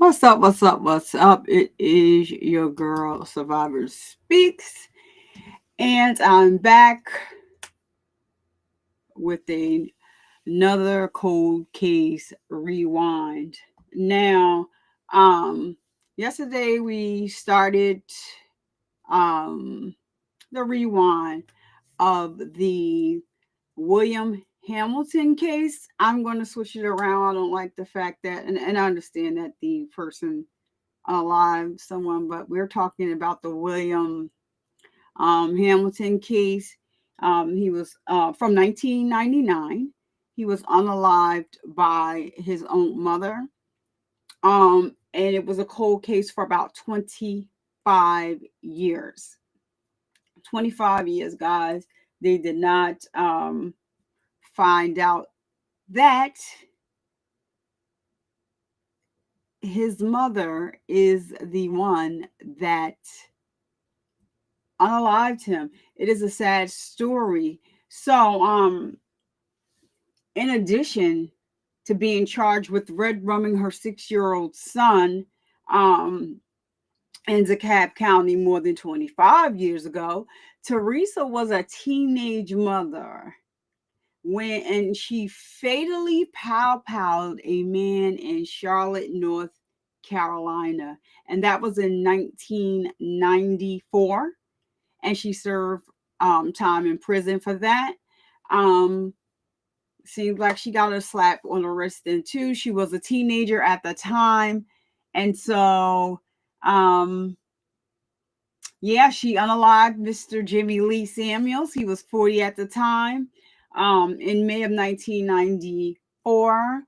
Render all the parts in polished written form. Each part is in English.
What's up? What's up? What's up? It is your girl Survivor Speaks, and I'm back with another cold case rewind. Now, yesterday we started um the rewind of the William Hamilton case. I'm going to switch it around. I don't like the fact that, and I understand that the person alive, someone, but we're talking about the William Hamilton case. He was from 1999. He was unalived by his own mother. And it was a cold case for about 25 years. 25 years, guys. They did not find out that his mother is the one that unalived him. It is a sad story. So, in addition to being charged with red rumming her 6-year-old son, in DeKalb County more than 25 years ago, Teresa was a teenage mother and she fatally pow-powed a man in Charlotte, North Carolina. And that was in 1994. And she served time in prison for that. Seems like she got a slap on the wrist then too. She was a teenager at the time. And so, she unalived Mr. Jimmy Lee Samuels. He was 40 at the time. In May of 1994.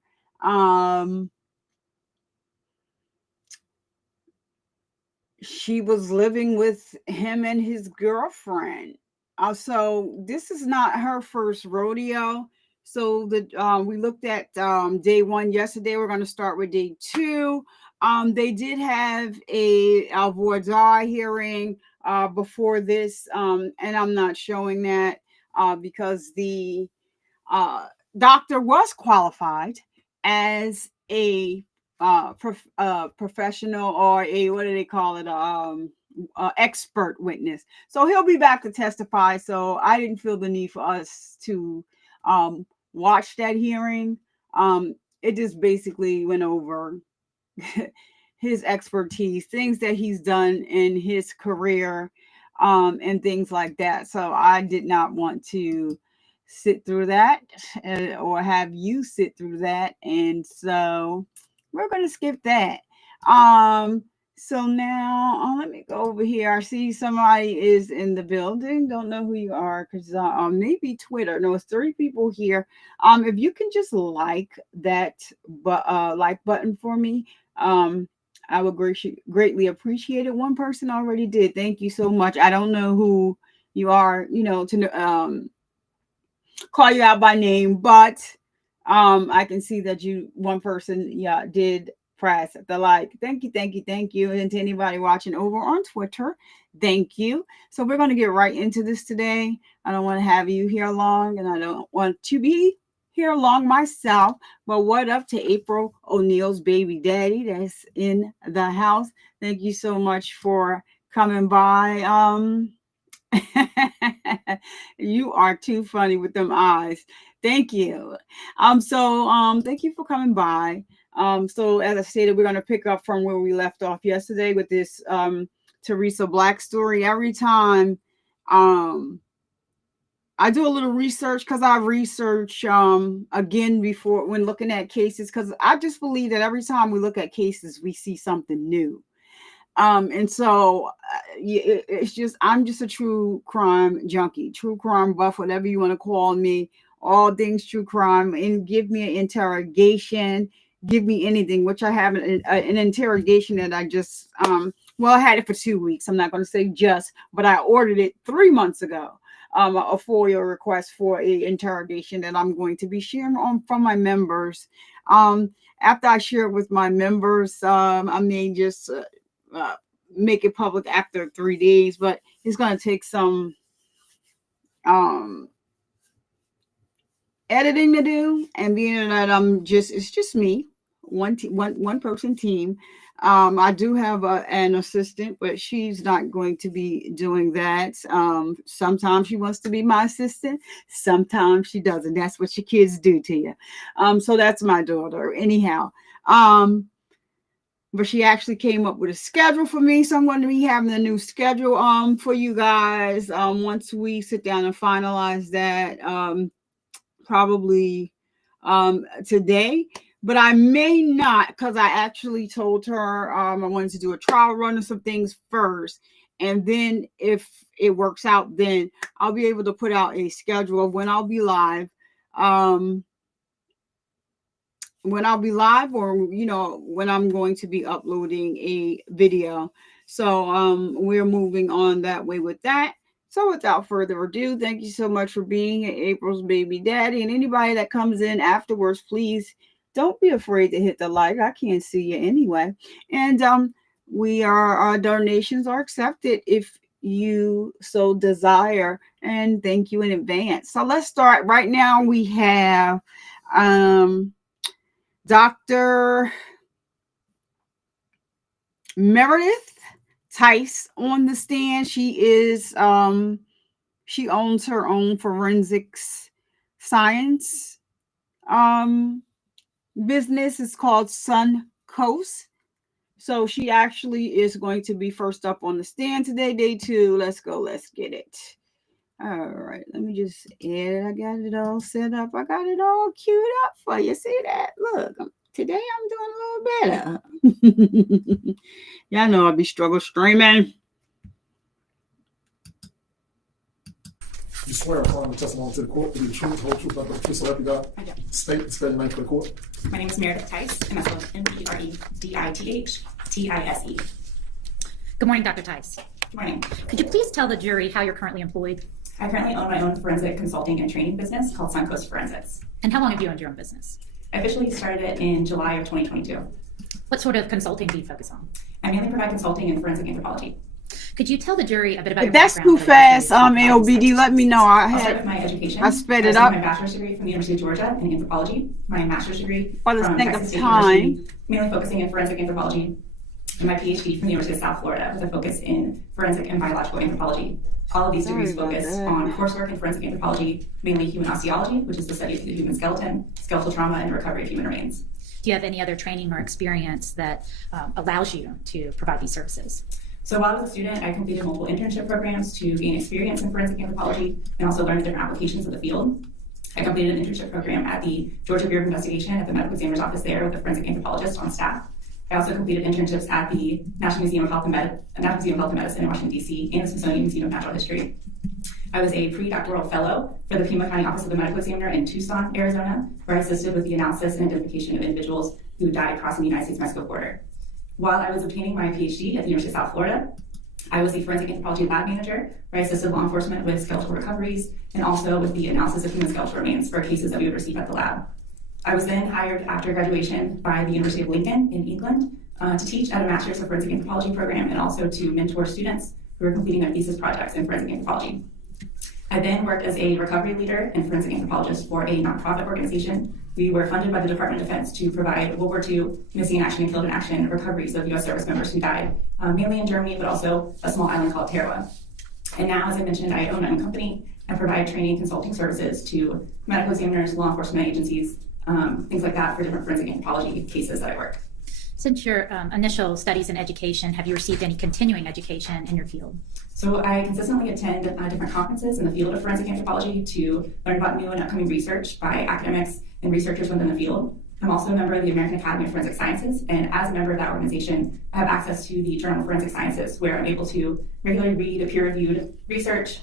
She was living with him and his girlfriend. So this is not her first rodeo. So we looked at day one yesterday. We're going to start with day two. They did have a voir dire hearing before this, and I'm not showing that because the doctor was qualified as a professional, or a, what do they call it, expert witness. So he'll be back to testify. So I didn't feel the need for us to watch that hearing. It just basically went over his expertise, things that he's done in his career, and things like that. So I did not want to sit through that or have you sit through that. And so we're going to skip that. So now let me go over here. I see somebody is in the building. Don't know who you are because maybe Twitter. No, it's 30 people here. If you can just like that like button for me, I would greatly appreciate it. One person already did. Thank you so much. I don't know who you are, to call you out by name, but I can see that one person did press the like. Thank you. And to anybody watching over on Twitter, thank you. So we're going to get right into this today. I don't want to have you here long, and I don't want to be here long myself. But what up to April O'Neill's baby daddy that's in the house? Thank you so much for coming by. You are too funny with them eyes. Thank you. Thank you for coming by. So as I stated, we're gonna pick up from where we left off yesterday with this Teresa Black story. Every time I do a little research because I research again before when looking at cases, because I just believe that every time we look at cases, we see something new. It's just, I'm just a true crime junkie, true crime buff, whatever you want to call me, all things true crime. And give me an interrogation, give me anything, which I have an interrogation that I just I had it for 2 weeks. I'm not going to say just, but I ordered it 3 months ago. A FOIA request for a interrogation that I'm going to be sharing from my members. After I share it with my members, I may just make it public after 3 days, but it's going to take some editing to do. And being that it's just me, one person team. I do have an assistant, but she's not going to be doing that. Sometimes she wants to be my assistant, sometimes she doesn't. That's what your kids do to you. So that's my daughter. Anyhow, but she actually came up with a schedule for me, so I'm going to be having a new schedule for you guys once we sit down and finalize that, probably today. But I may not, because I actually told her I wanted to do a trial run of some things first. And then if it works out, then I'll be able to put out a schedule of when I'll be live. When I'll be live, or, when I'm going to be uploading a video. So we're moving on that way with that. So without further ado, thank you so much for being April's baby daddy. And anybody that comes in afterwards, please don't be afraid to hit the like. I can't see you anyway. And our donations are accepted if you so desire. And thank you in advance. So let's start. Right now we have Dr. Meredith Tice on the stand. She is she owns her own forensics science business. Is called Sun Coast. So she actually is going to be first up on the stand today, day 2. Let's go. Let's get it. All right. Let me just edit. I got it all set up. I got it all queued up for you. See that? Look, today I'm doing a little better. Y'all know I'll be struggle streaming. You swear upon the testimony to the court to be the truth, whole truth, nothing but the truth, so help you God. I do. State and spell your name for the court. My name is Meredith Tice, and that's spelled MEREDITHTISE. Good morning, Dr. Tice. Good morning. Could you please tell the jury how you're currently employed? I currently own my own forensic consulting and training business called Suncoast Forensics. And how long have you owned your own business? I officially started it in July of 2022. What sort of consulting do you focus on? I mainly provide consulting in forensic anthropology. Could you tell the jury a bit about If your that's background? too fast, LBD, let me know. I'll start with my education. I sped it I up. received my bachelor's degree from the University of Georgia in anthropology, my master's degree For the from sake Texas of State time. University, mainly focusing in forensic anthropology, and my PhD from the University of South Florida with a focus in forensic and biological anthropology. All of these degrees focus on coursework in forensic anthropology, mainly human osteology, which is the study of the human skeleton, skeletal trauma, and the recovery of human remains. Do you have any other training or experience that allows you to provide these services? So while I was a student, I completed multiple internship programs to gain experience in forensic anthropology and also learn the different applications of the field. I completed an internship program at the Georgia Bureau of Investigation at the medical examiner's office there with a forensic anthropologist on staff. I also completed internships at the National Museum of Health and Medicine in Washington, D.C. and the Smithsonian Museum of Natural History. I was a pre-doctoral fellow for the Pima County Office of the Medical Examiner in Tucson, Arizona, where I assisted with the analysis and identification of individuals who died crossing the United States-Mexico border. While I was obtaining my PhD at the University of South Florida, I was the forensic anthropology lab manager, where I assisted law enforcement with skeletal recoveries and also with the analysis of human skeletal remains for cases that we would receive at the lab. I was then hired after graduation by the University of Lincoln in England to teach at a Master's of Forensic Anthropology program and also to mentor students who are completing their thesis projects in forensic anthropology. I then worked as a recovery leader and forensic anthropologist for a nonprofit organization. We were funded by the Department of Defense to provide World War II missing in action and killed in action recoveries of U.S. service members who died, mainly in Germany, but also a small island called Tarawa. And now, as I mentioned, I own my own company and provide training and consulting services to medical examiners, law enforcement agencies, things like that for different forensic anthropology cases that I work. Since your initial studies in education, have you received any continuing education in your field? So I consistently attend different conferences in the field of forensic anthropology to learn about new and upcoming research by academics and researchers within the field. I'm also a member of the American Academy of Forensic Sciences, and as a member of that organization, I have access to the Journal of Forensic Sciences, where I'm able to regularly read peer-reviewed research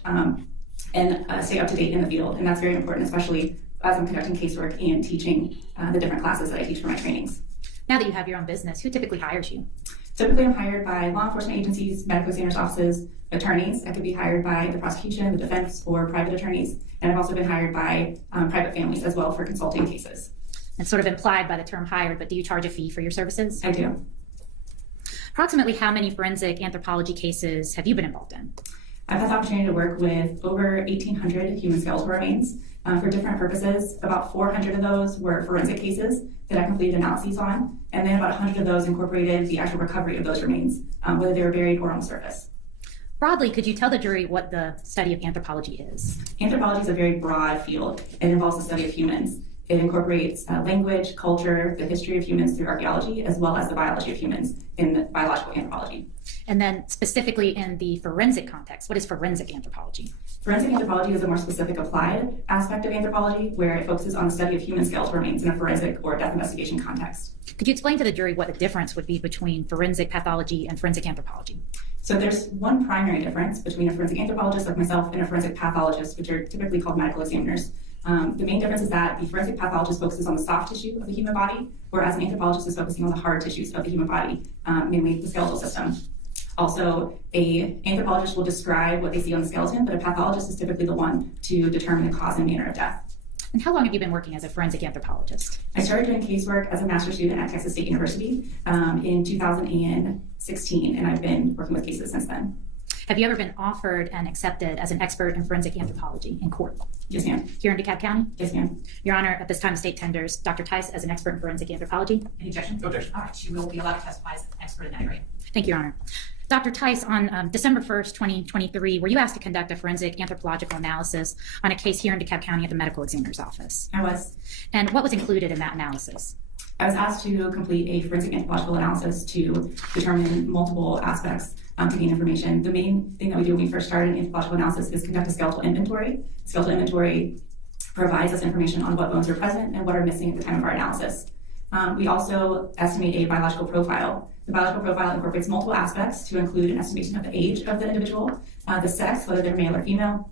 and stay up to date in the field. And that's very important, especially as I'm conducting casework and teaching the different classes that I teach for my trainings. Now that you have your own business, who typically hires you? Typically, I'm hired by law enforcement agencies, medical examiners' offices, attorneys. I could be hired by the prosecution, the defense, or private attorneys. And I've also been hired by private families as well for consulting cases. It's sort of implied by the term hired, but do you charge a fee for your services? I do. Approximately how many forensic anthropology cases have you been involved in? I've had the opportunity to work with over 1,800 human skeletal remains for different purposes. About 400 of those were forensic cases that I completed analyses on, and then about 100 of those incorporated the actual recovery of those remains, whether they were buried or on the surface. Broadly, could you tell the jury what the study of anthropology is? Anthropology is a very broad field. It involves the study of humans. It incorporates language, culture, the history of humans through archaeology, as well as the biology of humans in biological anthropology. And then specifically in the forensic context, what is forensic anthropology? Forensic anthropology is a more specific applied aspect of anthropology where it focuses on the study of human skeletal remains in a forensic or death investigation context. Could you explain to the jury what the difference would be between forensic pathology and forensic anthropology? So there's one primary difference between a forensic anthropologist like myself and a forensic pathologist, which are typically called medical examiners. The main difference is that the forensic pathologist focuses on the soft tissue of the human body, whereas an anthropologist is focusing on the hard tissues of the human body, mainly the skeletal system. Also, an anthropologist will describe what they see on the skeleton, but a pathologist is typically the one to determine the cause and manner of death. And how long have you been working as a forensic anthropologist? I started doing casework as a master's student at Texas State University in 2016, and I've been working with cases since then. Have you ever been offered and accepted as an expert in forensic anthropology in court? Yes, ma'am. Here in DeKalb County? Yes, ma'am. Your Honor, at this time, the state tenders Dr. Tice as an expert in forensic anthropology. Any objection? No objection. All right, she will be allowed to testify as an expert in that area. Thank you, Your Honor. Dr. Tice, on December 1st, 2023, were you asked to conduct a forensic anthropological analysis on a case here in DeKalb County at the medical examiner's office? I was. And what was included in that analysis? I was asked to complete a forensic anthropological analysis to determine multiple aspects to gain information. The main thing that we do when we first start an anthropological analysis is conduct a skeletal inventory. Skeletal inventory provides us information on what bones are present and what are missing at the time of our analysis. We also estimate a biological profile. The biological profile incorporates multiple aspects to include an estimation of the age of the individual, the sex, whether they're male or female,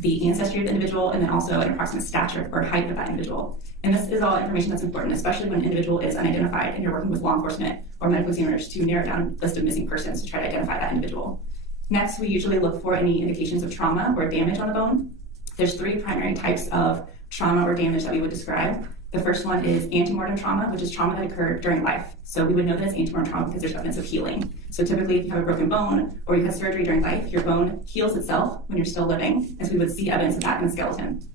the ancestry of the individual, and then also an approximate stature or height of that individual. And this is all information that's important, especially when an individual is unidentified and you're working with law enforcement or medical examiners to narrow down a list of missing persons to try to identify that individual. Next, we usually look for any indications of trauma or damage on the bone. There's three primary types of trauma or damage that we would describe. The first one is antemortem trauma, which is trauma that occurred during life. So we would know that it's antemortem trauma because there's evidence of healing. So typically, if you have a broken bone or you had surgery during life, your bone heals itself when you're still living, and so we would see evidence of that in the skeleton.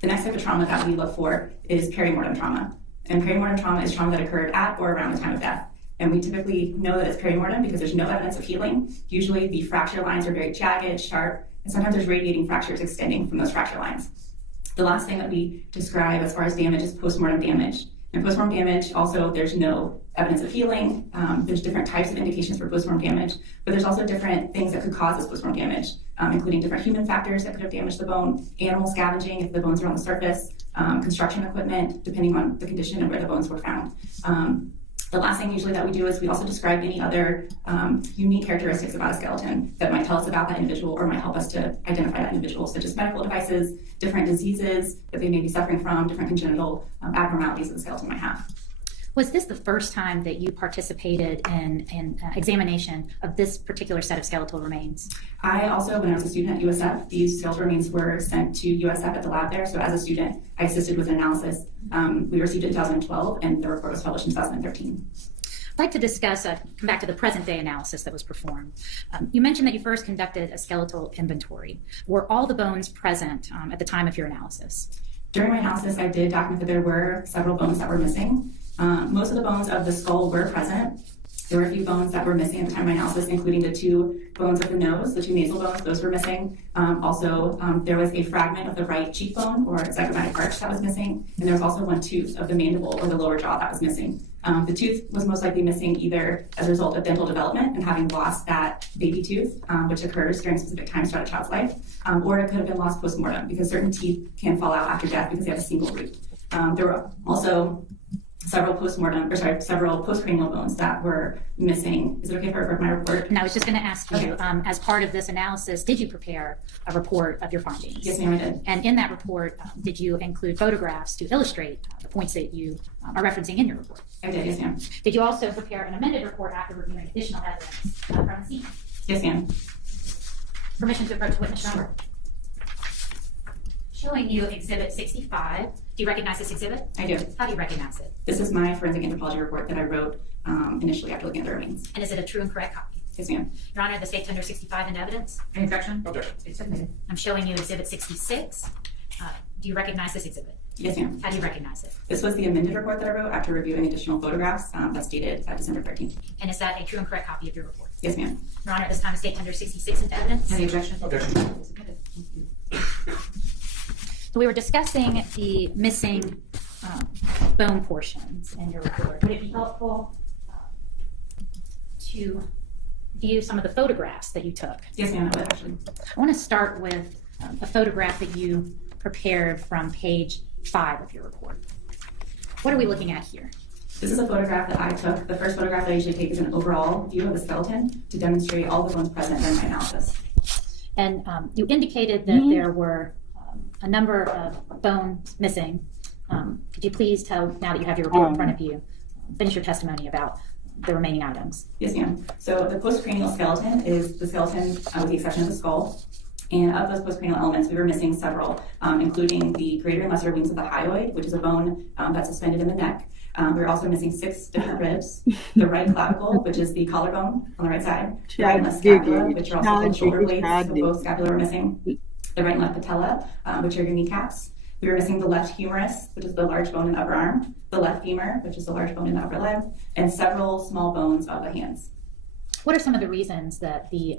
The next type of trauma that we look for is perimortem trauma. And perimortem trauma is trauma that occurred at or around the time of death. And we typically know that it's perimortem because there's no evidence of healing. Usually the fracture lines are very jagged, sharp, and sometimes there's radiating fractures extending from those fracture lines. The last thing that we describe as far as damage is postmortem damage. And postmortem damage, also, there's no evidence of healing. There's different types of indications for postmortem damage, but there's also different things that could cause this postmortem damage, including different human factors that could have damaged the bone, animal scavenging if the bones are on the surface, construction equipment, depending on the condition of where the bones were found. The last thing usually that we do is we also describe any other unique characteristics about a skeleton that might tell us about that individual or might help us to identify that individual, such as medical devices, different diseases that they may be suffering from, different congenital abnormalities that the skeleton might have. Was this the first time that you participated in examination of this particular set of skeletal remains? I also, when I was a student at USF, these skeletal remains were sent to USF at the lab there. So as a student, I assisted with an analysis. We received it in 2012, and the report was published in 2013. I'd like to discuss, come back to the present day analysis that was performed. You mentioned that you first conducted a skeletal inventory. Were all the bones present at the time of your analysis? During my analysis, I did document that there were several bones that were missing. Most of the bones of the skull were present. There were a few bones that were missing at the time of my analysis, including the 2 bones of the nose, the 2 nasal bones, those were missing. There was a fragment of the right cheekbone or zygomatic arch that was missing, and there was also 1 tooth of the mandible or the lower jaw that was missing. The tooth was most likely missing either as a result of dental development and having lost that baby tooth, which occurs during specific times throughout a child's life, or it could have been lost post-mortem because certain teeth can fall out after death because they have a single root. There were also several postcranial bones that were missing. Is it okay if I refer to my report? And I was just going to ask you, Okay. as part of this analysis, did you prepare a report of your findings? Yes, ma'am, I did. And in that report, did you include photographs to illustrate the points that you are referencing in your report? I did, yes, ma'am. Did you also prepare an amended report after reviewing additional evidence from the scene? Yes, ma'am. Permission to approach witness number. Showing you Exhibit 65. Do you recognize this exhibit? I do. How do you recognize it? This is my forensic anthropology report that I wrote initially after looking at the remains. And is it a true and correct copy? Yes, ma'am. Your Honor, the state's under 65 into evidence. Any objection? Objection. It's submitted. I'm showing you Exhibit 66. Do you recognize this exhibit? Yes, ma'am. How do you recognize it? This was the amended report that I wrote after reviewing additional photographs that's dated December 13th. And is that a true and correct copy of your report? Yes, ma'am. Your Honor, this time the state under 66 into evidence. Any objection? Objection. It's submitted. Thank you. So we were discussing the missing bone portions in your report. Would it be helpful to view some of the photographs that you took? Yes, ma'am, I would actually. I want to start with a photograph that you prepared from page 5 of your report. What are we looking at here? This is a photograph that I took. The first photograph that I usually take is an overall view of the skeleton to demonstrate all the bones present during my analysis. And you indicated that there were a number of bones missing. Could you please tell, now that you have your report in front of you, finish your testimony about the remaining items? Yes, ma'am. So the postcranial skeleton is the skeleton with the exception of the skull. And of those postcranial elements, we were missing several, including the greater and lesser wings of the hyoid, which is a bone that's suspended in the neck. We were also missing 6 different ribs, the right clavicle, which is the collarbone on the right side, the right and left scapula, which are also called shoulder blades, so both scapula were missing, the right and left patella, which are your kneecaps. We were missing the left humerus, which is the large bone in the upper arm, the left femur, which is the large bone in the upper leg, and several small bones of the hands. What are some of the reasons that the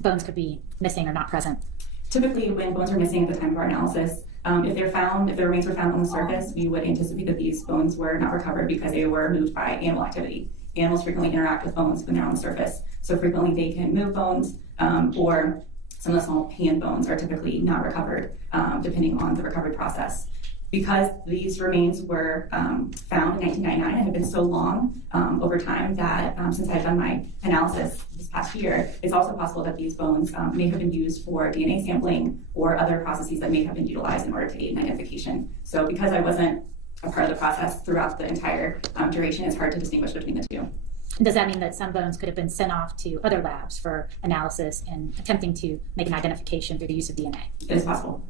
bones could be missing or not present? Typically, when bones are missing at the time of our analysis, if the remains were found on the surface, we would anticipate that these bones were not recovered because they were moved by animal activity. Animals frequently interact with bones when they're on the surface, so frequently they can move bones, or some of the small hand bones are typically not recovered, depending on the recovery process. Because these remains were found in 1999 and have been so long over time that since I've done my analysis this past year, it's also possible that these bones may have been used for DNA sampling or other processes that may have been utilized in order to aid in identification. So because I wasn't a part of the process throughout the entire duration, it's hard to distinguish between the two. Does that mean that some bones could have been sent off to other labs for analysis and attempting to make an identification through the use of DNA? It is possible.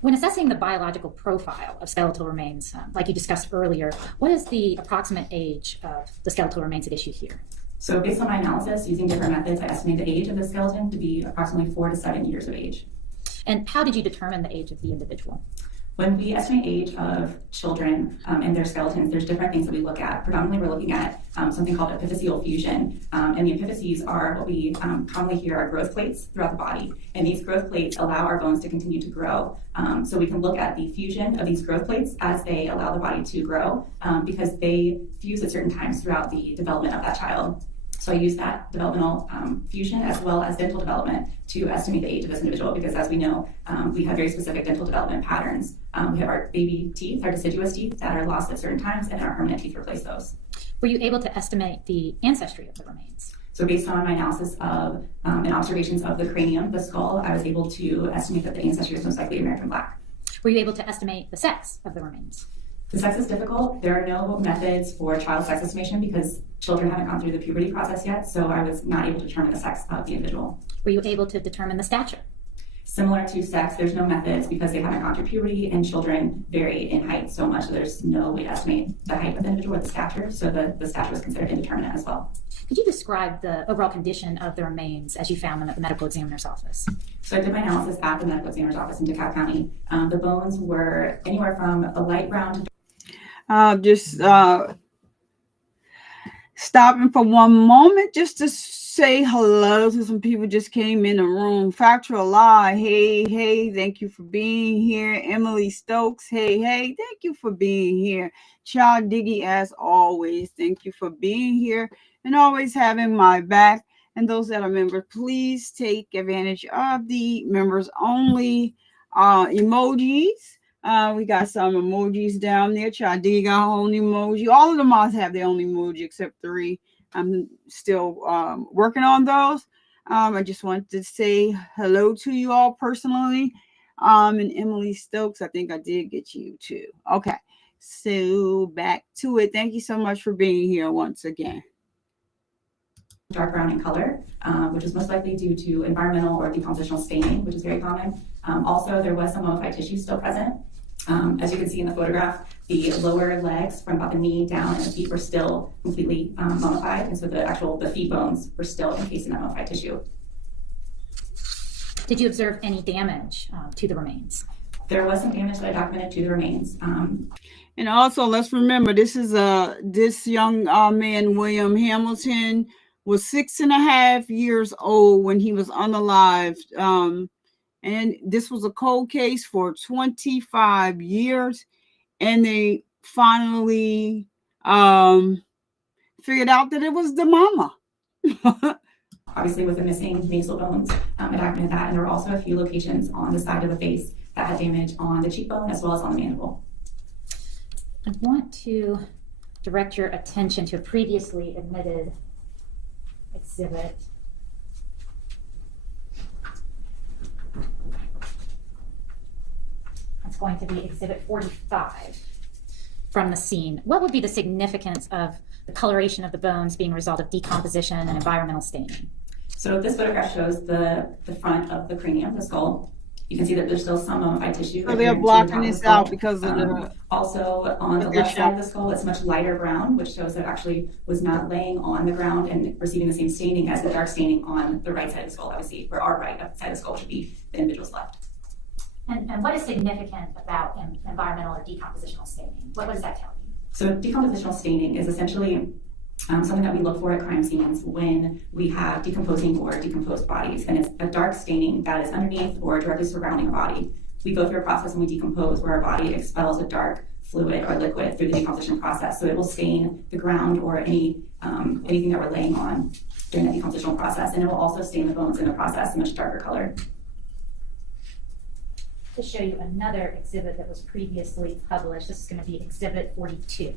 When assessing the biological profile of skeletal remains, like you discussed earlier, what is the approximate age of the skeletal remains at issue here? So based on my analysis, using different methods, I estimate the age of the skeleton to be approximately 4 to 7 years of age. And how did you determine the age of the individual? When we estimate age of children and their skeletons, there's different things that we look at. Predominantly, we're looking at something called epiphyseal fusion. And the epiphyses are what we commonly hear are growth plates throughout the body. And these growth plates allow our bones to continue to grow. So we can look at the fusion of these growth plates as they allow the body to grow because they fuse at certain times throughout the development of that child. So I use that developmental fusion as well as dental development to estimate the age of this individual because as we know, we have very specific dental development patterns. We have our baby teeth, our deciduous teeth that are lost at certain times and our permanent teeth replace those. Were you able to estimate the ancestry of the remains? So based on my analysis of and observations of the cranium, the skull, I was able to estimate that the ancestry is most likely American Black. Were you able to estimate the sex of the remains? The sex is difficult. There are no methods for child sex estimation because children haven't gone through the puberty process yet, so I was not able to determine the sex of the individual. Were you able to determine the stature? Similar to sex, there's no methods because they haven't gone through puberty and children vary in height so much that there's no way to estimate the height of the individual or the stature, so the stature is considered indeterminate as well. Could you describe the overall condition of the remains as you found them at the medical examiner's office? So I did my analysis at the medical examiner's office in DeKalb County. The bones were anywhere from a light brown to stopping for one moment just to say hello to some people just came in the room. Factual Lie, hey, thank you for being here. Emily Stokes, hey, thank you for being here. Child Diggy, as always, thank you for being here and always having my back. And those that are members, please take advantage of the members only emojis. We got some emojis down there. Child Diggy got her own emoji. All of the mods have their own emoji except 3. I'm still working on those. I just wanted to say hello to you all personally. And Emily Stokes, I think I did get you too. Okay, so back to it. Thank you so much for being here once again. Dark brown in color, which is most likely due to environmental or decompositional staining, which is very common. Also, there was some mummified tissue still present. As you can see in the photograph, the lower legs from about the knee down and the feet were still completely mummified, and so the feet bones were still encased in that mummified tissue. Did you observe any damage to the remains? There was some damage that I documented to the remains. And also, let's remember, this young man, William Hamilton, was 6.5 years old when he was unalived. And this was a cold case for 25 years. And they finally figured out that it was the mama. Obviously, with the missing nasal bones, I documented that. And there were also a few locations on the side of the face that had damage on the cheekbone as well as on the mandible. I want to direct your attention to a previously admitted exhibit. That's going to be exhibit 45 from the scene. What would be the significance of the coloration of the bones being a result of decomposition and environmental staining? So this photograph shows the front of the cranium, the skull. You can see that there's still some mummified tissue. So they're blocking this out because of the... Also, on the left side of the skull, it's much lighter brown, which shows that it actually was not laying on the ground and receiving the same staining as the dark staining on the right side of the skull, obviously, where our right side of the skull should be the individual's left. And what is significant about environmental or decompositional staining? What does that tell you? So decompositional staining is essentially something that we look for at crime scenes when we have decomposing or decomposed bodies. And it's a dark staining that is underneath or directly surrounding a body. We go through a process when we decompose where our body expels a dark fluid or liquid through the decomposition process. So it will stain the ground or anything that we're laying on during the decompositional process. And it will also stain the bones in the process a much darker color. To show you another exhibit that was previously published, this is going to be exhibit 42.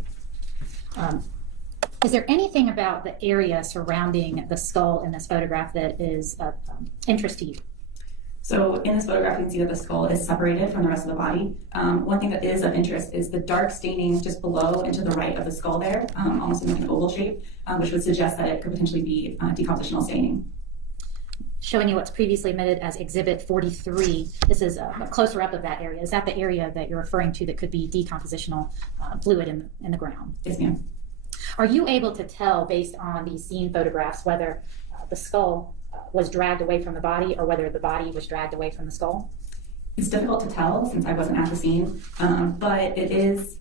Is there anything about the area surrounding the skull in this photograph that is of interest to you? So in this photograph, you can see that the skull is separated from the rest of the body. One thing that is of interest is the dark staining just below and to the right of the skull there, almost in like an oval shape, which would suggest that it could potentially be decompositional staining. Showing you what's previously admitted as exhibit 43. This is a closer up of that area. Is that the area that you're referring to that could be decompositional fluid in the ground? Yes, ma'am. Are you able to tell based on these scene photographs whether the skull was dragged away from the body or whether the body was dragged away from the skull? It's difficult to tell since I wasn't at the scene, but it is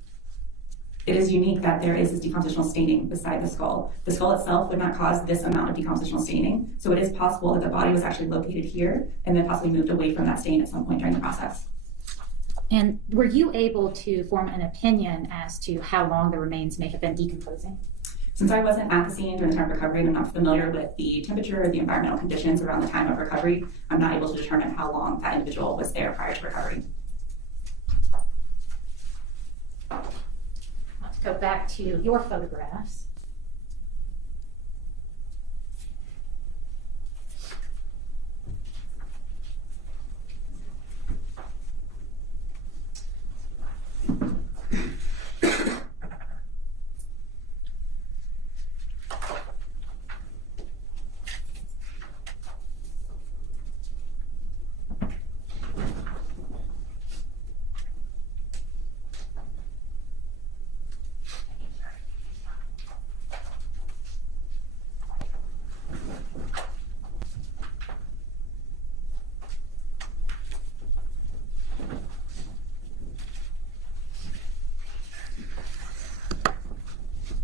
unique that there is this decompositional staining beside the skull. The skull itself would not cause this amount of decompositional staining, so it is possible that the body was actually located here and then possibly moved away from that stain at some point during the process. And were you able to form an opinion as to how long the remains may have been decomposing? Since I wasn't at the scene during the time of recovery and I'm not familiar with the temperature or the environmental conditions around the time of recovery, I'm not able to determine how long that individual was there prior to recovery. Let's go back to your photographs.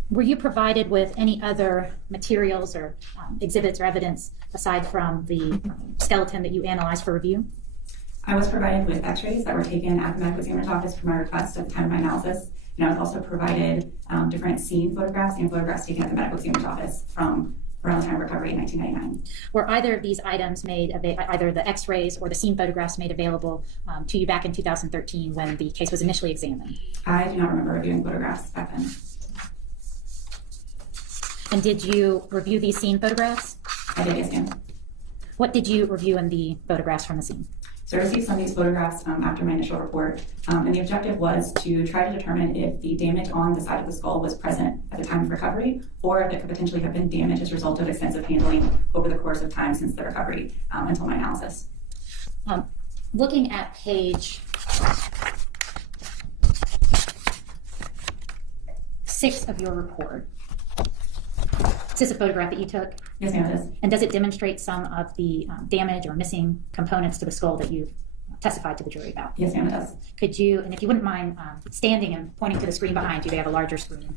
Were you provided with any other materials or exhibits or evidence aside from the skeleton that you analyzed for review? I was provided with x-rays that were taken at the medical examiner's office for my request at the time of my analysis. And I was also provided different scene photographs and photographs taken at the medical examiner's office from around the time of recovery in 1999. Were either of these items made, either the x-rays or the scene photographs made available to you back in 2013 when the case was initially examined? I do not remember reviewing photographs back then. And did you review these scene photographs? I did, yes, ma'am. What did you review in the photographs from the scene? So I received some of these photographs after my initial report, and the objective was to try to determine if the damage on the side of the skull was present at the time of recovery, or if it could potentially have been damage as a result of extensive handling over the course of time since the recovery until my analysis. Looking at page 6 of your report, is this a photograph that you took? Yes, ma'am, it is. And does it demonstrate some of the damage or missing components to the skull that you've testified to the jury about? Yes, ma'am, it does. Could you, and if you wouldn't mind standing and pointing to the screen behind you, they have a larger screen,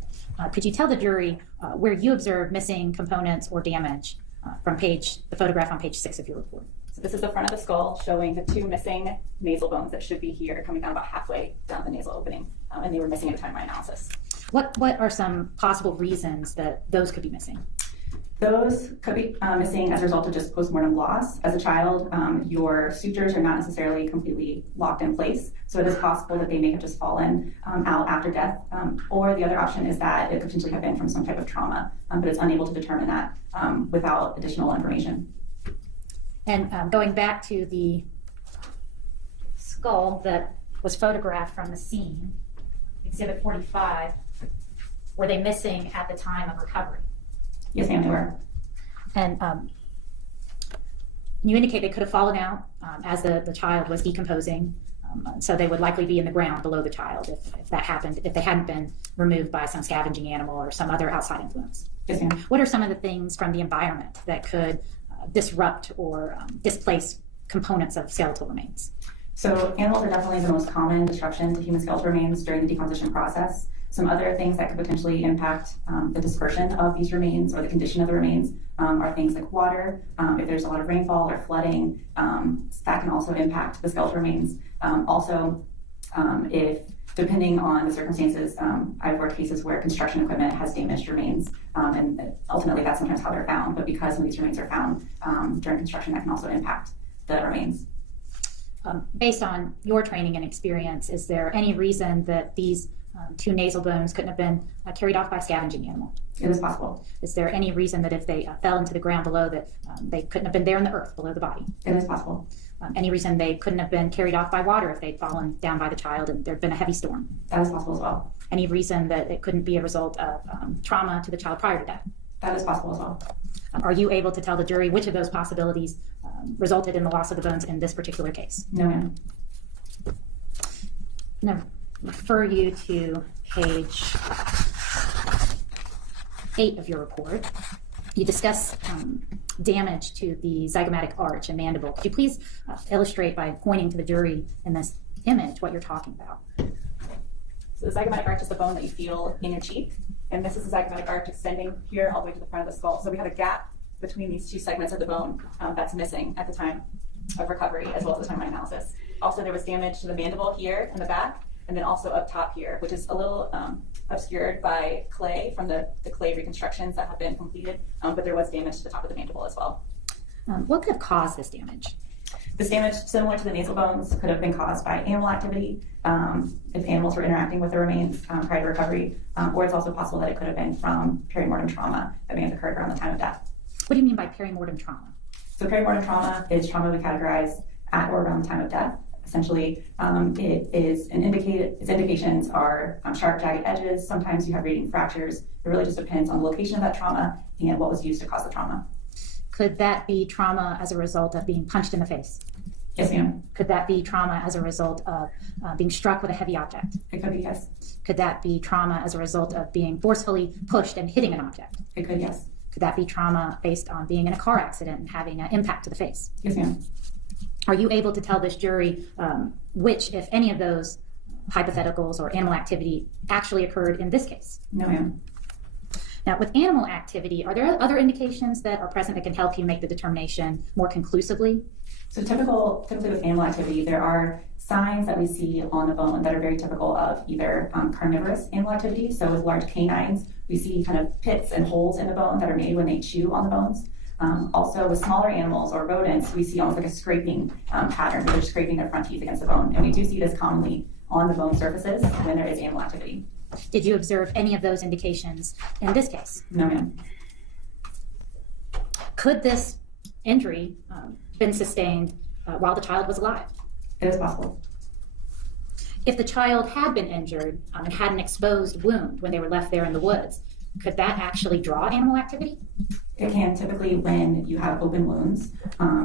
could you tell the jury where you observed missing components or damage from the photograph on page 6 of your report? So this is the front of the skull showing the 2 missing nasal bones that should be here, coming down about halfway down the nasal opening, and they were missing at the time of my analysis. What are some possible reasons that those could be missing? Those could be missing as a result of just postmortem loss. As a child, your sutures are not necessarily completely locked in place, so it is possible that they may have just fallen out after death. Or the other option is that it could potentially have been from some type of trauma, but it's unable to determine that without additional information. And going back to the skull that was photographed from the scene, Exhibit 45, were they missing at the time of recovery? Yes, ma'am, they were. And you indicate they could have fallen out as the child was decomposing, so they would likely be in the ground below the child if that happened, if they hadn't been removed by some scavenging animal or some other outside influence. Yes, ma'am. What are some of the things from the environment that could disrupt or displace components of skeletal remains? So animals are definitely the most common disruption to human skeletal remains during the decomposition process. Some other things that could potentially impact the dispersion of these remains or the condition of the remains are things like water. If there's a lot of rainfall or flooding, that can also impact the skeletal remains. Also, if depending on the circumstances, I've worked cases where construction equipment has damaged remains, and ultimately that's sometimes how they're found. But because some of these remains are found during construction, that can also impact the remains. Based on your training and experience, is there any reason that these 2 nasal bones couldn't have been carried off by a scavenging animal? It is possible. Is there any reason that if they fell into the ground below that they couldn't have been there in the earth below the body? It is possible. Any reason they couldn't have been carried off by water if they'd fallen down by the child and there'd been a heavy storm? That is possible as well. Any reason that it couldn't be a result of trauma to the child prior to death? That is possible as well. Are you able to tell the jury which of those possibilities resulted in the loss of the bones in this particular case? No, ma'am. No. Refer you to page 8 of your report. You discuss damage to the zygomatic arch and mandible. Could you please illustrate by pointing to the jury in this image what you're talking about? So the zygomatic arch is the bone that you feel in your cheek, and this is the zygomatic arch extending here all the way to the front of the skull. So we have a gap between these 2 segments of the bone that's missing at the time of recovery, as well as the time of my analysis. Also, there was damage to the mandible here in the back, and then also up top here, which is a little obscured by clay from the clay reconstructions that have been completed, but there was damage to the top of the mandible as well. What could have caused this damage? This damage, similar to the nasal bones, could have been caused by animal activity, if animals were interacting with the remains prior to recovery, or it's also possible that it could have been from perimortem trauma that may have occurred around the time of death. What do you mean by perimortem trauma? So perimortem trauma is trauma we categorize at or around the time of death. Essentially, its indications are sharp, jagged edges. Sometimes you have radiating fractures. It really just depends on the location of that trauma and what was used to cause the trauma. Could that be trauma as a result of being punched in the face? Yes, ma'am. Could that be trauma as a result of being struck with a heavy object? It could be, yes. Could that be trauma as a result of being forcefully pushed and hitting an object? It could, yes. Could that be trauma based on being in a car accident and having an impact to the face? Yes, ma'am. Are you able to tell this jury which, if any of those hypotheticals or animal activity actually occurred in this case? No, ma'am. Now, with animal activity, are there other indications that are present that can help you make the determination more conclusively? So typically with animal activity, there are signs that we see on the bone that are very typical of either carnivorous animal activity. So with large canines, we see kind of pits and holes in the bone that are made when they chew on the bones. Also with smaller animals or rodents, we see almost like a scraping pattern where they're scraping their front teeth against the bone. And we do see this commonly on the bone surfaces when there is animal activity. Did you observe any of those indications in this case? No, ma'am. Could this injury been sustained while the child was alive? It is possible. If the child had been injured and had an exposed wound when they were left there in the woods, could that actually draw animal activity? It can. Typically when you have open wounds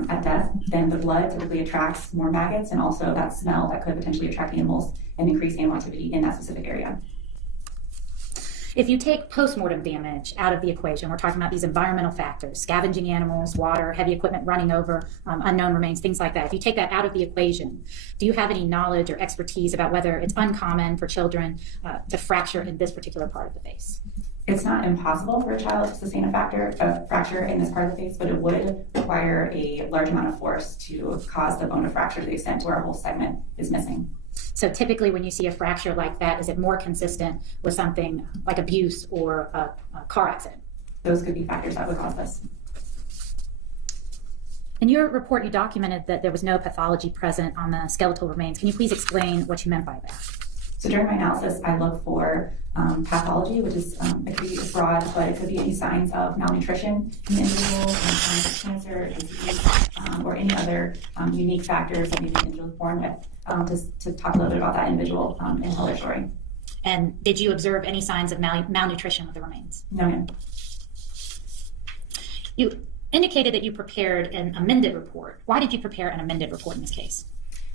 at death, then the blood typically attracts more maggots and also that smell that could potentially attract animals and increase animal activity in that specific area. If you take postmortem damage out of the equation, we're talking about these environmental factors, scavenging animals, water, heavy equipment running over, unknown remains, things like that. If you take that out of the equation, do you have any knowledge or expertise about whether it's uncommon for children to fracture in this particular part of the face? It's not impossible for a child to sustain a fracture in this part of the face, but it would require a large amount of force to cause the bone to fracture to the extent where a whole segment is missing. So typically when you see a fracture like that, is it more consistent with something like abuse or a car accident? Those could be factors that would cause this. In your report, you documented that there was no pathology present on the skeletal remains. Can you please explain what you meant by that? So during my analysis, I look for pathology, which is, it could be broad, but it could be any signs of malnutrition in the individual, signs of cancer, disease, or any other unique factors that maybe the individual is born with, to talk a little bit about that individual and tell their story. And did you observe any signs of malnutrition with the remains? No, ma'am. You indicated that you prepared an amended report. Why did you prepare an amended report in this case?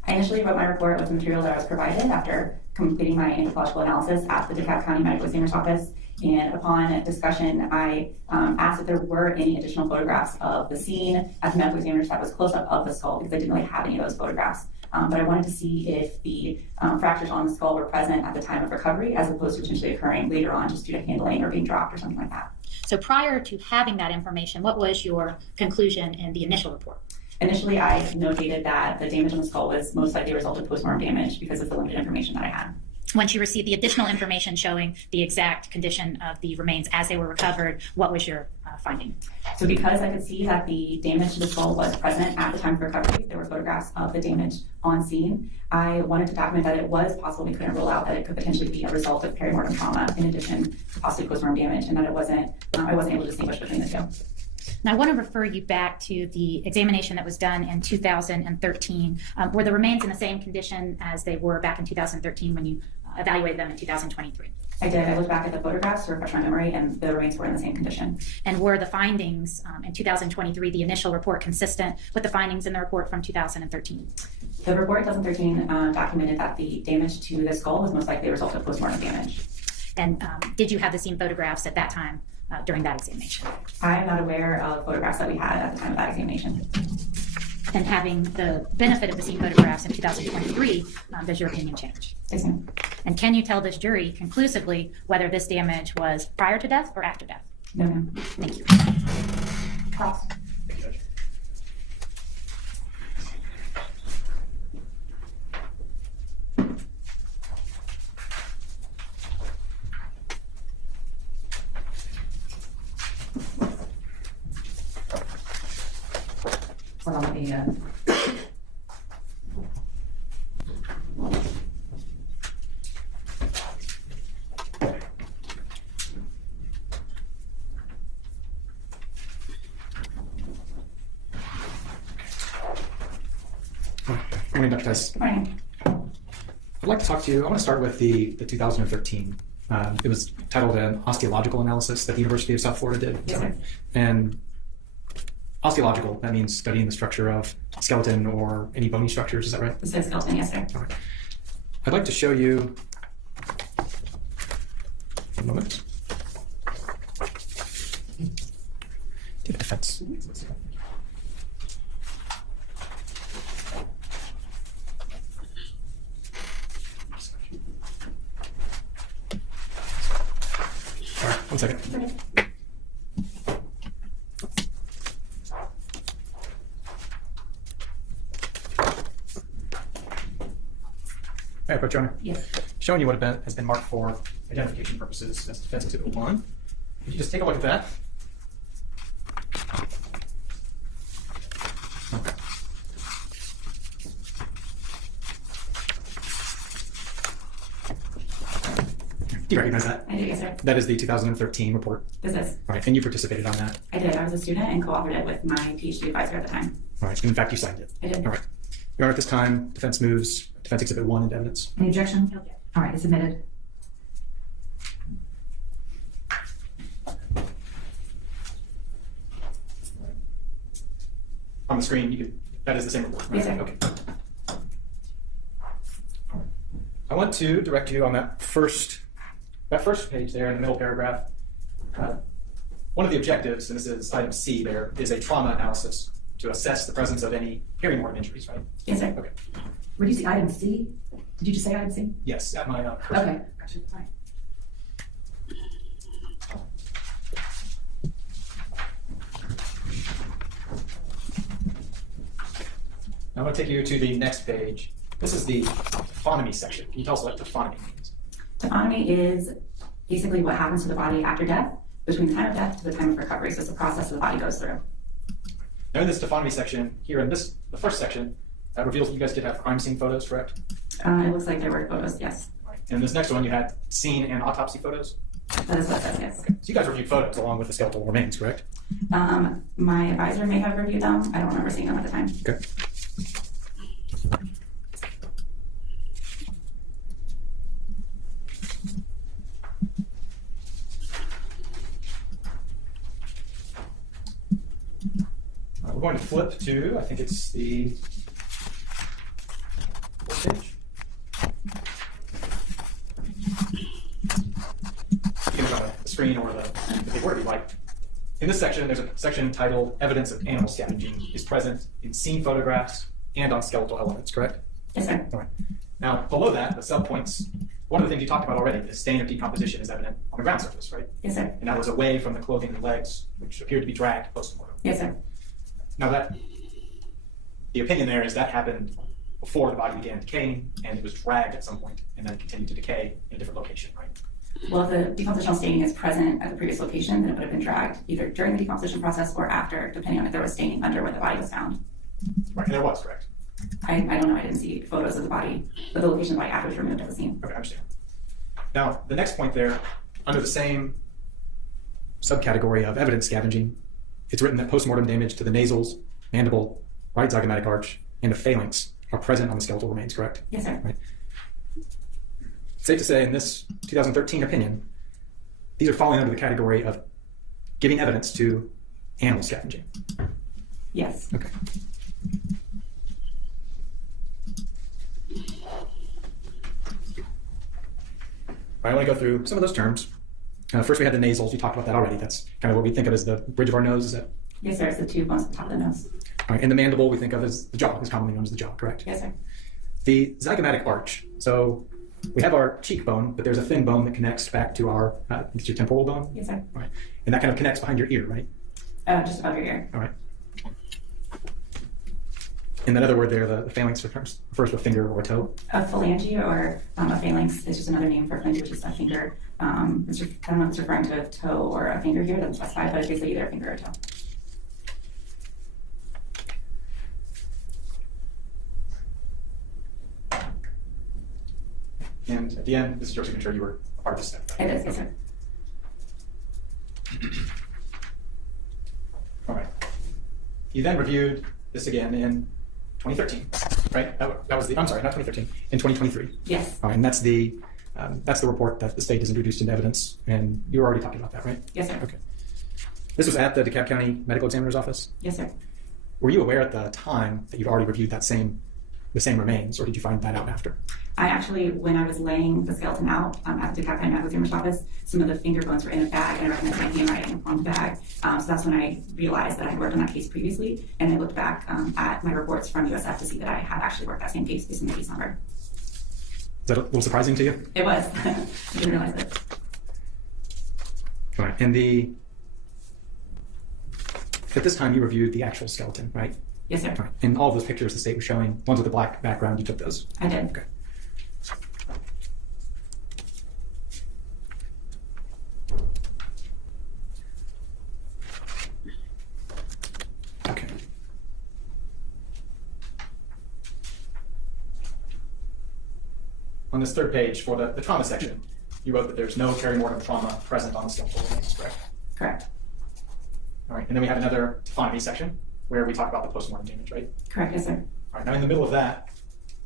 I initially wrote my report with the material that I was provided after completing my anthropological analysis at the DeKalb County Medical Examiner's Office. And upon discussion, I asked if there were any additional photographs of the scene at the medical examiner's that was close up of the skull, because I didn't really have any of those photographs. But I wanted to see if the fractures on the skull were present at the time of recovery, as opposed to potentially occurring later on just due to handling or being dropped or something like that. So prior to having that information, what was your conclusion in the initial report? Initially, I notated that the damage on the skull was most likely a result of postmortem damage because of the limited information that I had. Once you received the additional information showing the exact condition of the remains as they were recovered, what was your finding? So because I could see that the damage to the skull was present at the time of recovery, there were photographs of the damage on scene, I wanted to document that it was possible. We couldn't rule out that it could potentially be a result of perimortem trauma in addition to possibly postmortem damage, and that I wasn't able to distinguish between the two. Now, I want to refer you back to the examination that was done in 2013. Were the remains in the same condition as they were back in 2013 when you evaluated them in 2023? I did. I looked back at the photographs to refresh my memory, and the remains were in the same condition. And were the findings in 2023, the initial report, consistent with the findings in the report from 2013? The report in 2013 documented that the damage to the skull was most likely a result of postmortem damage. And did you have the scene photographs at that time during that examination? I am not aware of photographs that we had at the time of that examination. And having the benefit of the scene photographs in 2023, does your opinion change? Yes, ma'am. And can you tell this jury conclusively whether this damage was prior to death or after death? No, ma'am. Thank you. Cross. Morning, Dr. Tice. Morning. I'd like to talk to you. I want to start with the 2013. It was titled an osteological analysis that the University of South Florida did. Yes, sir. And osteological, that means studying the structure of skeleton or any bony structures. Is that right? This is skeleton, yes, sir. All right. I'd like to show you a moment. Do you have a defense? All right. 1 second. Okay. Hey, Approach, Your Honor. Yes. Showing you what has been marked for identification purposes as Defense Exhibit 1. Could you just take a look at that? Okay. Do you recognize that? I do, yes, sir. That is the 2013 report. This is. All right, and you participated on that. I did. I was a student and co-authored it with my PhD advisor at the time. All right, and in fact, you signed it. I did. All right. Your Honor, at this time, defense moves Defense Exhibit 1 into evidence. Any objection? All right, it's admitted. On the screen, that is the same report, right? Yes, sir. Okay. I want to direct you on that first page there in the middle paragraph. One of the objectives, and this is item C there, is a trauma analysis to assess the presence of any hearing organ injuries, right? Yes, sir. Okay. Where do you see item C? Did you just say item C? Yes, at my cursor. Okay, gotcha. All right. I'm going to take you to the next page. This is the taphonomy section. Can you tell us what taphonomy means? Taphonomy is basically what happens to the body after death, between the time of death to the time of recovery. So it's the process the body goes through. Now in this taphonomy section, here in the first section, that reveals that you guys did have crime scene photos, correct? It looks like there were photos, yes. And in this next one, you had scene and autopsy photos. That is what it says, yes. So you guys reviewed photos along with the skeletal remains, correct? My advisor may have reviewed them. I don't remember seeing them at the time. Okay. We're going to flip to, I think it's the fourth page. You can look on the screen or the big word if you like. In this section, there's a section titled Evidence of Animal Scavenging is present in scene photographs and on skeletal elements, correct? Yes, sir. All right. Now, below that, the subpoints, one of the things you talked about already, the stain of decomposition is evident on the ground surface, right? Yes, sir. And that was away from the clothing and legs, which appeared to be dragged post-mortem. Yes, sir. Now the opinion there is that happened before the body began decaying, and it was dragged at some point, and then continued to decay in a different location, right? Well, if the decompositional staining is present at the previous location, then it would have been dragged either during the decomposition process or after, depending on if there was staining under where the body was found. Right, and there was, correct? I don't know. I didn't see photos of the body, but the location of the body after it was removed at the scene. Okay, I understand. Now, the next point there, under the same subcategory of evidence scavenging, it's written that postmortem damage to the nasals, mandible, right zygomatic arch, and the phalanx are present on the skeletal remains, correct? Yes, sir. Right. It's safe to say in this 2013 opinion, these are falling under the category of giving evidence to animal scavenging. Yes. Okay. I want to go through some of those terms. First, we had the nasals. You talked about that already. That's kind of what we think of as the bridge of our nose. Is that? Yes, sir. It's the tube on the top of the nose. All right. And the mandible we think of as the jaw, is commonly known as the jaw, correct? Yes, sir. The zygomatic arch. So we have our cheekbone, but there's a thin bone that connects back to our, it's your temporal bone. Yes, sir. All right. And that kind of connects behind your ear, right? Just above your ear. All right. In that other word there, the phalanx refers to a finger or a toe. A phalange or a phalanx is just another name for a phalange, which is a finger. I don't know if it's referring to a toe or a finger here. It doesn't specify, but it's basically either a finger or a toe. And at the end, this is your signature. You were a part of this step. Right? It is, yes, sir. All right. You then reviewed this again in 2013, right? That was the, I'm sorry, not 2013, in 2023. Yes. All right, and that's the report that the state has introduced into evidence, and you were already talking about that, right? Yes, sir. Okay. This was at the DeKalb County Medical Examiner's Office. Yes, sir. Were you aware at the time that you'd already reviewed the same remains, or did you find that out after? I actually, when I was laying the skeleton out at the DeKalb County Medical Examiner's Office, some of the finger bones were in a bag, and I recognized my handwriting on the bag. So that's when I realized that I had worked on that case previously, and I looked back at my reports from USF to see that I had actually worked that same case based on the case number. Is that a little surprising to you? It was. I didn't realize it. Right. And at this time you reviewed the actual skeleton, right? Yes, sir. Right. And all of those pictures the state was showing, ones with the black background, you took those. I did. Okay. Okay. On this third page for the trauma section, you wrote that there's no perimortem trauma present on the skeletal remains, correct? Correct. All right. And then we have another taphonomy section where we talk about the postmortem damage, right? Correct. Yes, sir. All right. Now in the middle of that,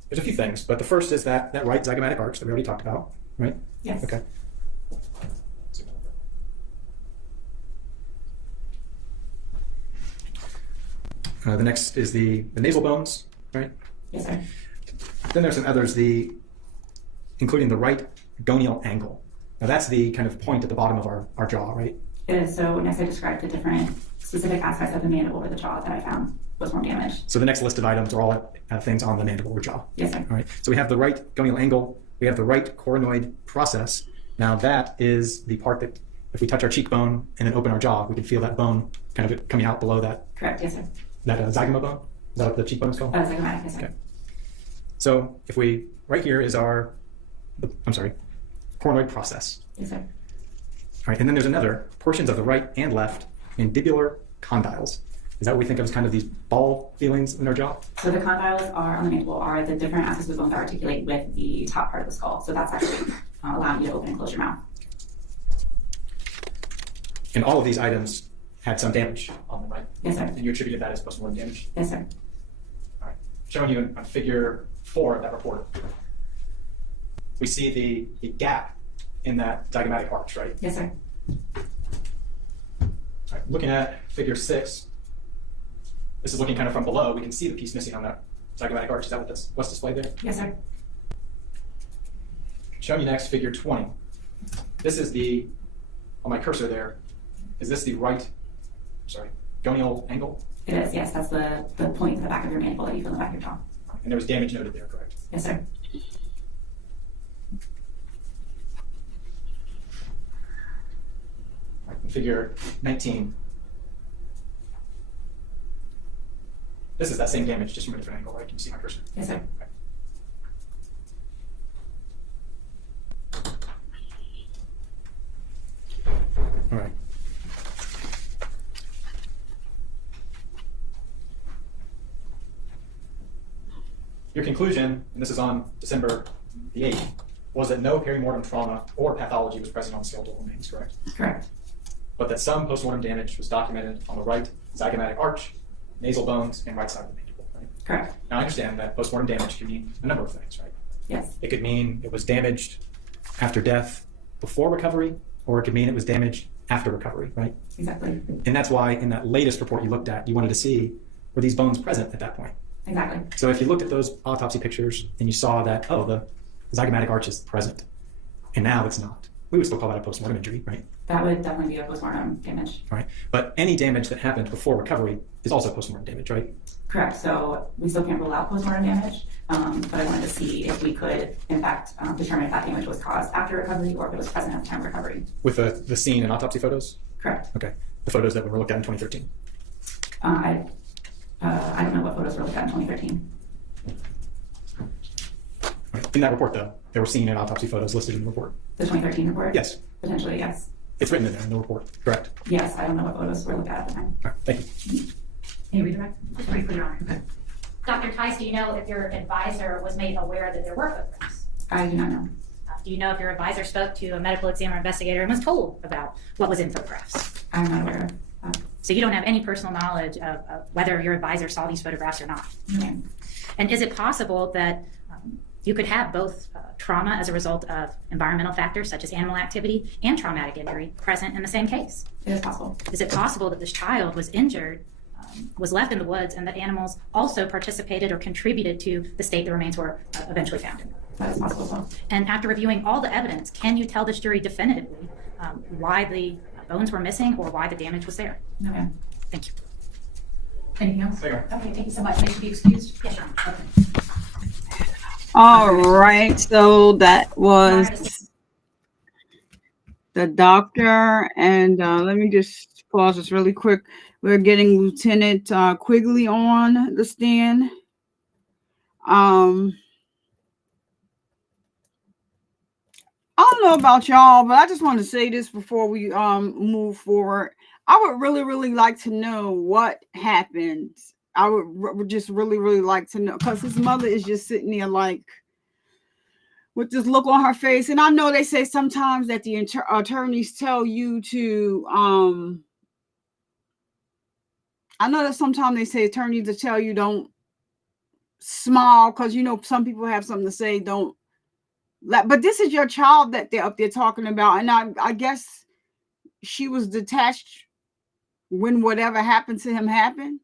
there's a few things, but the first is that right zygomatic arch that we already talked about, right? Yes. Okay. The next is the nasal bones, right? Yes, sir. Then there's some others, including the right gonial angle. Now that's the kind of point at the bottom of our jaw, right? It is. So next I described the different specific aspects of the mandible or the jaw that I found postmortem damage. So the next list of items are all things on the mandible or jaw. Yes, sir. All right. So we have the right gonial angle. We have the right coronoid process. Now that is the part that if we touch our cheekbone and then open our jaw, we can feel that bone kind of coming out below that. Correct. Yes, sir. That zygoma bone. Is that what the cheekbone is called? Zygomatic. Yes, sir. Okay. So if we, right here is coronoid process. Yes, sir. All right. And then there's another portions of the right and left mandibular condyles. Is that what we think of as kind of these ball feelings in our jaw? So the condyles are on the mandible are the different aspects of the bone that articulate with the top part of the skull. So that's actually allowing you to open and close your mouth. And all of these items had some damage on them, right? Yes, sir. And you attributed that as postmortem damage. Yes, sir. All right. Showing you on figure 4 of that report, we see the gap in that zygomatic arch, right? Yes, sir. All right. Looking at figure 6, this is looking kind of from below. We can see the piece missing on that zygomatic arch. Is that what's displayed there? Yes, sir. Showing you next figure 20. This is on my cursor there, is this the right, gonial angle? It is. Yes, that's the point in the back of your mandible that you feel in the back of your jaw. And there was damage noted there, correct? Yes, sir. All right. In figure 19. This is that same damage, just from a different angle, right? Can you see my cursor? Yes, sir. Okay. All right. Your conclusion, and this is on December the 8th, was that no perimortem trauma or pathology was present on the skeletal remains, correct? Correct. But that some postmortem damage was documented on the right zygomatic arch, nasal bones, and right side of the mandible, right? Correct. Now I understand that postmortem damage can mean a number of things, right? Yes. It could mean it was damaged after death before recovery, or it could mean it was damaged after recovery, right? Exactly. And that's why in that latest report you looked at, you wanted to see, were these bones present at that point? Exactly. So if you looked at those autopsy pictures and you saw that, oh, the zygomatic arch is present, and now it's not, we would still call that a postmortem injury, right? That would definitely be a postmortem damage. All right. But any damage that happened before recovery is also postmortem damage, right? Correct. So we still can't rule out postmortem damage, but I wanted to see if we could, in fact, determine if that damage was caused after recovery or if it was present at the time of recovery. With the scene and autopsy photos? Correct. Okay. The photos that were looked at in 2013. I don't know what photos were looked at in 2013. Right. In that report, though, there were scene and autopsy photos listed in the report. The 2013 report? Yes. Potentially, yes. It's written in there in the report, correct? Yes, I don't know what photos were looked at the time. All right. Thank you. Can you redirect? Just briefly, Your Honor. Okay. Dr. Tice, do you know if your advisor was made aware that there were photographs? I do not know. Do you know if your advisor spoke to a medical examiner investigator and was told about what was in photographs? I'm not aware of that. So you don't have any personal knowledge of whether your advisor saw these photographs or not? Okay. And is it possible that you could have both trauma as a result of environmental factors such as animal activity and traumatic injury present in the same case? It is possible. Is it possible that this child was injured, was left in the woods, and that animals also participated or contributed to the state the remains were eventually found in? That is possible as well. And after reviewing all the evidence, can you tell this jury definitively why the bones were missing or why the damage was there? Okay. Thank you. Anything else? There you Okay, thank you so much. May she be excused? Yes, Your Honor. Okay. All right, so that was the doctor. And let me just pause this really quick. We're getting Lieutenant Quigley on the stand. I don't know about y'all, but I just want to say this before we move forward. I would really like to know what happened. I would just really like to know, because his mother is just sitting there like with this look on her face. And I know they say sometimes that the attorneys tell you to I know that sometimes they say attorneys to tell you don't smile, because some people have something to say, don't. But this is your child that they're up there talking about. And I guess she was detached when whatever happened to him happened,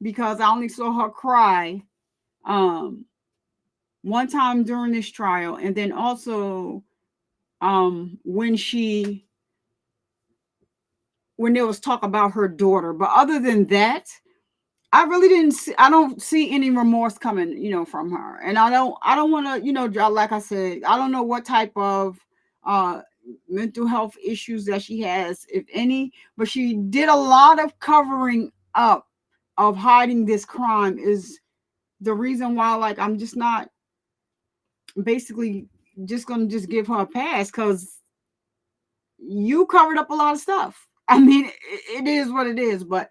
because I only saw her cry one time during this trial. And then also when there was talk about her daughter. But other than that, I don't see any remorse coming, from her. And I don't want to, like I said, I don't know what type of mental health issues that she has, if any, but she did a lot of covering up of hiding this crime is the reason why, like, I'm just not basically just going to just give her a pass, because you covered up a lot of stuff. I mean, it is what it is, but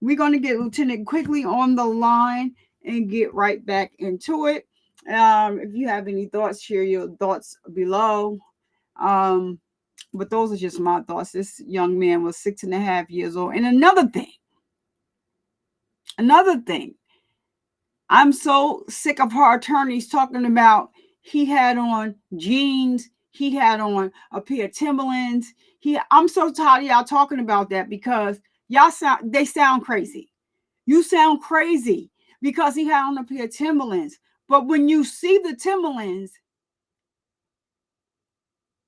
we're going to get Lieutenant Quigley on the line and get right back into it. If you have any thoughts, share your thoughts below. But those are just my thoughts. This young man was 6.5 years old. And another thing, I'm so sick of her attorneys talking about he had on jeans, he had on a pair of Timberlands. I'm so tired of y'all talking about that, because they sound crazy. You sound crazy because he had on a pair of Timberlands. But when you see the Timberlands,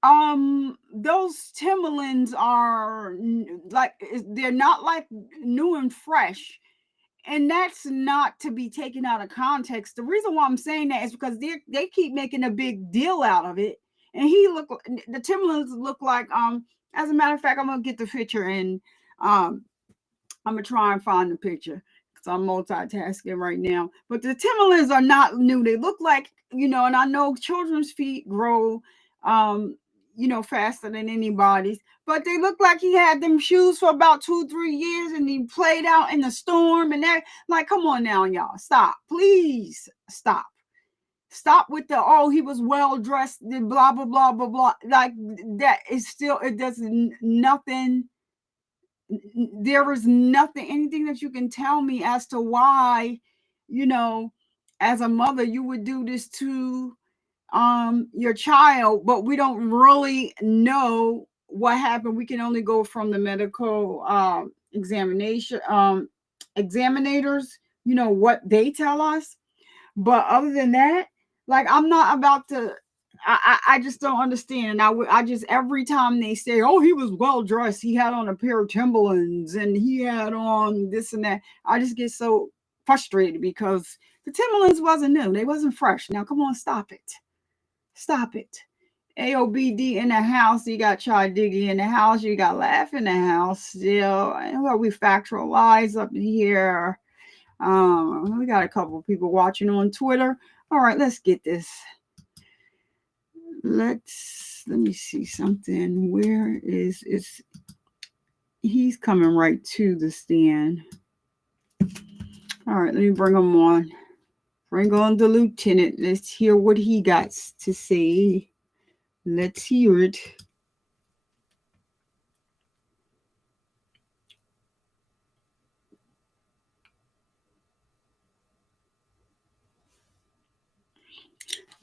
those Timberlands are like, they're not like new and fresh. And that's not to be taken out of context. The reason why I'm saying that is because they keep making a big deal out of it. And the Timberlands look like, as a matter of fact, I'm going to get the picture, and I'm going to try and find the picture, because I'm multitasking right now. But the Timberlands are not new. They look like, and I know children's feet grow, faster than anybody's. But they look like he had them shoes for about 2-3 years, and he played out in the storm. And that, like, come on now, y'all. Stop. Please stop. Stop with the, he was well dressed, blah, blah, blah, blah, blah. Like, that is still, it does nothing. There is anything that you can tell me as to why, as a mother, you would do this to your child. But we don't really know what happened. We can only go from the medical examination examinators, what they tell us. But other than that, like, I'm not about to, I just don't understand. I just, every time they say, he was well dressed, he had on a pair of Timberlands, and he had on this and that, I just get so frustrated, because the Timberlands wasn't new. They wasn't fresh. Now, come on, stop it. Stop it. AOBD in the house. You got Chai Diggy in the house. You got Laugh in the house still. And we factual lies up here. We got a couple of people watching on Twitter. All right, let's get this. Let me see something. Where is he's coming right to the stand. All right, let me bring him on. Bring on the lieutenant. Let's hear what he got to say. Let's hear it.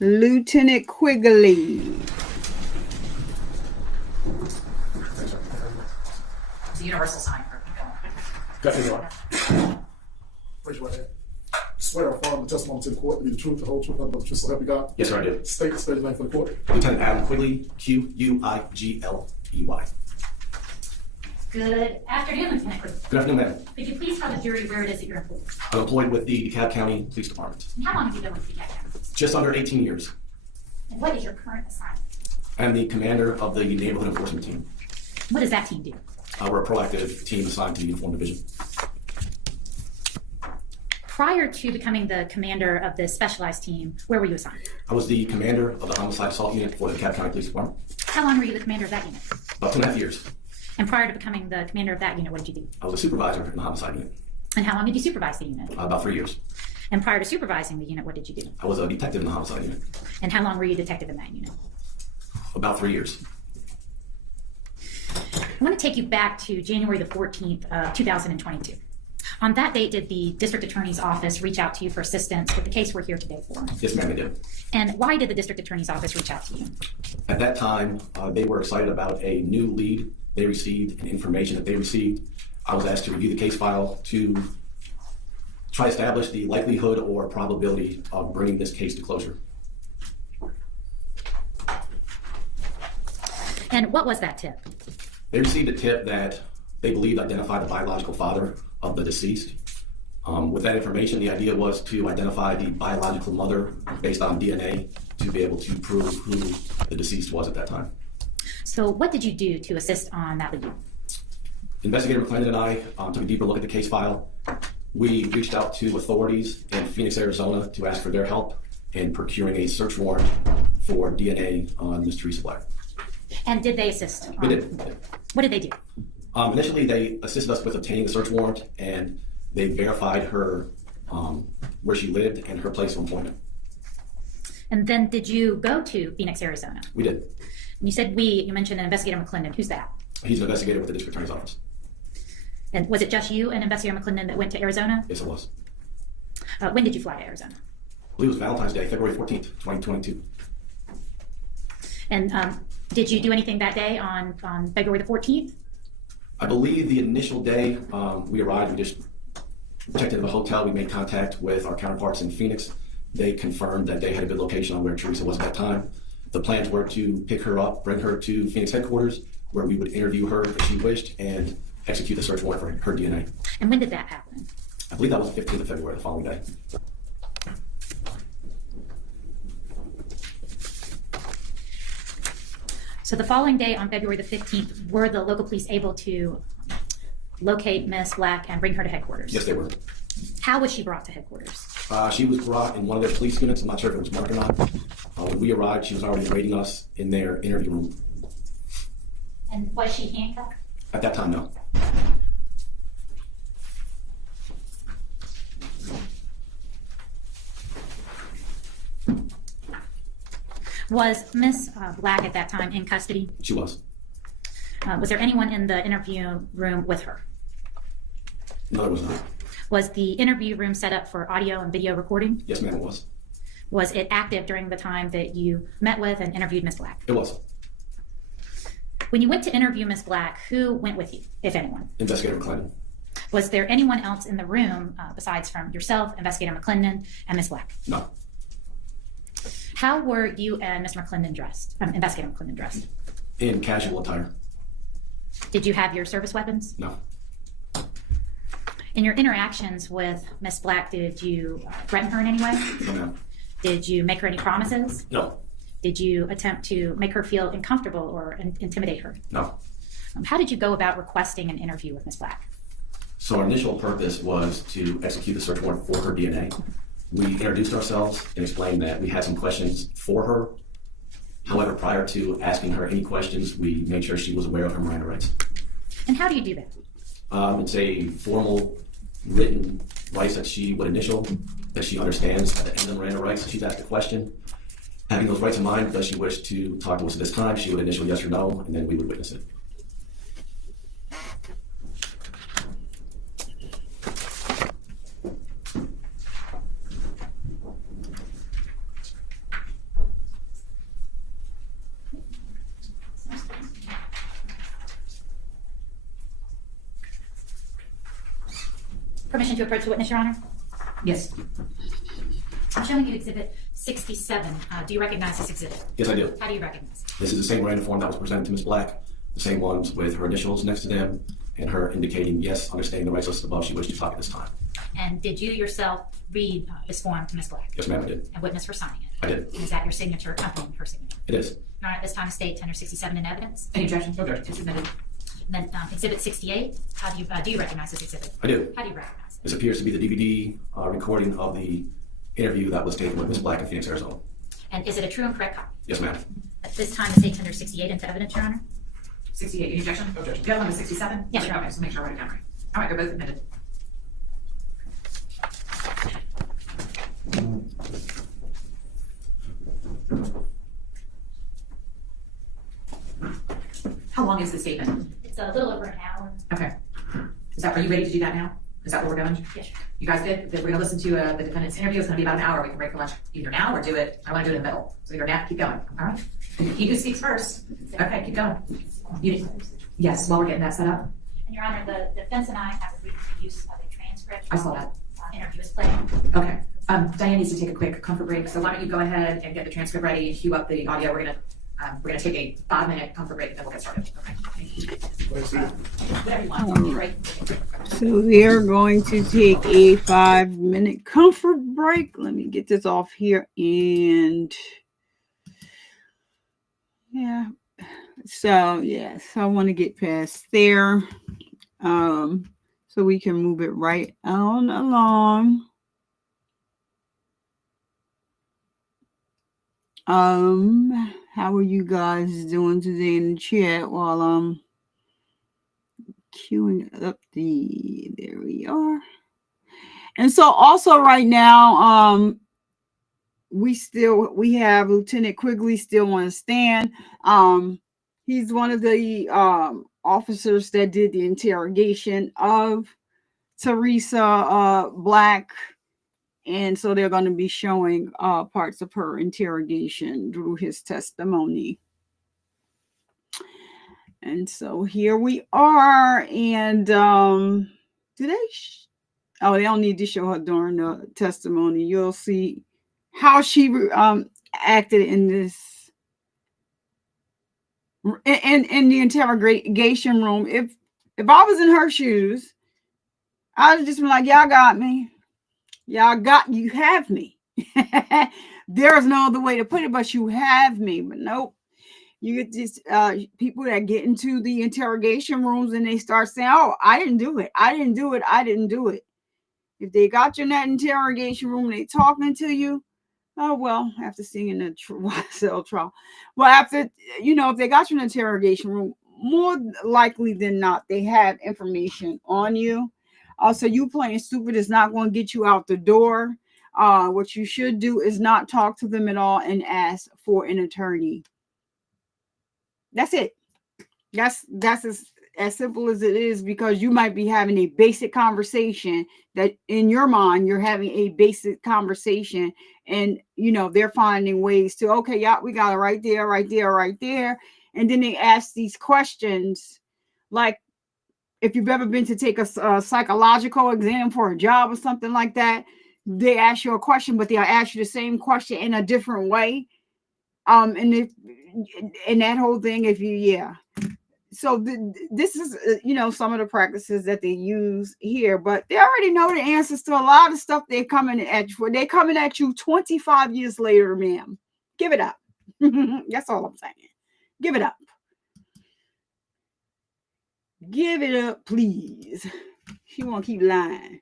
Lieutenant Quigley. It's a universal sign for people. Definitely right. Raise your right hand. Swear or affirm the testimony to the court to be the truth, the whole truth, nothing but the truth, so help you God. Yes, sir, I do. State your name for the court. Lieutenant Adam Quigley, Quigley. Good afternoon, Lieutenant Quigley. Good afternoon, ma'am. Could you please tell the jury where it is that you're employed? I'm employed with the DeKalb County Police Department. And how long have you been with DeKalb County? Just under 18 years. And what is your current assignment? I am the commander of the neighborhood enforcement team. What does that team do? We're a proactive team assigned to the uniform division. Prior to becoming the commander of this specialized team, where were you assigned? I was the commander of the homicide assault unit for the DeKalb County Police Department. How long were you the commander of that unit? About 2.5 years. And prior to becoming the commander of that unit, what did you do? I was a supervisor in the homicide unit. And how long did you supervise the unit? About 3 years. And prior to supervising the unit, what did you do? I was a detective in the homicide unit. And how long were you detective in that unit? About 3 years. I want to take you back to January the 14th of 2022. On that date, did the district attorney's office reach out to you for assistance with the case we're here today for? Yes, ma'am, they did. And why did the district attorney's office reach out to you? At that time, they were excited about a new lead they received and information that they received. I was asked to review the case file to try to establish the likelihood or probability of bringing this case to closure. And what was that tip? They received a tip that they believed identified the biological father of the deceased. With that information, the idea was to identify the biological mother based on DNA to be able to prove who the deceased was at that time. So what did you do to assist on that lead? Investigator McClendon and I took a deeper look at the case file. We reached out to authorities in Phoenix, Arizona to ask for their help in procuring a search warrant for DNA on Ms. Teresa Black. And did they assist? They did. What did they do? Initially, they assisted us with obtaining the search warrant, and they verified her where she lived and her place of employment. And then did you go to Phoenix, Arizona? We did. And you said you mentioned Investigator McClendon. Who's that? He's an investigator with the district attorney's office. And was it just you and Investigator McClendon that went to Arizona? Yes, it was. When did you fly to Arizona? I believe it was Valentine's Day, February 14th, 2022. And did you do anything that day on February the 14th? I believe the initial day we arrived, we just checked into the hotel. We made contact with our counterparts in Phoenix. They confirmed that they had a good location on where Teresa was at that time. The plans were to pick her up, bring her to Phoenix headquarters, where we would interview her if she wished, and execute the search warrant for her DNA. And when did that happen? I believe that was the 15th of February, the following day. So the following day, on February the 15th, were the local police able to locate Miss Black and bring her to headquarters? Yes, they were. How was she brought to headquarters? She was brought in one of their police units. I'm not sure if it was marked or not. When we arrived, she was already awaiting us in their interview room. And was she handcuffed? At that time, no. Was Miss Black at that time in custody? She was. Was there anyone in the interview room with her? No, there was not. Was the interview room set up for audio and video recording? Yes, ma'am, it was. Was it active during the time that you met with and interviewed Miss Black? It was. When you went to interview Miss Black, who went with you, if anyone? Investigator McClendon. Was there anyone else in the room besides from yourself, Investigator McClendon, and Miss Black? No. How were you and Mr. McClendon dressed, Investigator McClendon dressed? In casual attire. Did you have your service weapons? No. In your interactions with Miss Black, did you threaten her in any way? No, ma'am. Did you make her any promises? No. Did you attempt to make her feel uncomfortable or intimidate her? No. How did you go about requesting an interview with Miss Black? So our initial purpose was to execute the search warrant for her DNA. We introduced ourselves and explained that we had some questions for her. However, prior to asking her any questions, we made sure she was aware of her Miranda rights. And how do you do that? It's a formal written rights that she would initial, that she understands at the end of the Miranda rights. So she's asked a question. Having those rights in mind, does she wish to talk to us at this time? She would initial yes or no, and then we would witness it. Permission to approach the witness, Your Honor? Yes. I'm showing you Exhibit 67. Do you recognize this exhibit? Yes, I do. How do you recognize it? This is the same Miranda form that was presented to Ms. Black, the same ones with her initials next to them, and her indicating, yes, understanding the rights listed above, she wished to talk at this time. And did you yourself read this form to Ms. Black? Yes, ma'am, I did. And witness her signing it? I did. And is that your signature accompanying her signature? It is. Your Honor, at this time, state tender 67 in evidence. Any objection? Objection. It's submitted. And then exhibit 68. How do you recognize this exhibit? I do. How do you recognize it? This appears to be the DVD recording of the interview that was taken with Ms. Black in Phoenix, Arizona. And is it a true and correct copy? Yes, ma'am. At this time, state tender 68 into evidence, Your Honor. 68. Any objection? Objection. The other one is 67? Yes, Your Honor. Okay, so make sure I write it down right. All right, they're both admitted. How long is the statement? It's a little over an hour. Okay. Are you ready to do that now? Is that what we're doing? Yes, Your You guys good? We're gonna listen to the defendant's interview. It's gonna be about an hour. We can break for lunch either now or do it. I wanna do it in the middle. So either now, keep going. All right. He who speaks first. Okay, keep going. Yes, while we're getting that set up. And Your Honor, the defense and I have agreed to the use of a transcript. I saw that. Interview is playing. Okay. Diane needs to take a quick comfort break. So why don't you go ahead and get the transcript ready and cue up the audio. We're gonna take a 5-minute comfort break and then we'll get started. Okay. Whatever you want. Right. So we are going to take a 5-minute comfort break. Let me get this off here and yeah. So yes, I want to get past there. So we can move it right on along. How are you guys doing today in the chat while I'm queuing up there we are. And so also right now, we have Lieutenant Quigley still on stand. He's one of the officers that did the interrogation of Teresa Black. And so they're going to be showing parts of her interrogation through his testimony. And so here we are. And do they? They don't need to show her during the testimony. You'll see how she acted in this, in the interrogation room. If I was in her shoes, I'd just be like, y'all got me. You have me. There's no other way to put it, but you have me. But nope. You get these people that get into the interrogation rooms and they start saying, oh, I didn't do it. I didn't do it. If they got you in that interrogation room and they talking to you, oh, well, after seeing the cell trial. Well, after, if they got you in an interrogation room, more likely than not, they have information on you. So you playing stupid is not going to get you out the door. What you should do is not talk to them at all and ask for an attorney. That's it. That's as simple as it is, because you might be having a basic conversation that in your mind, you're having a basic conversation and, they're finding ways to, okay, yeah, we got it right there. And then they ask these questions like, if you've ever been to take a psychological exam for a job or something like that, they ask you a question, but they'll ask you the same question in a different way. And that whole thing, So this is, some of the practices that they use here, but they already know the answers to a lot of stuff they're coming at you for. They're coming at you 25 years later, ma'am. Give it up. That's all I'm saying. Give it up. Give it up, please. She won't keep lying.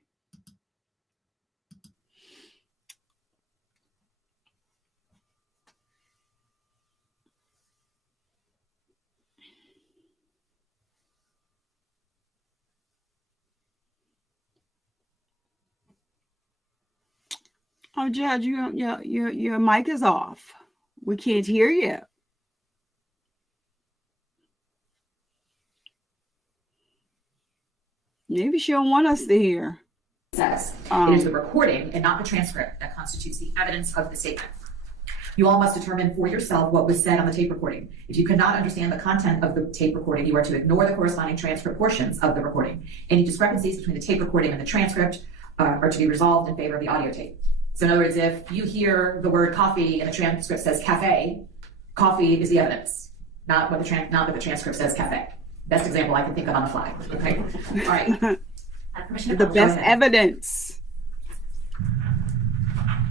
Oh, Judge, your mic is off. We can't hear you. Maybe she don't want us to hear. Says it is the recording and not the transcript that constitutes the evidence of the statement. You all must determine for yourself what was said on the tape recording. If you cannot understand the content of the tape recording, you are to ignore the corresponding transcript portions of the recording. Any discrepancies between the tape recording and the transcript are to be resolved in favor of the audio tape. So in other words, if you hear the word coffee and the transcript says cafe, coffee is the evidence, not what the transcript says cafe. Best example I can think of on the fly. Okay. All right. The best evidence.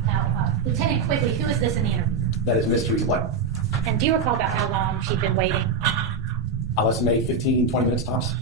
Now, Lieutenant Quigley, who is this in the interview? That is Miss Teresa Black. And do you recall about how long she'd been waiting? I'll estimate 15, 20 minutes tops.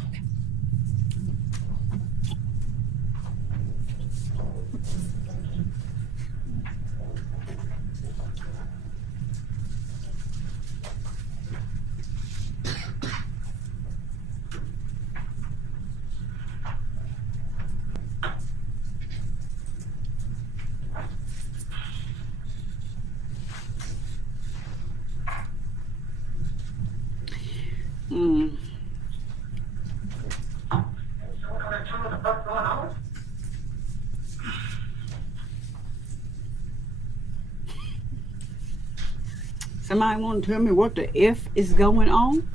Somebody want to tell me what the F is going on?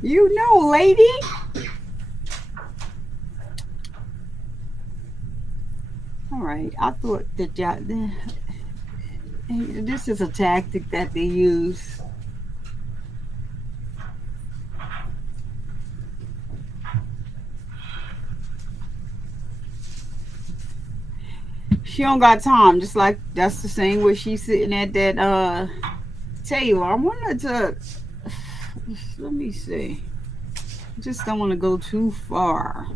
You know, lady. All right, I thought that this is a tactic that they use. She don't got time, just like that's the same way she's sitting at that table. I wanted to, let me see. I just don't want to go too far.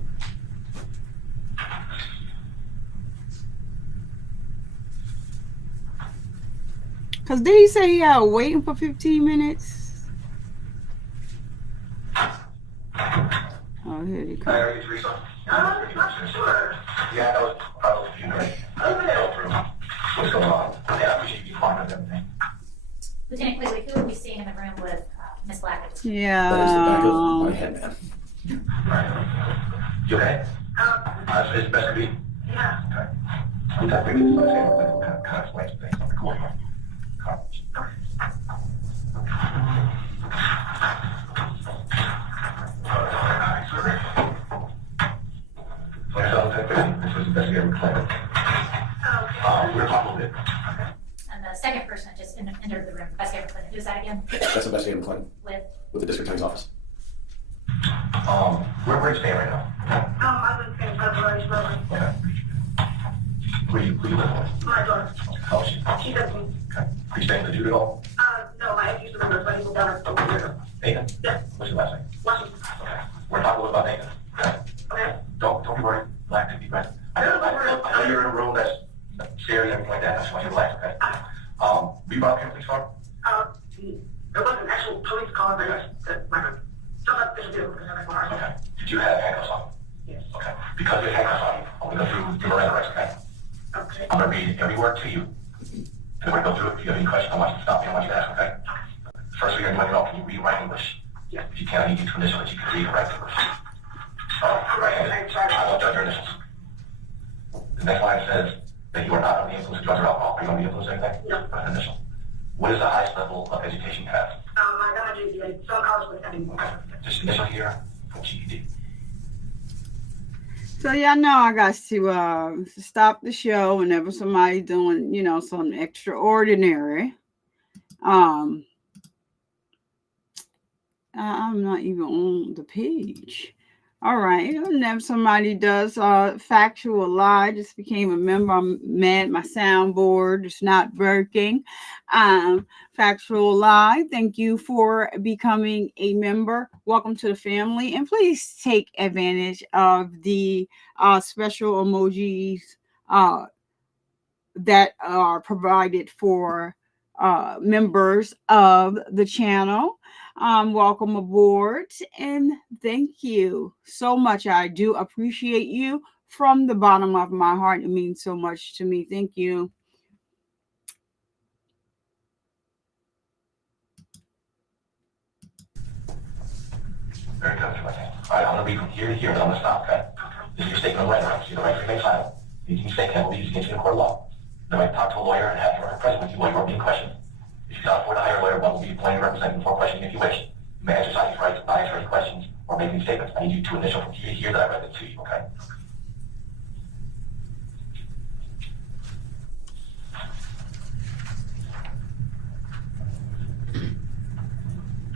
Cause did he say he waiting for 15 minutes? Oh, here they come. Hi, Teresa. Sure. Yeah, that was probably a few minutes. What's going on? Yeah, I appreciate you finding everything. Lieutenant Quigley, who are we seeing in the room with Miss Black? Yeah. That is the back of my head, ma'am. Right. You okay? It's best to be. Yeah. Okay. I'm not thinking it's kind of explain some things on the call. This is investigative claim. We're talking a little bit. And the second person that just entered the room, investigator Clinton. Who is that again? That's investigative Clinton With? with the district attorney's office. Where are you staying right now? I live in February, Okay. Who you living with? my daughter. Oh, she She doesn't. okay. Are you staying with the dude at all? No, I used to live with my daughter over here. Nathan? Yeah. What's your last name? Washington. Okay. We're talking a little about Nathan. Okay. Okay. Don't be worried. Relax and be right. I know you're in a room that's scary and everything like that. I just want you to relax, okay? Were you brought up here police car? There wasn't an actual police car, but somebody did it. Okay. Did you have handcuffs on? Yes. Okay. Because you have handcuffs on you, I'm going to go through your Miranda rights, okay? Okay. I'm going to read every word to you. And we're going to go through it. If you have any questions, I want you to stop me. I want you to ask, okay? First, we're going to know, can you read and write English? Yes. If you can, I need you to initial that you can read and write English. Right-handed. I will judge your initials. The next line says that you are not under the influence of drugs or alcohol. Are you under the influence of anything? No. An initial. What is the highest level of education you have? I got my GED. Some college with having Okay. Just initial here for GED. So y'all know I got to stop the show whenever somebody doing, something extraordinary. I'm not even on the page. All right. Whenever somebody does factual lie, just became a member. I'm mad my soundboard is not working. Factual lie. Thank you for becoming a member. Welcome to the family. And please take advantage of the special emojis that are provided for members of the channel. Welcome aboard and thank you so much. I do appreciate you from the bottom of my heart. It means so much to me. Thank you. Very good. All right, I'm going to read from here to here, and I'm going to stop, okay? This is your statement of right. You have the right to remain silent. Anything you say can be used against you in court of law. The right to talk to a lawyer and have your present with you while you are being questioned. If you cannot afford to hire a lawyer, one will be appointed to represent you before questioning if you wish. You may exercise these rights by answering questions or making statements. I need you to initial from here to here that I read it to you, okay?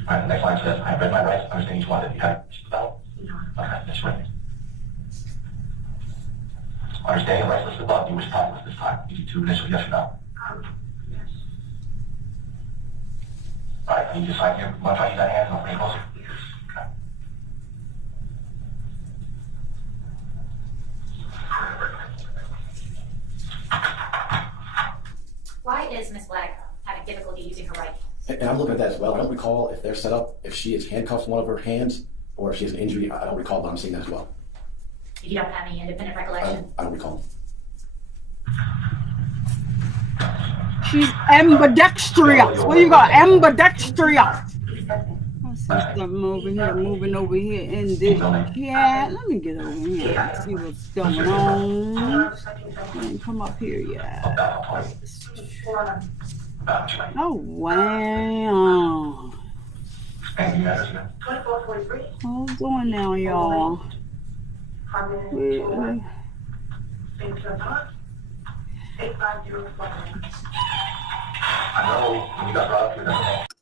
All right, the next line says, I have read my rights, understand each one. Did you have the bell? No. Okay, that's right. Understanding the rights listed above, you wish to talk to us this time. You need to initial yes or no. Yes. All right, I need you to sign here. One time you got hands, I'll bring it closer. Okay. Why is Miss Black having difficulty using her right hand? And I'm looking at that as well. I don't recall if they're set up, if she is handcuffed one of her hands, or if she has an injury. I don't recall, but I'm seeing that as well. You don't have any independent recollection? I don't recall. She's ambidextrous. What do you got? Ambidextrous. Let's see something moving over here in this chat. Let me get over here and see what's going on. And come up here, yeah. Oh wow. Hold on now, y'all.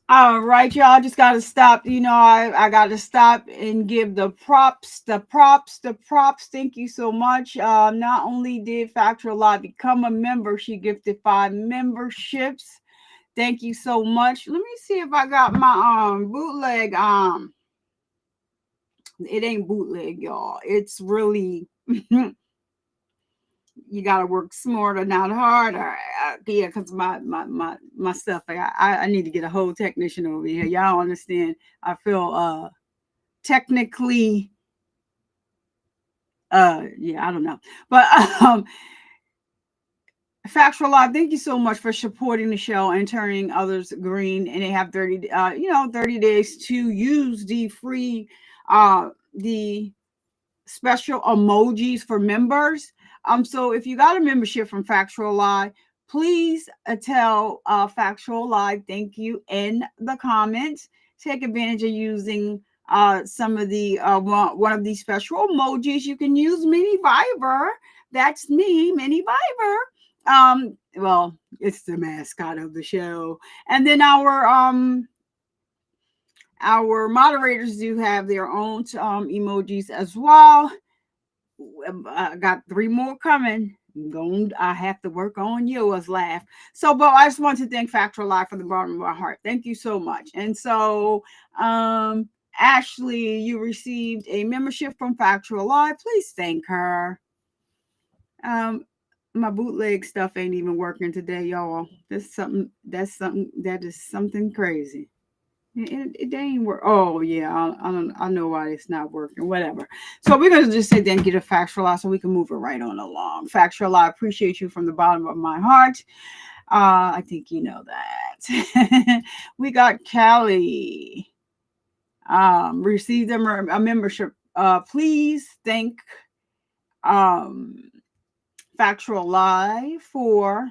All right, y'all. Just gotta stop. You know, I gotta stop and give the props. Thank you so much. Not only did Factual Lie become a member, she gifted 5 memberships. Thank you so much. Let me see if I got my bootleg. It ain't bootleg, y'all. It's really you gotta work smarter, not harder. Yeah, because my stuff. I need to get a whole technician over here. Y'all understand? I feel technically. Yeah, I don't know, but Factual Live, thank you so much for supporting the show and turning others green. And they have 30 days to use the free, the special emojis for members. So if you got a membership from Factual Live, please tell Factual Live thank you in the comments. Take advantage of using some of the one of these special emojis. You can use Mini Viber. That's me, Mini Viber. Well, it's the mascot of the show. And then our moderators do have their own emojis as well. I got 3 more coming. I have to work on yours, laugh. So, but I just want to thank Factual Live from the bottom of my heart. Thank you so much. And so, Ashley, you received a membership from Factual Live. Please thank her. My bootleg stuff ain't even working today, y'all. That is something crazy. It ain't work. Oh yeah, I know why it's not working. Whatever. So we're gonna just say thank you to Factual Live so we can move it right on along. Factual Live, appreciate you from the bottom of my heart. I think you know that. We got Kelly. Received a membership. Please thank Factual Live for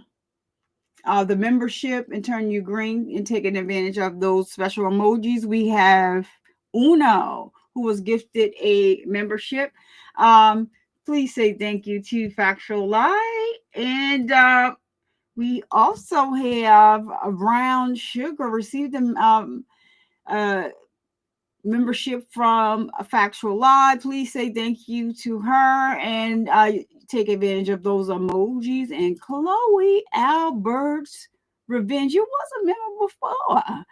the membership and turn you green and taking advantage of those special emojis. We have Uno, who was gifted a membership. Please say thank you to Factual Live. And we also have a Brown Sugar received a membership from a Factual Live. Please say thank you to her and take advantage of those emojis. And Chloe Albert's Revenge. You was a member before,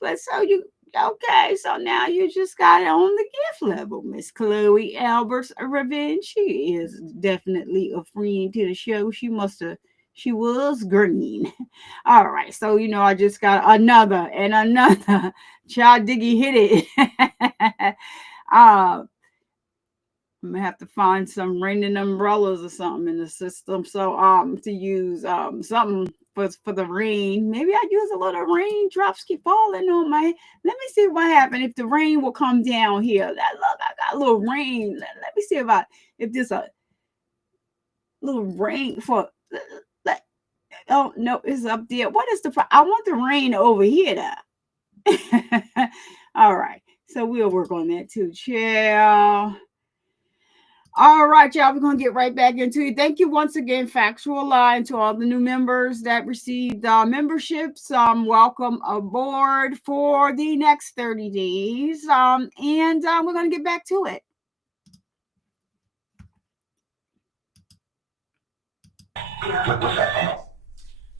but so you okay? So now you just got it on the gift level, Miss Chloe Albert's Revenge. She is definitely a friend to the show. She was green. All right. So, you know, I just got another Child Diggy hit it. I'm gonna have to find some raining umbrellas or something in the system. So, to use something for the rain. Maybe I use a little raindrops keep falling on my. Let me see what happened if the rain will come down here. Look, I got a little rain. Let me see if there's a little rain for. Oh no, it's up there. What is I want the rain over here now. All right. So we'll work on that too, chill. All right, y'all. We're gonna get right back into it. Thank you once again, Factual Lie, and to all the new members that received memberships. Welcome aboard for the next 30 days. And we're gonna get back to it.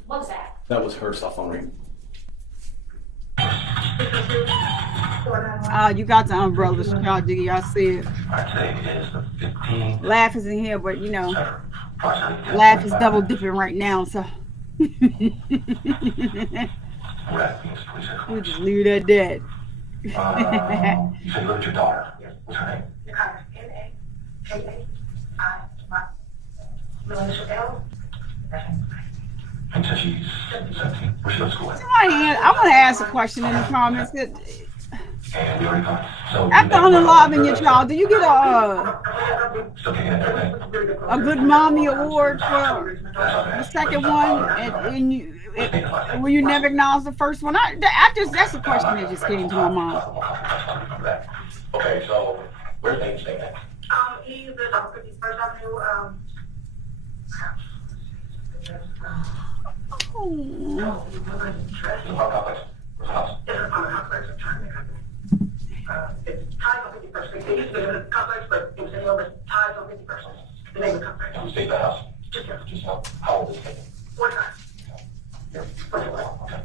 What was that? That was her cell phone ring. You got the umbrella, y'all. Do y'all see it? Today is the 15th. Laugh is in here, but you know, laugh is double dipping right now, so We're at Phoenix Police we Headquarters. just leave it at that. You said you live with your daughter. What's her name? N-A-K-A-I-Y. Middle initial L. And said she's 17. Where she go to school at? I want to ask a question in the comments. And we already got so After unaliving your child, do you get still kicking it everything. a good mommy award for the second one? And will you never acknowledge the first one? That's a question that just came to my mind. Okay, so where's Nate staying at? He lives on 51st Avenue. Oh. The apartment complex. Where's the house? It's an apartment complex. I'm trying to make it's Ties on 51st Street. They used to be in a complex, but it was in the over Ties on 51st. The name of the complex. You stay at the house? Just here. Just how old is Nate? 49. You're 41. Okay.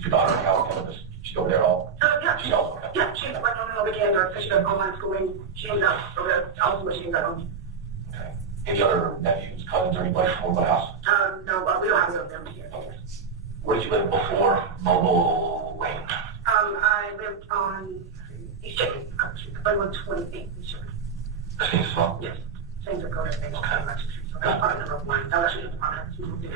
Your daughter, how old is she over there all? Yeah. She also, okay. Yeah, she's like on the weekend or she does online schooling. She ends up over there. Also, she ends up home. Okay. Any other nephews, cousins, or anybody from the house? No, but we don't have any of them here. Okay. Where did you live before Mobile Lane? I lived on East Chicken, 128 East Chicken. The same spot? Yes. Same zip code, everything. So that's part of number one. That was actually the part that we moved in.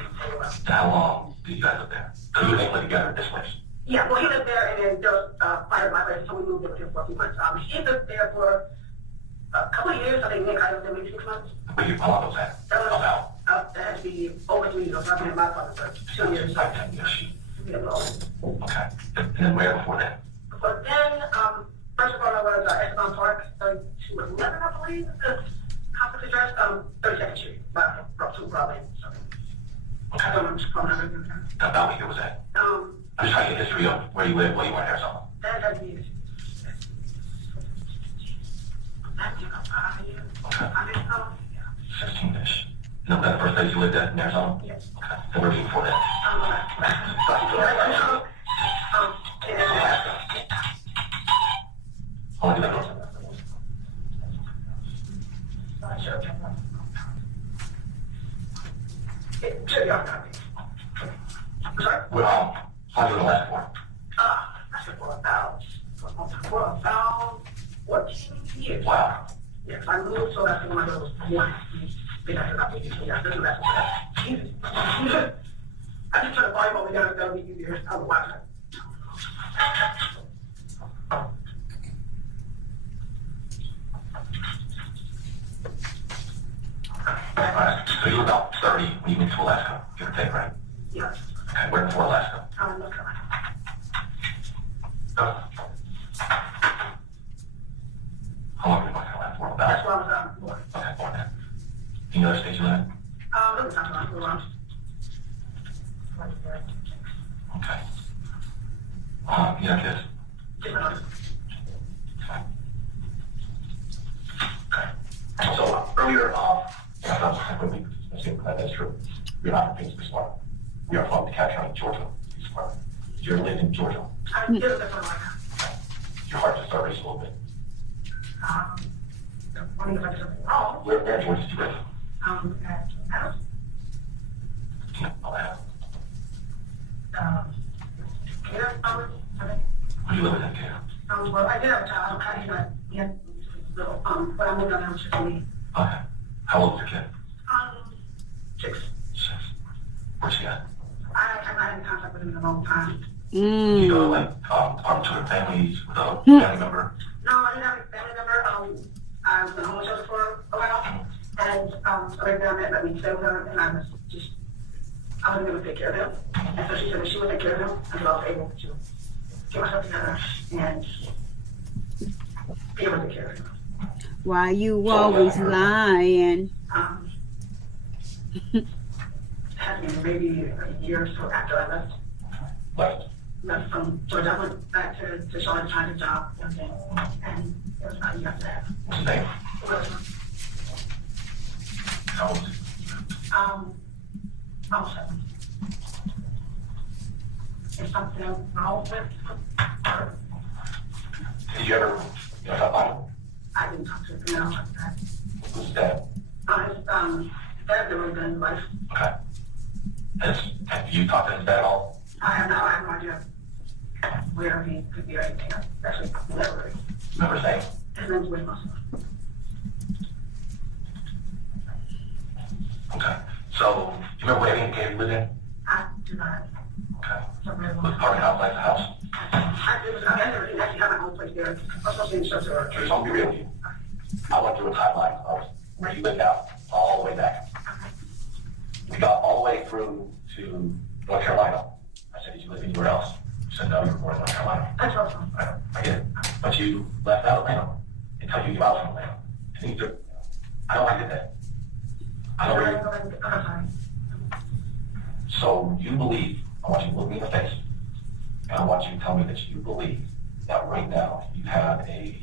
How long did you guys live there? Because you didn't live together at this place. Yeah, well, he lived there, and then there was fire my place, so we moved in with him for a few months. He lived there for a couple of years. I think Nick, I lived there maybe 6 months. How long was that? That was About? That had to be over 2 years. So I've been in my father for 2 years. Like 10 years. Yeah, well, Okay. And then where before that? but then, first of all, I was Esteban Park, 3211, I believe, the complex address, 32nd Street, about 2 Broadway. So, I don't know which phone number. About what year was that? I'm just trying to get history of where you live, what you want to have something. That had to be, that took about 5 years. Okay. 5 years ago. 16-ish. And was that the first place you lived at in Arizona? Yes. Okay. And where were you before that? How long did you live there? Well, how long did it last for? I said for about 14 years. Wow. Yes, I moved so that's when my daughter was born. Then after about 18 years, this is that's Jesus. I just turn the volume over down, that'll be easier. I'll watch it. Alright, so you were about 30 when you moved to Alaska, give or take, right? Yes. Okay, where before Alaska? North Carolina. How long were you in North Carolina for? That's About? where I was born. Okay, born there. Any other states you live in? It was South Carolina. Okay. You have kids? Different. Okay. So earlier, I thought quickly, that's true. You're not from Phoenix Police Department. We are from DeKalb County, Georgia Police Department. You're living in Georgia. I did it for like, Your heart just started racing a little bit. I mean, if I did something wrong, Where in Georgia did you live? at house. Atlanta. Care, I think. Where do you live in Decatur? Well, I did have a child. I kind of, yeah, little, but I moved on now to me. Okay. How old is your kid? 6. 6. Where's she at? I have not had contact with him in a long time. Do you go to like Department of Children and Families with a family member? No, I didn't have a family member. I was in a homeless shelter for a while, and so every time I met me, stay with her, and I was going to take care of him. And so she said that she would take care of him until I was able to get myself together and be able to take care of him. Why you always lying? Had been maybe a year or so after I left from Georgia. I went back to DaShawn and tried a job, and it was about a year after that. What's his name? How old is he? Almost 7. There's something wrong with her. Did you ever, talk about it? I didn't talk to her, no, like that. Who's that? That's never been in life. Okay. Have you talked to his dad at all? I have no idea where he could be or anything. Actually, never. Remember saying? His name's Wayne Russell. Okay. So, do you remember what area cave you lived in? I do not. Okay. Somewhere Was apartment house like the house? I never didn't actually have my own place there. I was supposed to be in shelter. Just want to be real with you. I went through a timeline of where you live now, all the way back. We got all the way through to North Carolina. I said, did you live anywhere else? You said, no, you were born in North Carolina. That's awesome. I get it. But you left Alabama until you came out from Atlanta. And you took, I know I did that. I know where you, I'm sorry. so you believe, I want you to look me in the face, and I want you to tell me that you believe that right now you have a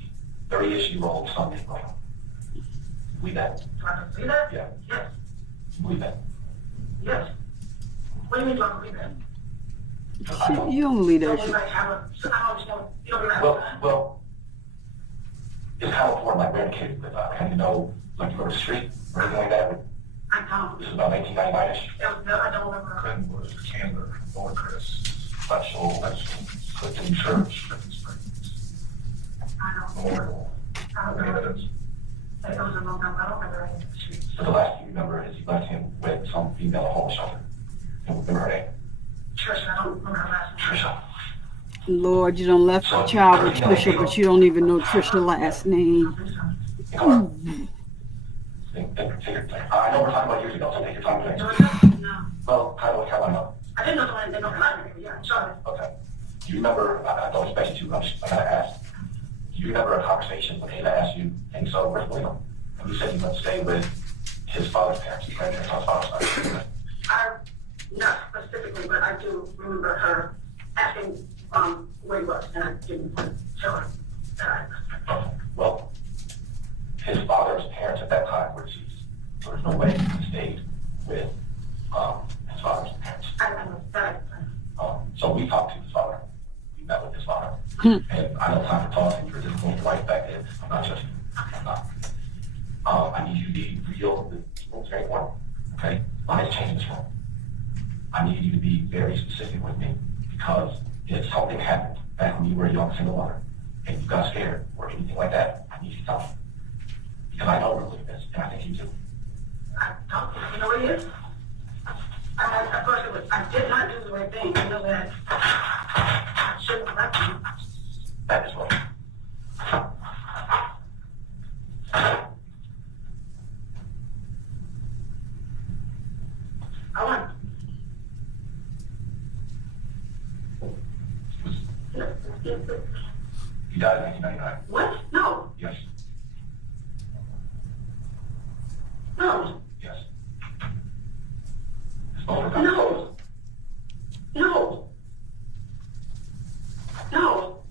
30-ish-year-old son named William. You believe that? Do I believe that? Yeah. Yes. You believe that? Yes. What do you mean, do I believe that? I don't. You don't believe So that we shit. like have a, so I don't understand. You don't believe that? Well, it's kind of important, like where the kid lived. Kind of know, like you go to the street or anything like that. I don't. This is about 1999-ish. No, I don't remember. Clinton was Candler, North Chris, Special, Clinton Church, Clinton Springs, I don't. Memorial. I don't Any remember. evidence? It was a long time. I don't remember any of the streets. But the last thing you remember is you left him with some female homeless shelter. And remember her name? Trisha, I don't remember her last name. Trisha. Lord, you done left the child with Trisha, but you don't even know Trisha's last name. I know we're talking about years ago, so take your time with it. Georgia? No. Well, kind of North Carolina. I didn't know someone didn't know her last name. Yeah, Charlotte. Okay. Do you remember, I don't expect you to, I gotta ask, do you remember a conversation when Ava asked you, and so where's William? And you said you went to stay with his father's parents, his grandparents on his father's side. Not specifically, but I do remember her asking where he was, and I didn't want to tell her that I. Well, his father's parents at that time were deceased. So there's no way he stayed with his father's parents. I know that. So we talked to his father. We met with his father. And I don't have time to talk, and you're just going right back in. I'm not judging you. I'm not. I need you to be real with people. It's very important. Okay? Mine is changing this room. I need you to be very specific with me, because if something happened back when you were a young single mother and you got scared or anything like that, I need you to tell me. Because I know where William is, and I think you do. I don't. You know what it is? Of course, I did not do the right thing. I know that I shouldn't have left you. That is right. I want. He died in 1999. What? No. Yes. No. Yes. His phone was No. No. No.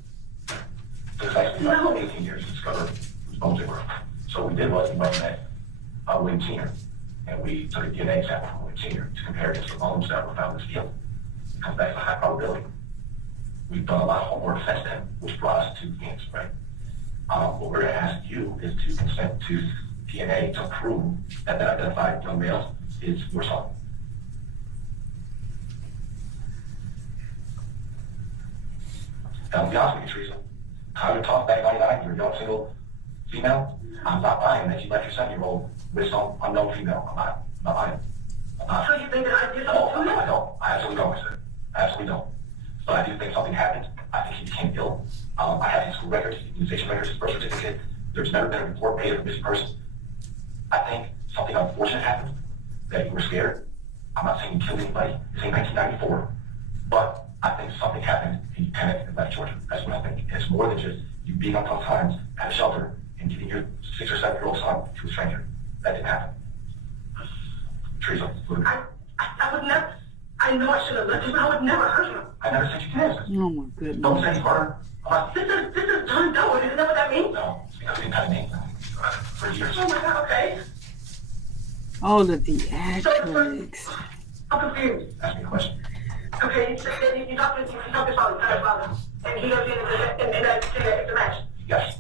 It was actually about 18 years to discover whose bones they were. So what we did was we went and met William Sr. and we took a DNA sample from William Sr. to compare against the bones that were found in this field. It comes back to high probability. We've done a lot of homework since then, which brought us to the answer, right? What we're going to ask you is to consent to DNA to prove that that identified young male is your son. Now, to be honest with you, Teresa, how you talk back in 99, you're a young single female. I'm not buying that you left your 7-year-old with some unknown female. I'm not buying it. I'm not. So you think that I did No, something to him? I don't. I absolutely don't, sir. I absolutely don't. But I do think something happened. I think he became ill. I have his school records, his immunization records, his birth certificate. There's never been a report made of a missing person. I think something unfortunate happened, that you were scared. I'm not saying you killed anybody. It's in 1994. But I think something happened and you panicked and left Georgia. That's what I think. It's more than just you being on tough times at a shelter and giving your 6 or 7-year-old son to a stranger. That didn't happen. Teresa, I would never. I know I should have left him. I would never hurt him. I never said you did. Oh my goodness. Don't say you hurt him. This is John Doe. Isn't that what that means? No, because we had a name for years. Oh my God. Okay. All the theatrics. I'm confused. Ask me a question. Okay, you talked to his father, and he goes in and that it's a match. Yes.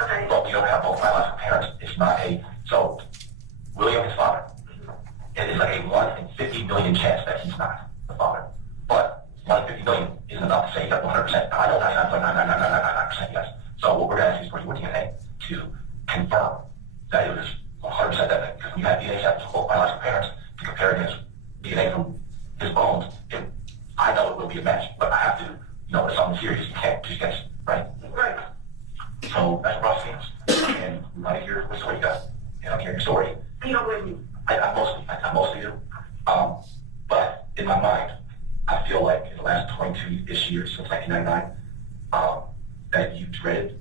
Okay. But we don't have both biological parents. It's not so William is father. It is like a 1 in 50 million chance that he's not the father. But 1 in 50 million isn't enough to say that 100%. I know 99.99999% yes. So what we're going to ask is for your DNA to confirm that it was 100% that, because when you have DNA samples from both biological parents to compare against DNA from his bones, I know it will be a match, but I have to, it's something serious. You can't just guess, right? Right. So that's rough things. And we want to hear what story you got. And I'm hearing your story. You don't believe me? I mostly do. But in my mind, I feel like in the last 22-ish years, since 1999, that you dreaded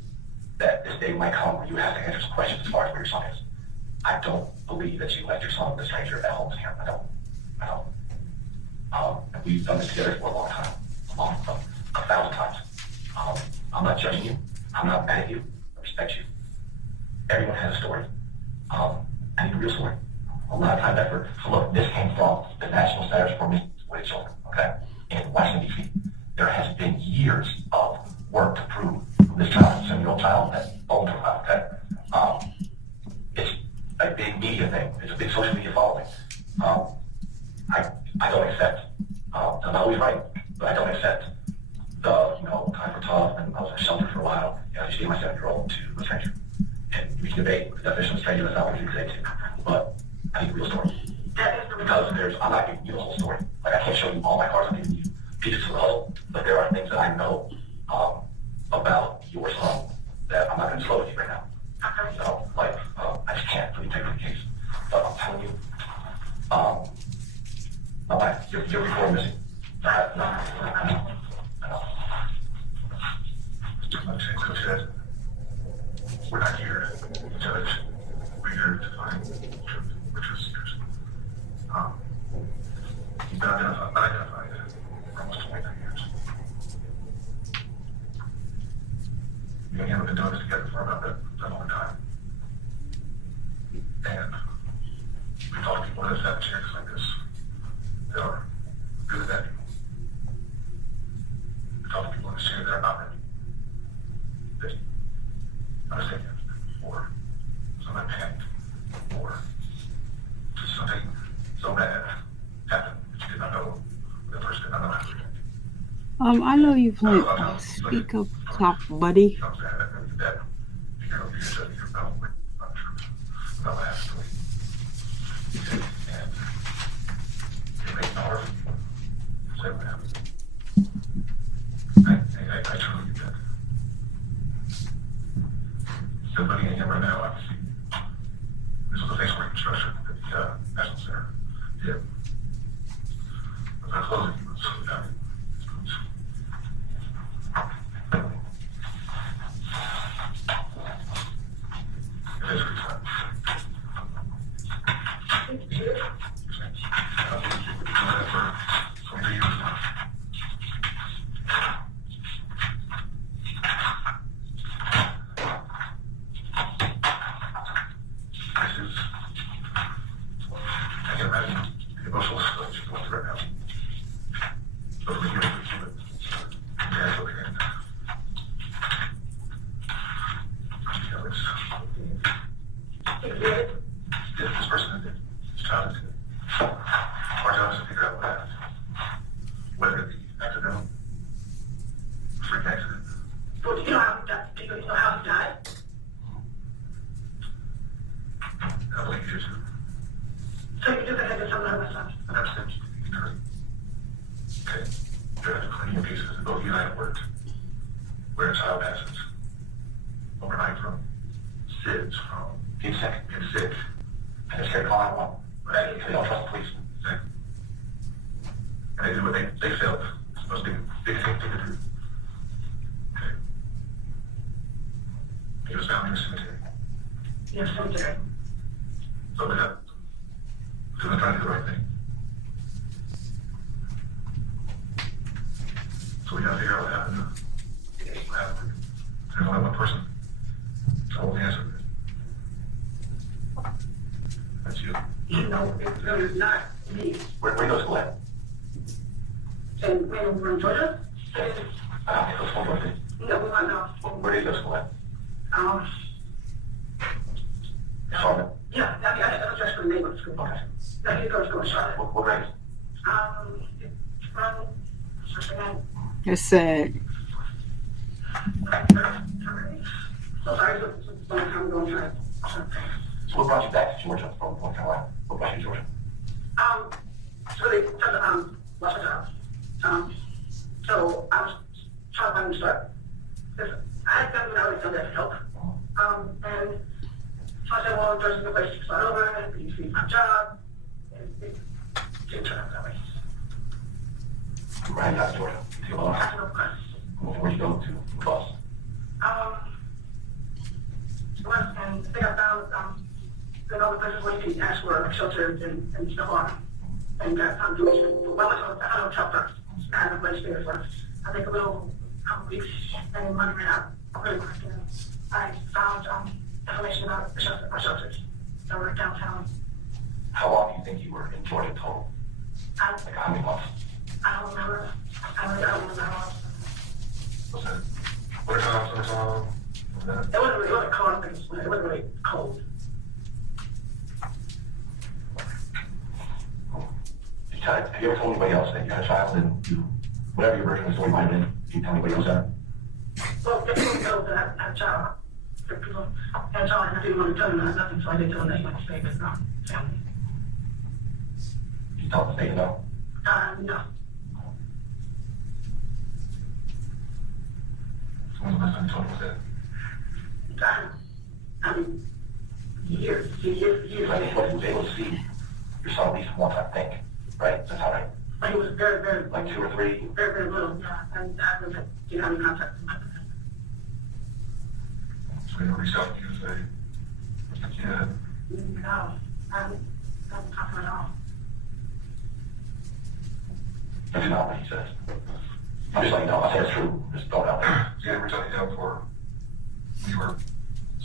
that this day might come where you have to answer some questions as far as where your son is. I don't believe that you left your son with a stranger at home with him. I don't. And we've done this together for a long time, 1,000 times. I'm not judging you. I'm not mad at you. I respect you. Everyone has a story. I need a real story. A lot of time, effort. So look, this came from the National Centers for Missing with Children, okay, in Washington, D.C. There has been years of work to prove who this child, 7-year-old child, has owned her life, okay? It's a big media thing. It's a big social media following. I don't accept, I'm not always right, but I don't accept the, time for tough, and I was in a shelter for a while, I just gave my 7-year-old to a stranger. And we can debate the definition of stranger, that's not what you say too. But I need a real story. Because I'm not giving you the whole story. Like, I can't show you all my cards, I'm giving you pieces of the puzzle, but there are things that I know about your son that I'm not going to disclose to you right now. So, I just can't really take the case. But I'm telling you, my wife, you're recording missing. I know. Coach said, we're not here to judge. We're here to find truth, which is yours. You've been unidentified for almost 23 years. You and him have been doing this together for about that long time. And we talk to people that have chances like this that are good at that. We talk to people that share that are not ready. That understand it, or something panicked, or just something so bad happened that you did not know, the person did not know how to react. I know you playing. Speak up, top buddy. I truly get that. Somebody in here right now, obviously, this was a face reconstruction at the National Center. Yeah. But I closed it, he was down in his boots. It is refund. For 23 years now. I can imagine the emotional stuff she's going through right now. But we're here to keep it. Yeah, so we can. Yeah, this person did. This child did. Our job is to figure out what happened. Whether it be accidental, freak accident. Well, do you know how he died? Do you know how he died? I believe you too. So you do that to someone else. And that's it. Okay. There are plenty of cases that both you and I have worked where a child passes overnight from SIDS, from Being sick. being sick. And they're scared to call 911. Right? They don't trust the police. Exactly. And they do what they felt was the most biggest thing to do. Okay. He was found in a cemetery. Yes, cemetery. So we got to try to do the right thing. So we got to figure out what happened. What happened? There's only one person. So what the answer is. That's you. No, it's not me. Where goes Glenn? we were in Georgia. I don't know if it's No, we went out. Where did you go to school at? Charlotte? Yeah, I was just for the neighborhood school. Okay. I did go to school in Charlotte. What grade? It's sad. So sorry, so I'm going to try. So what brought you back to Georgia from North Carolina? What brought you to Georgia? It's really because lost my job. So I was trying to find a new start. Because I had done what I always done that help. And so I said, well, there's a good place to start over, and you see my job. And it didn't turn out that way. You ran out of Georgia. You I had no class. Where'd you go to? The bus? And I think I found all the places where you can ask for shelter and stuff on. And got tuition. Well, I had a hotel first. I had a place there for, I think, couple weeks, and money ran out really quick. And I found information about the shelters that were downtown. How long do you think you were in Georgia total? Like how many months? I don't remember. I don't remember how long. Was it wintertime, summertime? It wasn't cold. I think it wasn't really cold. Have you ever told anybody else that you had a child and you, whatever your version of the story might have been, can you tell anybody else that? Well, if people know that I had a child, if people had a child and I didn't want to tell them nothing, so I didn't tell them that he went to stay with my family. Did you tell them to stay no? No. So when was the last time you told them that? I mean, years. I mean, but he was able to see your son at least once, I think, right? That's how right? But he was very, very, Like 2 or 3? very, very little, yeah. And I was didn't have any contact with my family. So you reached out to you and say, yeah. No, I haven't talked to him at all. That's not what he says. I'm just letting you know, I say it's true, just throw it out there. So you didn't reach out to him for, when you were,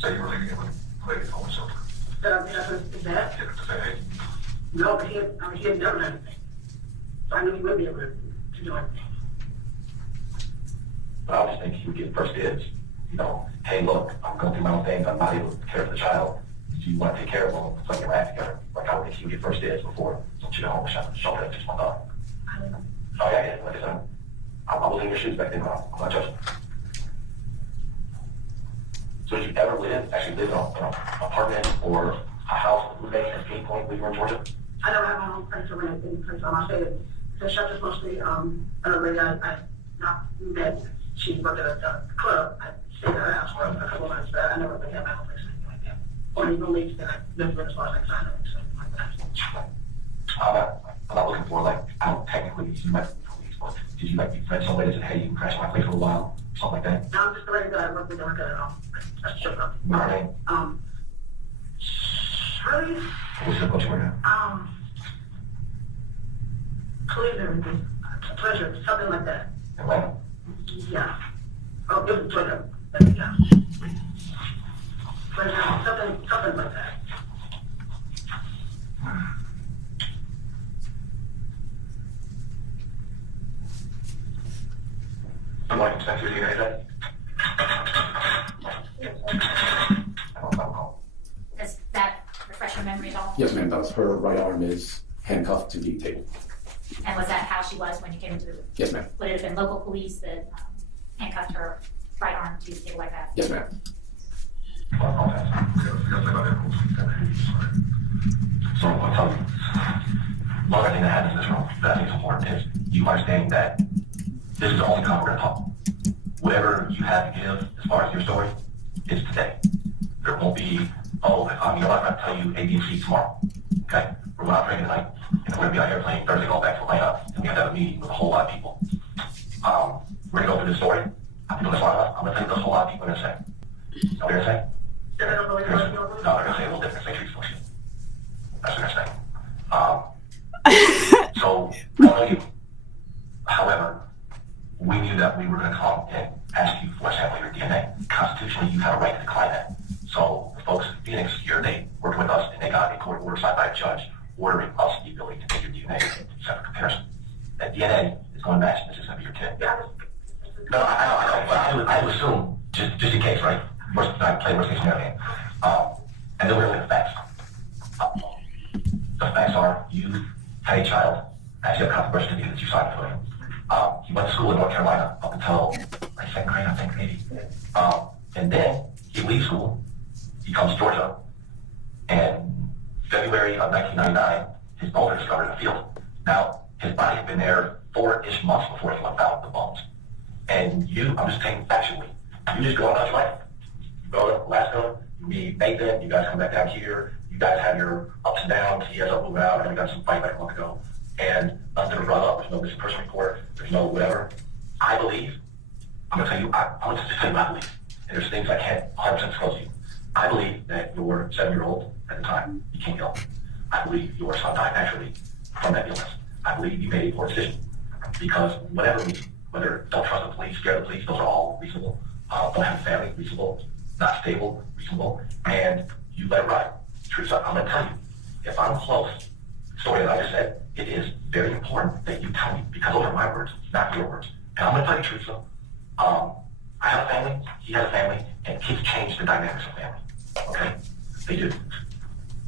say you were leaving him with lady homeless shelter. Is that? Yeah, to say, hey, No, but he had never done anything. So I knew he wouldn't be able to do anything. But I just think he would get first dibs. You know, hey, look, I'm going through my own things. I'm not able to care for the child. Do you want to take care of them? It's like your act together. Like, I would think he would get first dibs before some chick at home shelter that just went up. I don't know. Oh, yeah, like I said, I was in your shoes back then, but I'm not judging. So did you ever actually live in an apartment or a house with roommates at any point when you were in Georgia? I don't have my own place to rent any place. I say that the shelter's mostly a lady I not met. She worked at a club. I stayed at her house for a couple months, but I never really had my own place or anything like that. Or any roommates that I lived with as far as like sign or something like that. I'm not looking for like, I don't technically, you might be police, but did you like be friends somebody that said, hey, you can crash my place for a while, something like that? No, I'm just the lady that I work with. I work at a shelter. You know what I mean? Really? What's the culture right now? Pleasure, something like that. Atlanta? Yeah. Oh, it was Georgia. Yeah. Pleasure, something like that. I'm like, expect you to hear anything? I don't know. Does that refresh your memory at all? Yes, ma'am, does. Her right arm is handcuffed to the table. And was that how she was when you came into the room? Yes, ma'am. Would it have been local police that handcuffed her right arm to the table like that? Yes, ma'am. So I'll tell you, one other thing that happens in this room that I think is important is you understanding that this is the only time we're going to talk. Whatever you have to give as far as your story is today. There won't be, you know what, I'm going to tell you A, B, and C tomorrow. Okay? We're going out drinking tonight, and we're going to be on an airplane Thursday going back to Atlanta, and we have to have a meeting with a whole lot of people. We're going to go through this story. I'm going to tell you what a whole lot of people are going to say. You know what they're going to say? No, they're going to say a little different. Say Teresa Black. That's what they're saying. So, I you. However, we knew that we were going to come and ask you for a sample of your DNA. Constitutionally, you have a right to decline that. So, the folks in Phoenix here, they worked with us and they got a court order signed by a judge ordering us the ability to take your DNA and separate comparison. That DNA is going to match, and this is going to be your I play worst case scenario game. And then we're going to the facts. The facts are you had a child, actually a controversial to that you signed for him. He went to school in North Carolina up until like second grade, I think, maybe. And then he leaves school, he comes to Georgia, and February of 1999, his bones are discovered in the field. Now, his body had been there 4-ish months before anyone found the bones. And I'm just saying factually, you just go about your life. You go to Alaska, you meet Nathan, you guys come back down here, you guys have your ups and downs, he ends up moving out, and we got some fight back a month ago. And nothing was brought up, there's no missing person report, there's no whatever. I believe, I'm going to tell you, I'm going to just tell you what I believe. And there's things I can't 100% disclose to you. I believe that your 7-year-old at the time became ill. I believe your son died naturally from that illness. I believe you made a poor decision. Because whatever reason, whether don't trust the police, scare the police, those are all reasonable. Don't have a family, reasonable. Not stable, reasonable. And you let it ride. Teresa, I'm going to tell you, if I'm close, the story that I just said, it is very important that you tell me, because those are my words, not your words. And I'm going to tell you, Teresa, I have a family, he has a family, and kids change the dynamics of family. Okay? They do.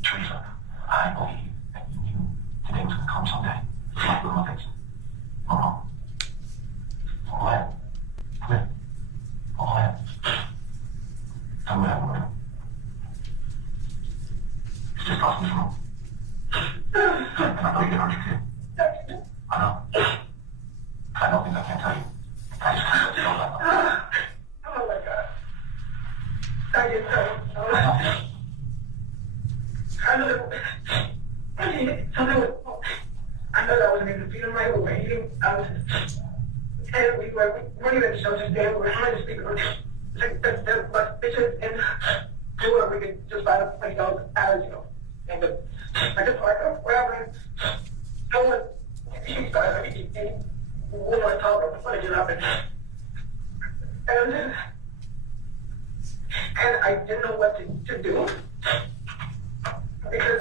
Teresa, I believe that you knew today was going to come someday. It's like little things. No, no. Go ahead. Come in. Go ahead. Tell me what happened. It's just us in this room. And I know you get hurt, kid. I know. I know things I can't tell you. I just can't tell you what I know. Oh my God. I didn't know. I know. I know that. Something was. I know that I wasn't able to feed him right. We were eating. And we weren't even at the shelter today. We were trying to speak. Like the bus bitches and do where we could just buy the $20 hours, you know. And I just like wherever. No one. She started everything. And we want to talk about the footage and up and I didn't know what to do because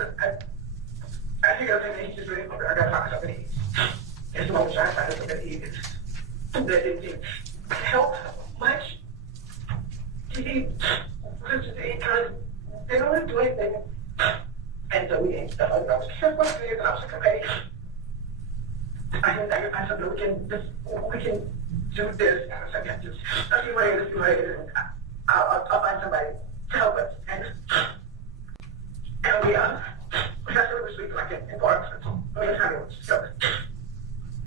I think I was thinking he's just really I gotta talk to somebody. It's the moment I find somebody that didn't help much. He was just they don't want to do anything. And so we did stuff like that. I was careful and I was like, okay. I can find something we can do this. And I was like, yeah, just let's see what it is. And I'll find somebody to help us. And we got some this week, like in parks. I mean, kind of stuff.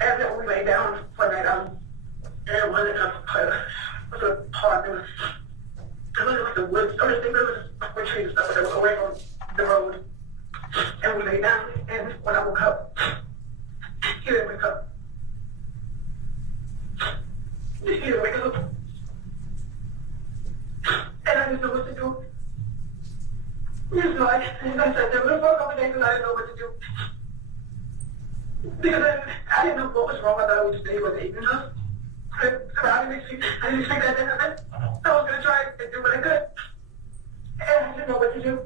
And then we lay down for that. And it wasn't a park. It wasn't like the woods. I mean, there was like trees and stuff, but they were away from the road. And we lay down. And when I woke up, he didn't wake up. He didn't wake up. And I didn't know what to do. So I sat there for a couple of days and I didn't know what to do. Because I didn't know what was wrong. I thought it was just he wasn't eating enough. I didn't expect that to happen. So I was going to try and do what I could. And I didn't know what to do.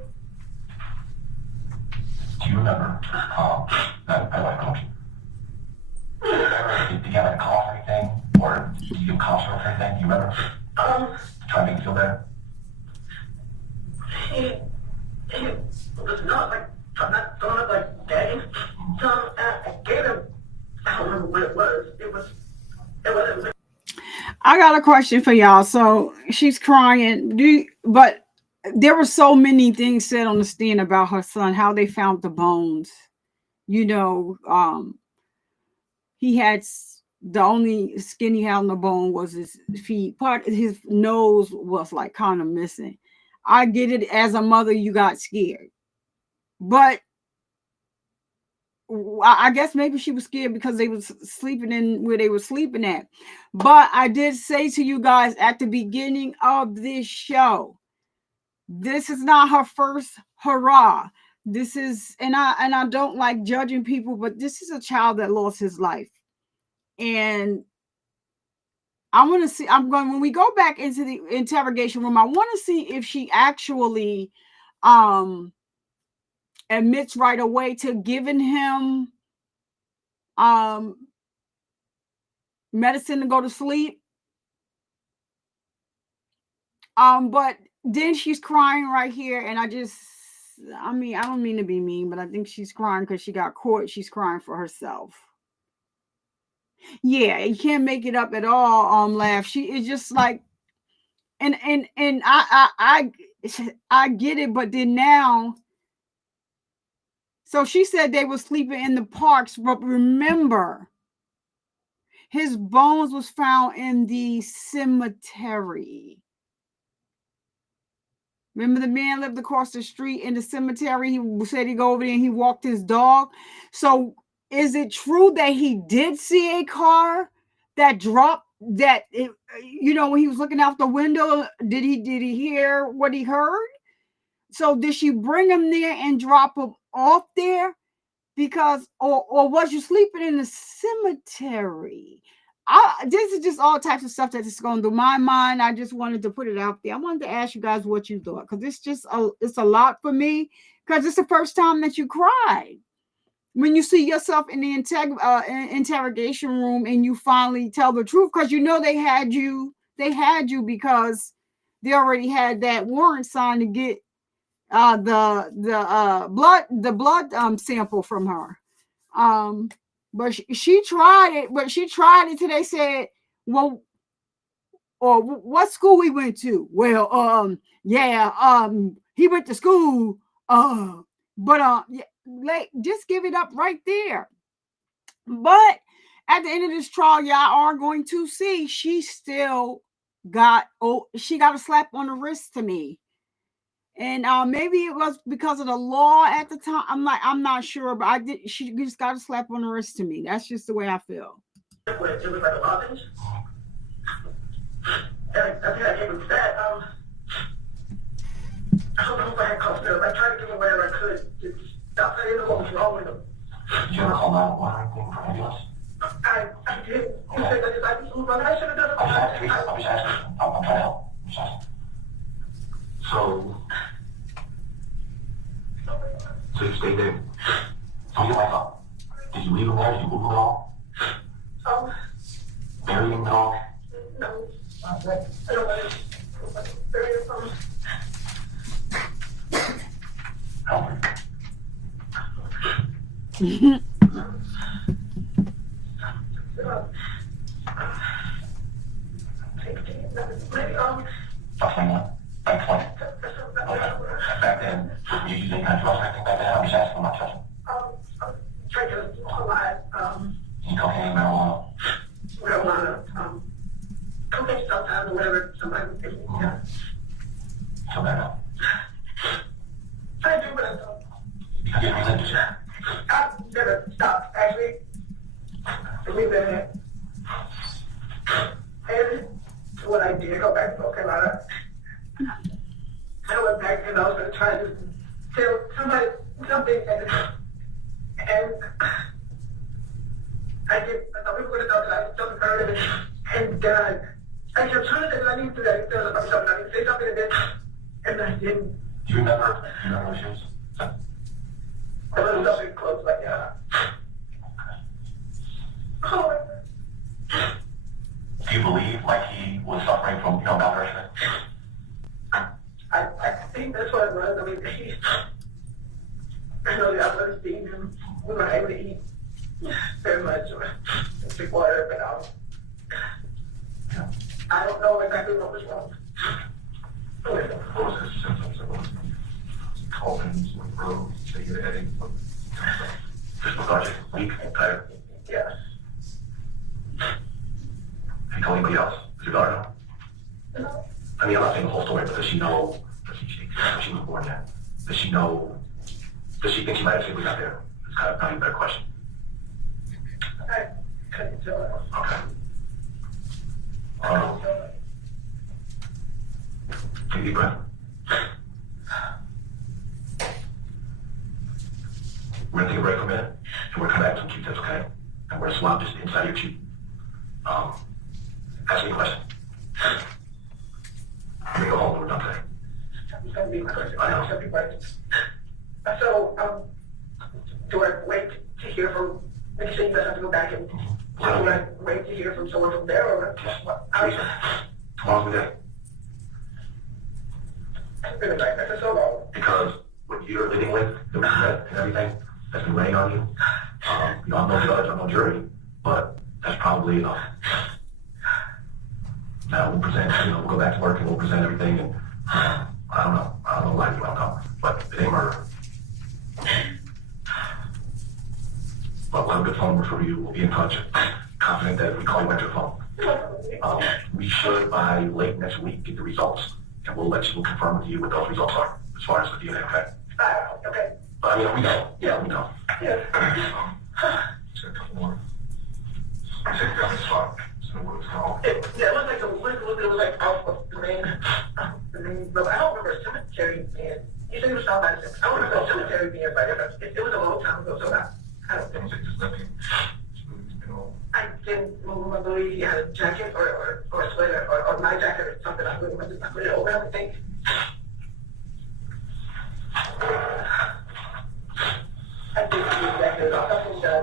Do you remember that I coach? Did you get like a cough or anything? Or did you give cough or anything? Do you remember? Try to make you feel better? He was not like, not throwing up like gagging. So I gave him, I don't remember what it was. It wasn't. I got a question for y'all. So she's crying. But there were so many things said on the stand about her son, how they found the bones. You know, he had the only skin he had on the bone was his feet. Part of his nose was like kind of missing. I get it. As a mother, you got scared, but I guess maybe she was scared because they was sleeping in where they were sleeping at. But I did say to you guys at the beginning of this show, this is not her first hurrah. This is, and I don't like judging people, but this is a child that lost his life. And I want to see, when we go back into the interrogation room, I want to see if she actually admits right away to giving him medicine to go to sleep. But then she's crying right here, and I mean, I don't mean to be mean, but I think she's crying because she got caught. She's crying for herself. Yeah, you can't make it up at all. Laugh. She is just like, and I get it, but then now, so she said they were sleeping in the parks, but remember, his bones was found in the cemetery. Remember the man lived across the street in the cemetery? He said he'd go over there and he walked his dog. So is it true that he did see a car that dropped that, when he was looking out the window, did he hear what he heard? So did she bring him there and drop him off there? Because, or was you sleeping in the cemetery? This is just all types of stuff that's just going through my mind. I just wanted to put it out there. I wanted to ask you guys what you thought, because it's a lot for me, because it's the first time that you cried. When you see yourself in the interrogation room and you finally tell the truth, because they had you because they already had that warrant signed to get the blood sample from her. But she tried it, till they said, well, or what school we went to? Well, he went to school, just give it up right there. But at the end of this trial, y'all are going to see she still got a slap on the wrist to me. And maybe it was because of the law at the time. I'm not sure, but she just got a slap on the wrist to me. That's just the way I feel. It was like a lozenge. And I think I gave him that. I don't know if I had custody. I tried to give him whatever I could to stop. I didn't know what was wrong with him. Did you ever call 911 or anything for ambulance? I did. You said that his life was I should have done it. I'm just asking. I'm trying to help. I'm just asking. So you stayed there. So your life up. Did you leave him there? Did you move him at all? Bury him at all? No. I don't want to bury him. Help me. Maybe, Back 20. Okay. Back then, you used any kind of drugs or anything back then? I'm just asking, I'm not judging. Tried to a lot. Cocaine, marijuana. Cocaine sometimes or whatever somebody would think. Yeah. So bad now. I do, but I don't. Because you're religious. I've never stopped, actually. We've been here. And what I did, go back to North Carolina. I went back and I was going to try to tell somebody something, and I thought we were going to talk about something heard of it, and I kept trying to say I need to do that, I need to say something, and I didn't. Do you remember what she was? A little something close like that. Oh. Do you believe like he was suffering from malnourishment? I think that's what it was. I mean, I know that I've never seen him. We were able to eat very much or drink water, but I don't know exactly what was wrong. What was his symptoms? What was Colton's, Rose, shaking headache? Just lethargic, weak, tired? Yeah. Have you told anybody else? Does your daughter know? No. I mean, I'm not saying the whole story, but does she know? Does she was born yet? Does she know? Does she think she might have siblings out there? It's kind of probably a better question. I couldn't tell her. Okay. Take a deep breath. We're going to take a break for a minute, and we're going to come back to some Q-tips, okay? And we're going to swab just inside your cheek. Ask me a question. I'm going to go home when we're done today. It's going to be my question. I know. It's going to be questions. So, do I wait to hear from, like you say, you guys have to go back and do I wait to hear from someone from there, or Yes. what? Teresa, how long was the day? It's been a nightmare for so long. Because what you're living with, the regret and everything that's been weighing on you, you know, I'm no judge, I'm no jury, but that's probably enough. Now we'll present, you know, we'll go back to work and we'll present everything, and I don't know why you don't come, but it ain't murder. But we'll have a good phone number for you. We'll be in touch. Confident that if we call you back to the phone, we should by late next week get the results, and we'll confirm with you what those results are as far as the DNA. Okay. Okay. But I mean, we know. Yeah, we know. Yeah. Just a couple more. I said you got this spot. So what was called? Yeah, it was like off of the main, but I don't remember a cemetery being, you said it was south by the cemetery. I don't remember a cemetery being right there. It was a long time ago, so I don't think. I didn't believe he had a jacket or a sweater or my jacket or something. I put it over everything. I think he was jacket or something that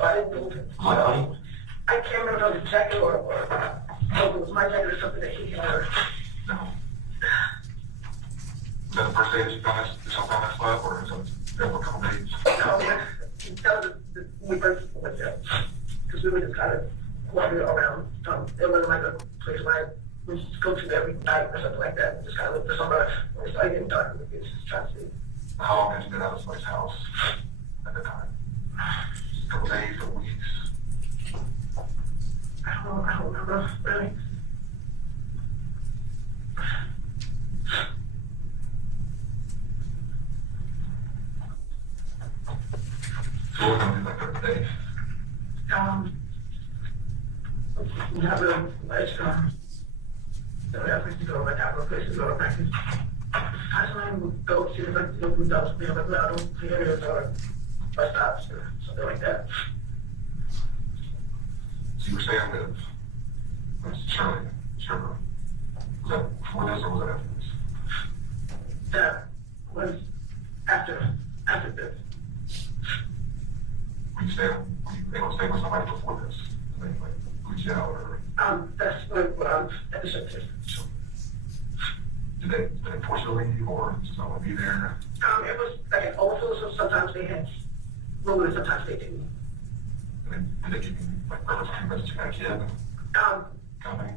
I didn't move. I can't remember if it was a jacket or it was my jacket or something that he had. No. Is that the first day that you found yourself on that spot, or is it there for a couple days? No, that was when we first went there. Because we were just kind of walking around. It wasn't like a place where we just go to every night or something like that. We just kind of look for somewhere. When it started getting dark, we just trying to see. How long had you been out of somebody's house at the time? Just a couple days, or weeks? I don't remember, really. So what was it like the day? We have a nice, we have places to go, like have a place to go to practice. I just want to go to like the open dumps, we have like little areas or bus stops or something like that. So you were staying with Shirley, Sugar. Was that before this or was that after this? That was after this. Were you able to stay with somebody before this? Like Gucci or? That's what I'm at the shelter. Did they force you to leave, or just not want to be there? It was like an overflow, so sometimes they had room and sometimes they didn't. And did they give you like purpose treatments to kind of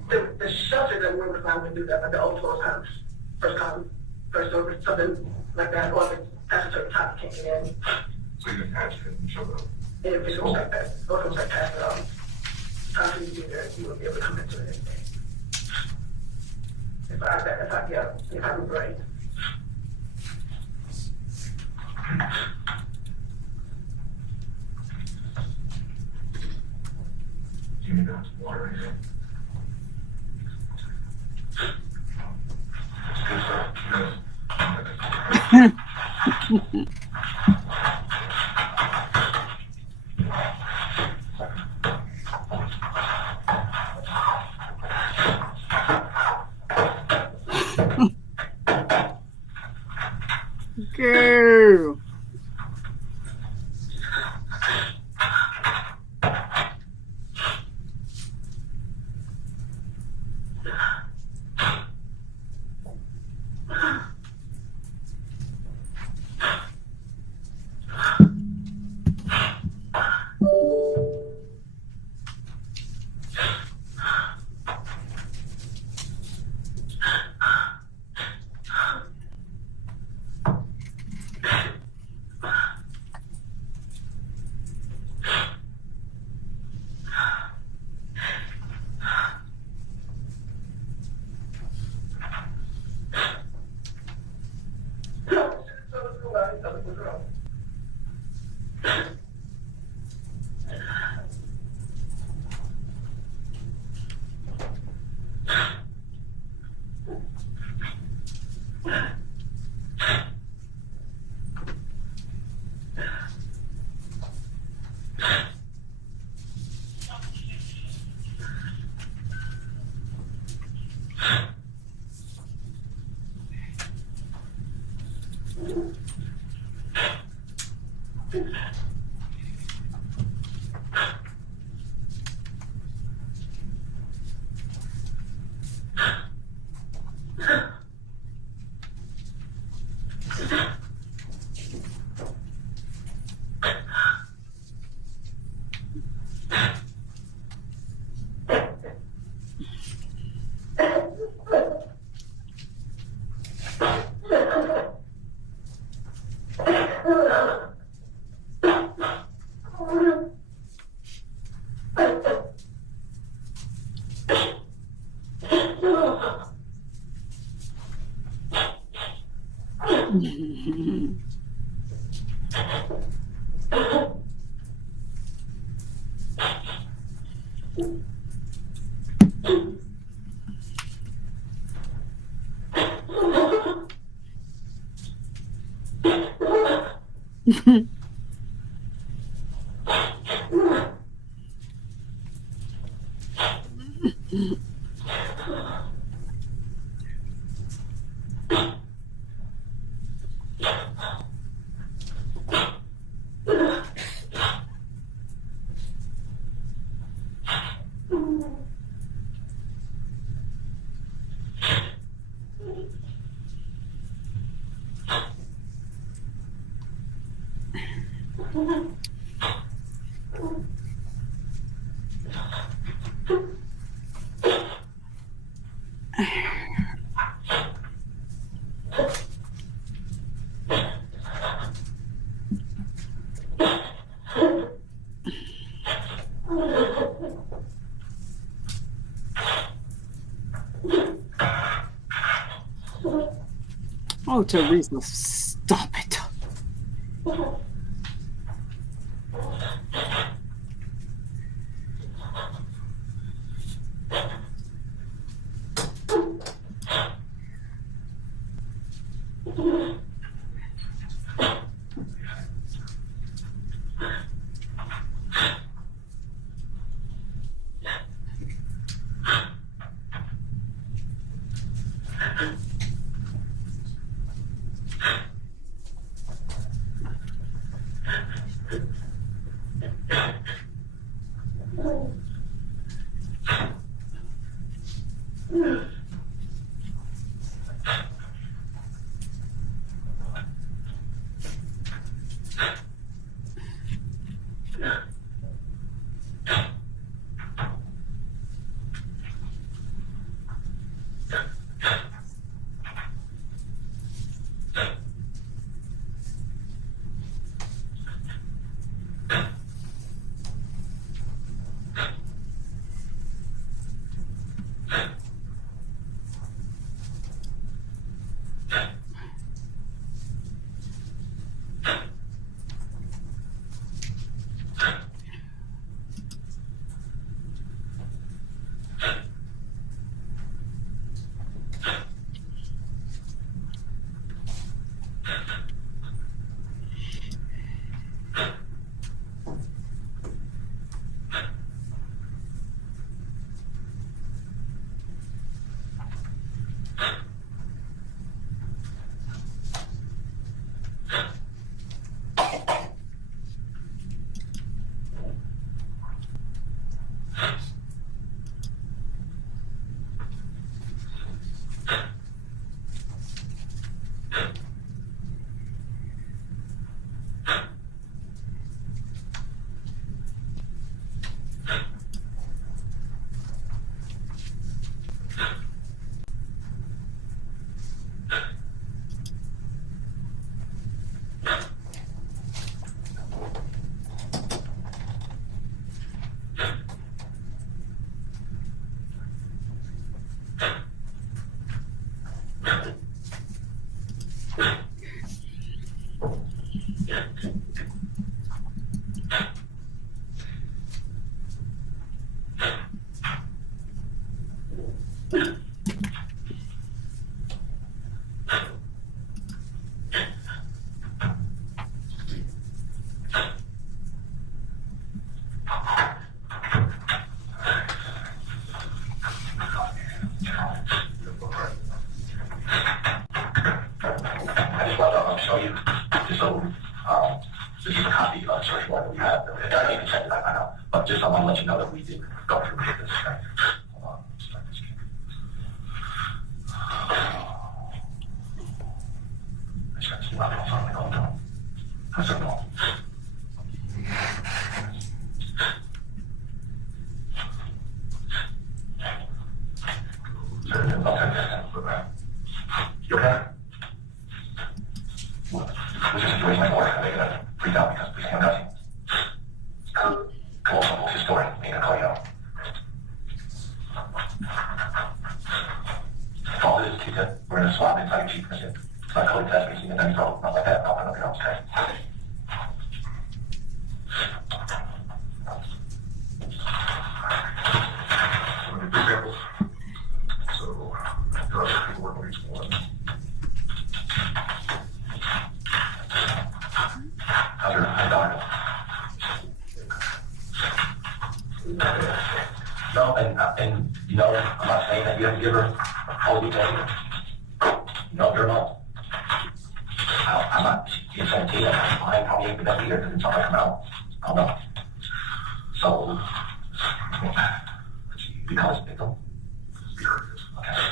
kid? The shelter that we were going to do that, like the overflow times, first come, first over, something like that, or if that's a certain time it came in. So you didn't catch it and show up? If it was like that, or if it was like that, time you be there, you would be able to come into it. If I remember right. Do you need water or anything? Good stuff. Yes. Girl. Oh, Teresa, stop it. show you. So, this is a copy of the search warrant we have. It doesn't even send it right now, but just I want to let you know that we did go through this. Right? Hold on, let's start this game. I just got to see what I'm finally going down. How's it going? Okay. You okay? That's it. So I call you test me, and then you go, not like that, I'll put up your house, okay? So the examples. So, people work on each one. How's your daughter? No, and you know, I'm not saying that you have to give her all the details. No, you're not. I'm not, she's 17, I probably ain't the best either, because it's not like I'm out. I don't know. So, because victim. Okay.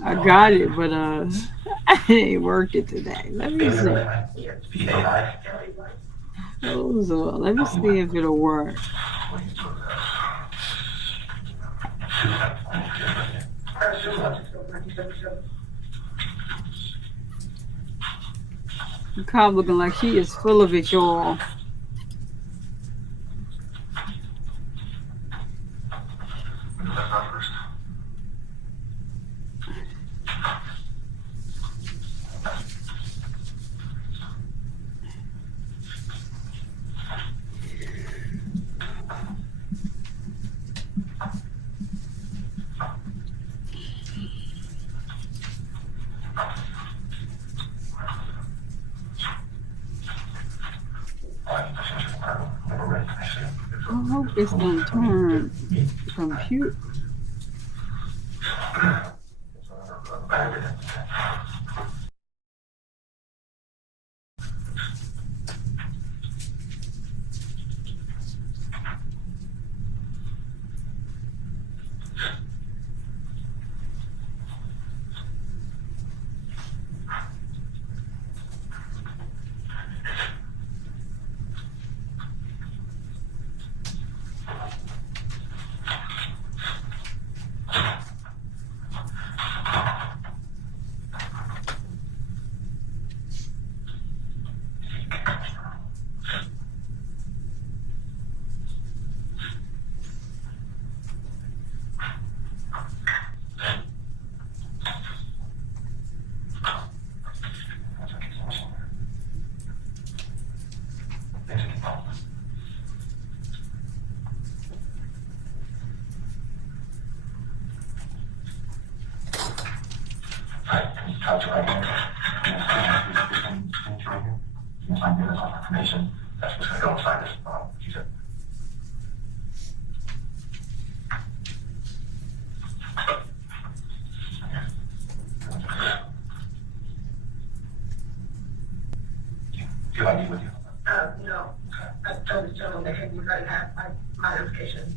I got it, but I ain't worked it today. Let me see. Oh, so let me see if it'll work. The cop looking like she is full of it, y'all. I hope it's gonna turn the computer. Information. That's what's going to go inside this. She said. Do you have ID with you? No. I told the gentleman that hey, you gotta have my application.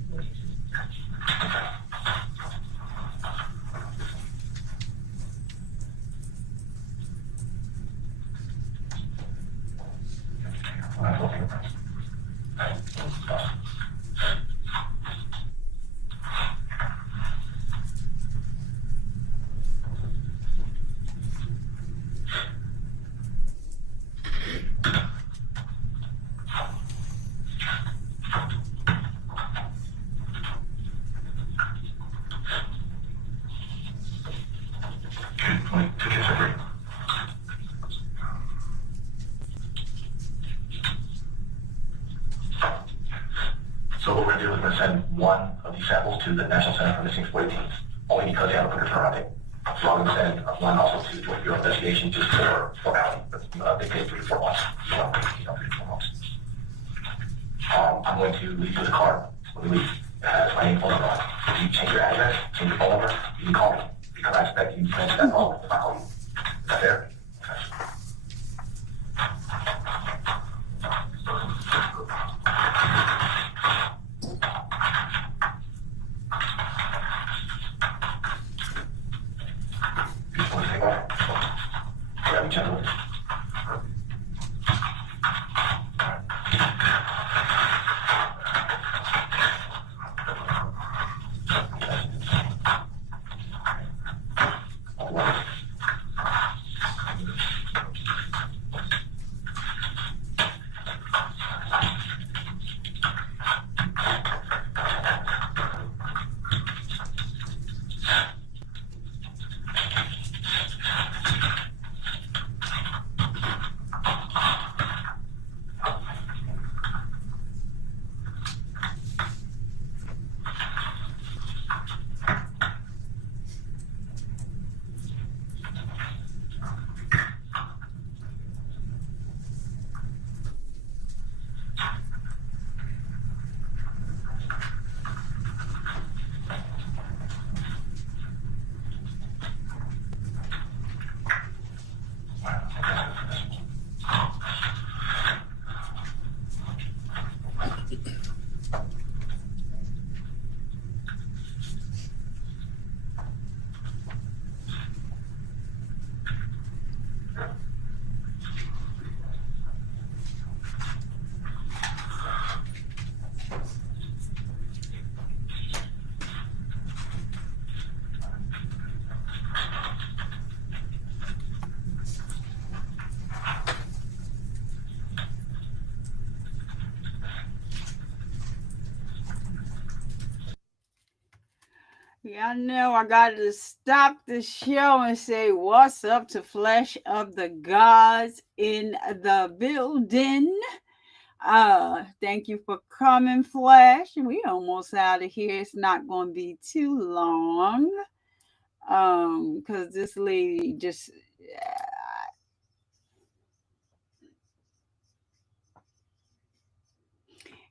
So what we're going to do is we're going to send one of these samples to the National Center for Missing Exploited Teens, only because they have a quicker turnaround date. So I'm going to send one also to the Joint Bureau of Investigation just for formality. They take 3 to 4 months. So 3 to 4 months. I'm going to leave you with a card when we leave. It has my name and phone number on it. If you change your address, change your phone number, you can call me. Because I expect you to answer that phone if I call you. Is that fair? Okay. Gentlemen. Yeah, I know I got to stop the show and say what's up to Flesh of the Gods in the building. Thank you for coming, Flesh. We almost out of here. It's not going to be too long. Because this lady just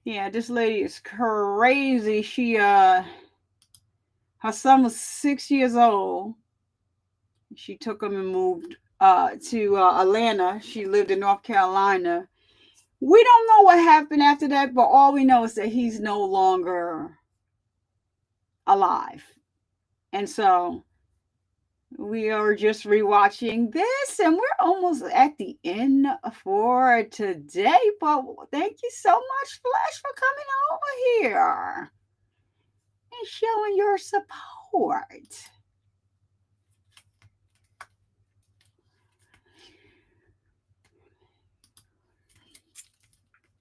this lady is crazy. She her son was 6 years old. She took him and moved to Atlanta. She lived in North Carolina. We don't know what happened after that, but all we know is that he's no longer alive. And so we are just rewatching this, and we're almost at the end for today. But thank you so much, Flesh, for coming over here and showing your support.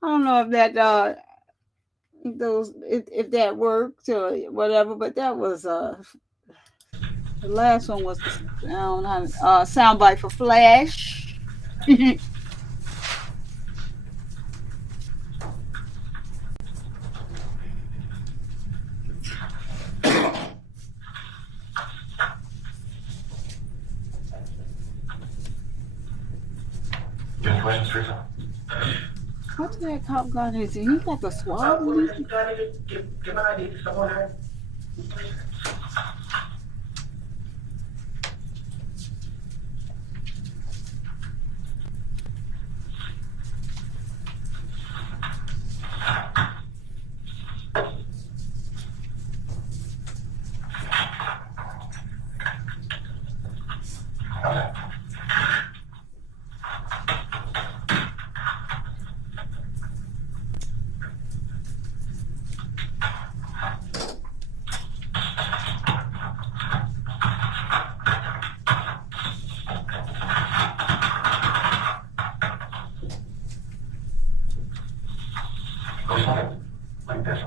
I don't know if that if that worked or whatever, but that was the last one was the soundbite for Flash. You have any questions, Teresa? What's that cop got? Is he like a swab? Do I need to give my ID to someone else? Okay. Like this.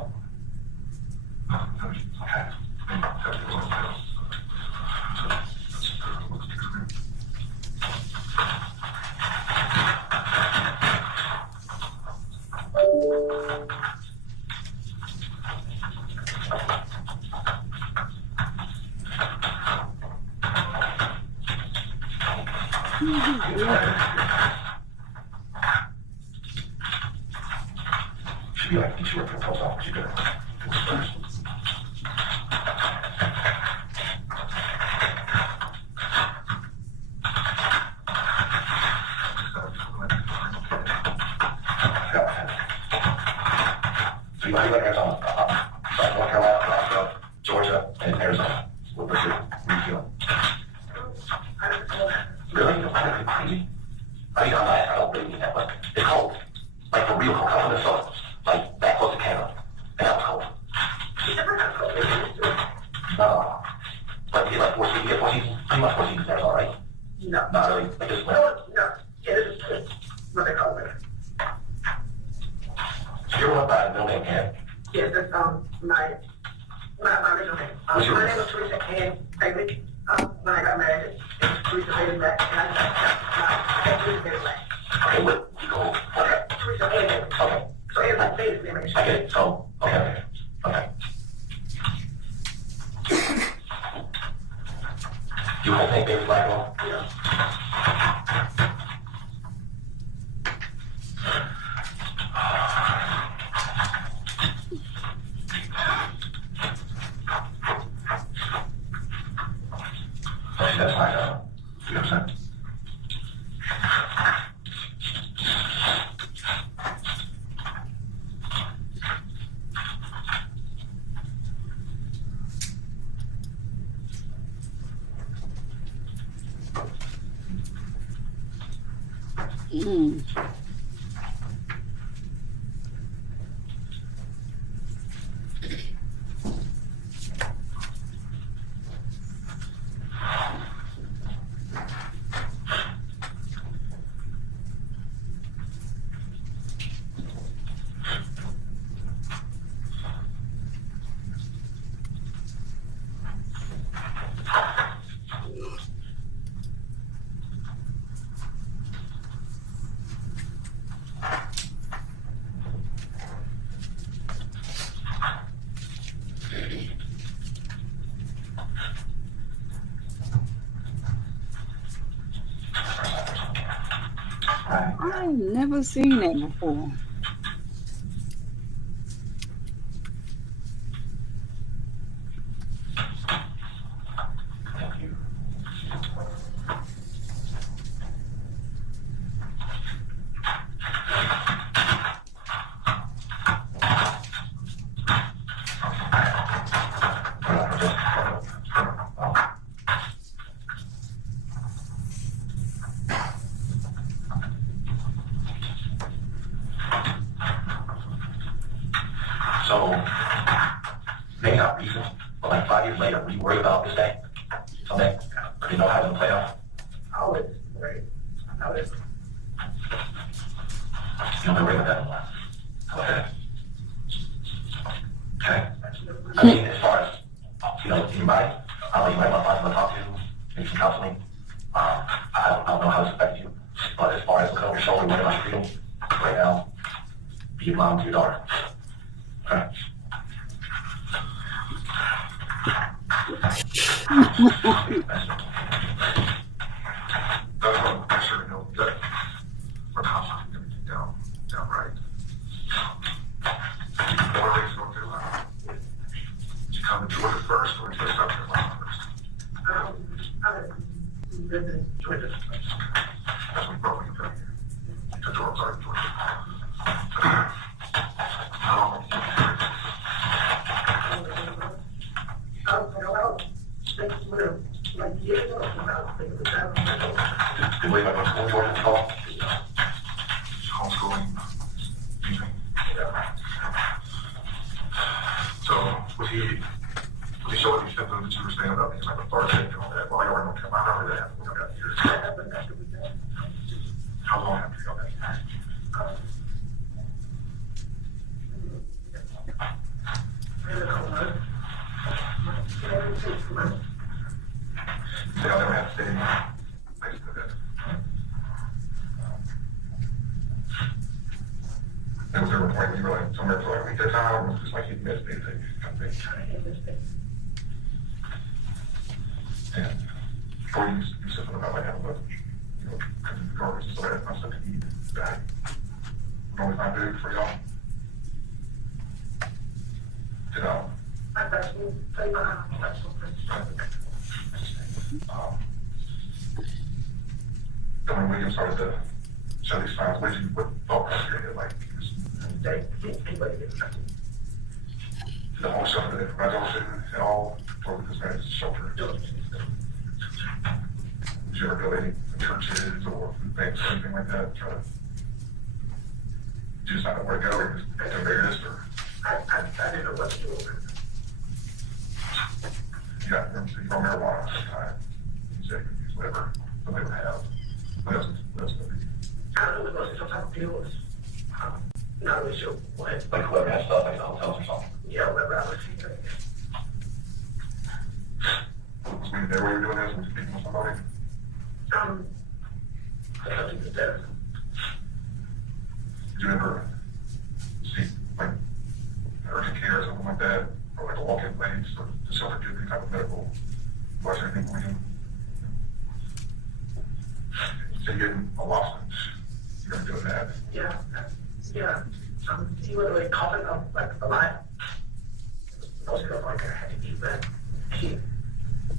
Should be like you work for the post office. You could. So you like Arizona, North Carolina, Alaska, Georgia, and Arizona. What was your feeling? Really? You don't find it crazy? I mean, I don't really mean that, but it's cold. Like for real cold. I was in Minnesota. Like that close to Canada. And that was cold. But you like 14, you get 14, pretty much 14 in Arizona, right? No. Not really. Like this winter. No. Yeah, this is what they call it. So you're one by the middle name Ken. Yes, that's my original name. What's your My name? name was Teresa Ann Bailey. When I got married, it was Teresa Black, and I got Teresa Black. Okay, what? You go. Okay. Teresa Ann Bailey. Okay. So it's like Bailey's name. I get it. So, okay. Okay. You want to take baby black on? Yeah. Mm. I've never seen that before. Thank you. So, maybe not recent, but like 5 years later, were you worried about this day? Someday? Or do you know how it's going to play out? Always worried. Always. You don't worry about that. Okay. Okay. I mean, as far as, anybody, you might want to find someone to talk to, maybe some counseling. I don't know how this affects you, but as far as looking over your shoulder, worrying about your freedom, right now, be a mom to your daughter. Okay. That's what I'm sure know that we're constantly everything down right. More things going through. Did you come to Georgia first or did you go to South Carolina first? I lived in Georgia. That's when you broke when you came here. To Georgia, sorry, Georgia. How long have you been here? Like years ago, about I think it was 7 years old. Did you leave my school in Georgia at all? Homeschooling. Anything? So was he showing you symptoms that you were saying about being like lethargic and all that? Well, I already know I remember that happened when I got here. That happened after we got. How long after you got back? Maybe a couple months. Maybe 6 months. See, I never had to stay in place for that. And was there a point where you were like somewhere for like a week at a time, or was it just like you missed anything kind of thing? And before you said something about like having a, cooking the garbage and stuff like that, I said to eat that. Normally find food for y'all. I actually played my house. When William started to show these signs, what thought process you had, like, the whole shelter that provides all food at all, or with this man's shelter? Did you ever go to any churches or food banks or anything like that, try to, did you just not know where to go, or just embarrassed, or? I didn't know what to do with it. Yeah, I remember you from marijuana at the time, you said you could use whatever they would have. What else would it be? I don't know, it was some type of pills. Not really sure what. Like whoever has stuff, like the hotels or something. Yeah, whatever I was thinking. Was we there while you were doing this, was you speaking with somebody? I don't think it's there. Did you ever see, like, urgent care or something like that, or like a walk-in place, or to shelter do any type of medical advice or anything for you? You said you're getting a lawsuit. You're gonna doing that. Yeah. He was like coughing up like a lot. Most girls like I had to eat, but he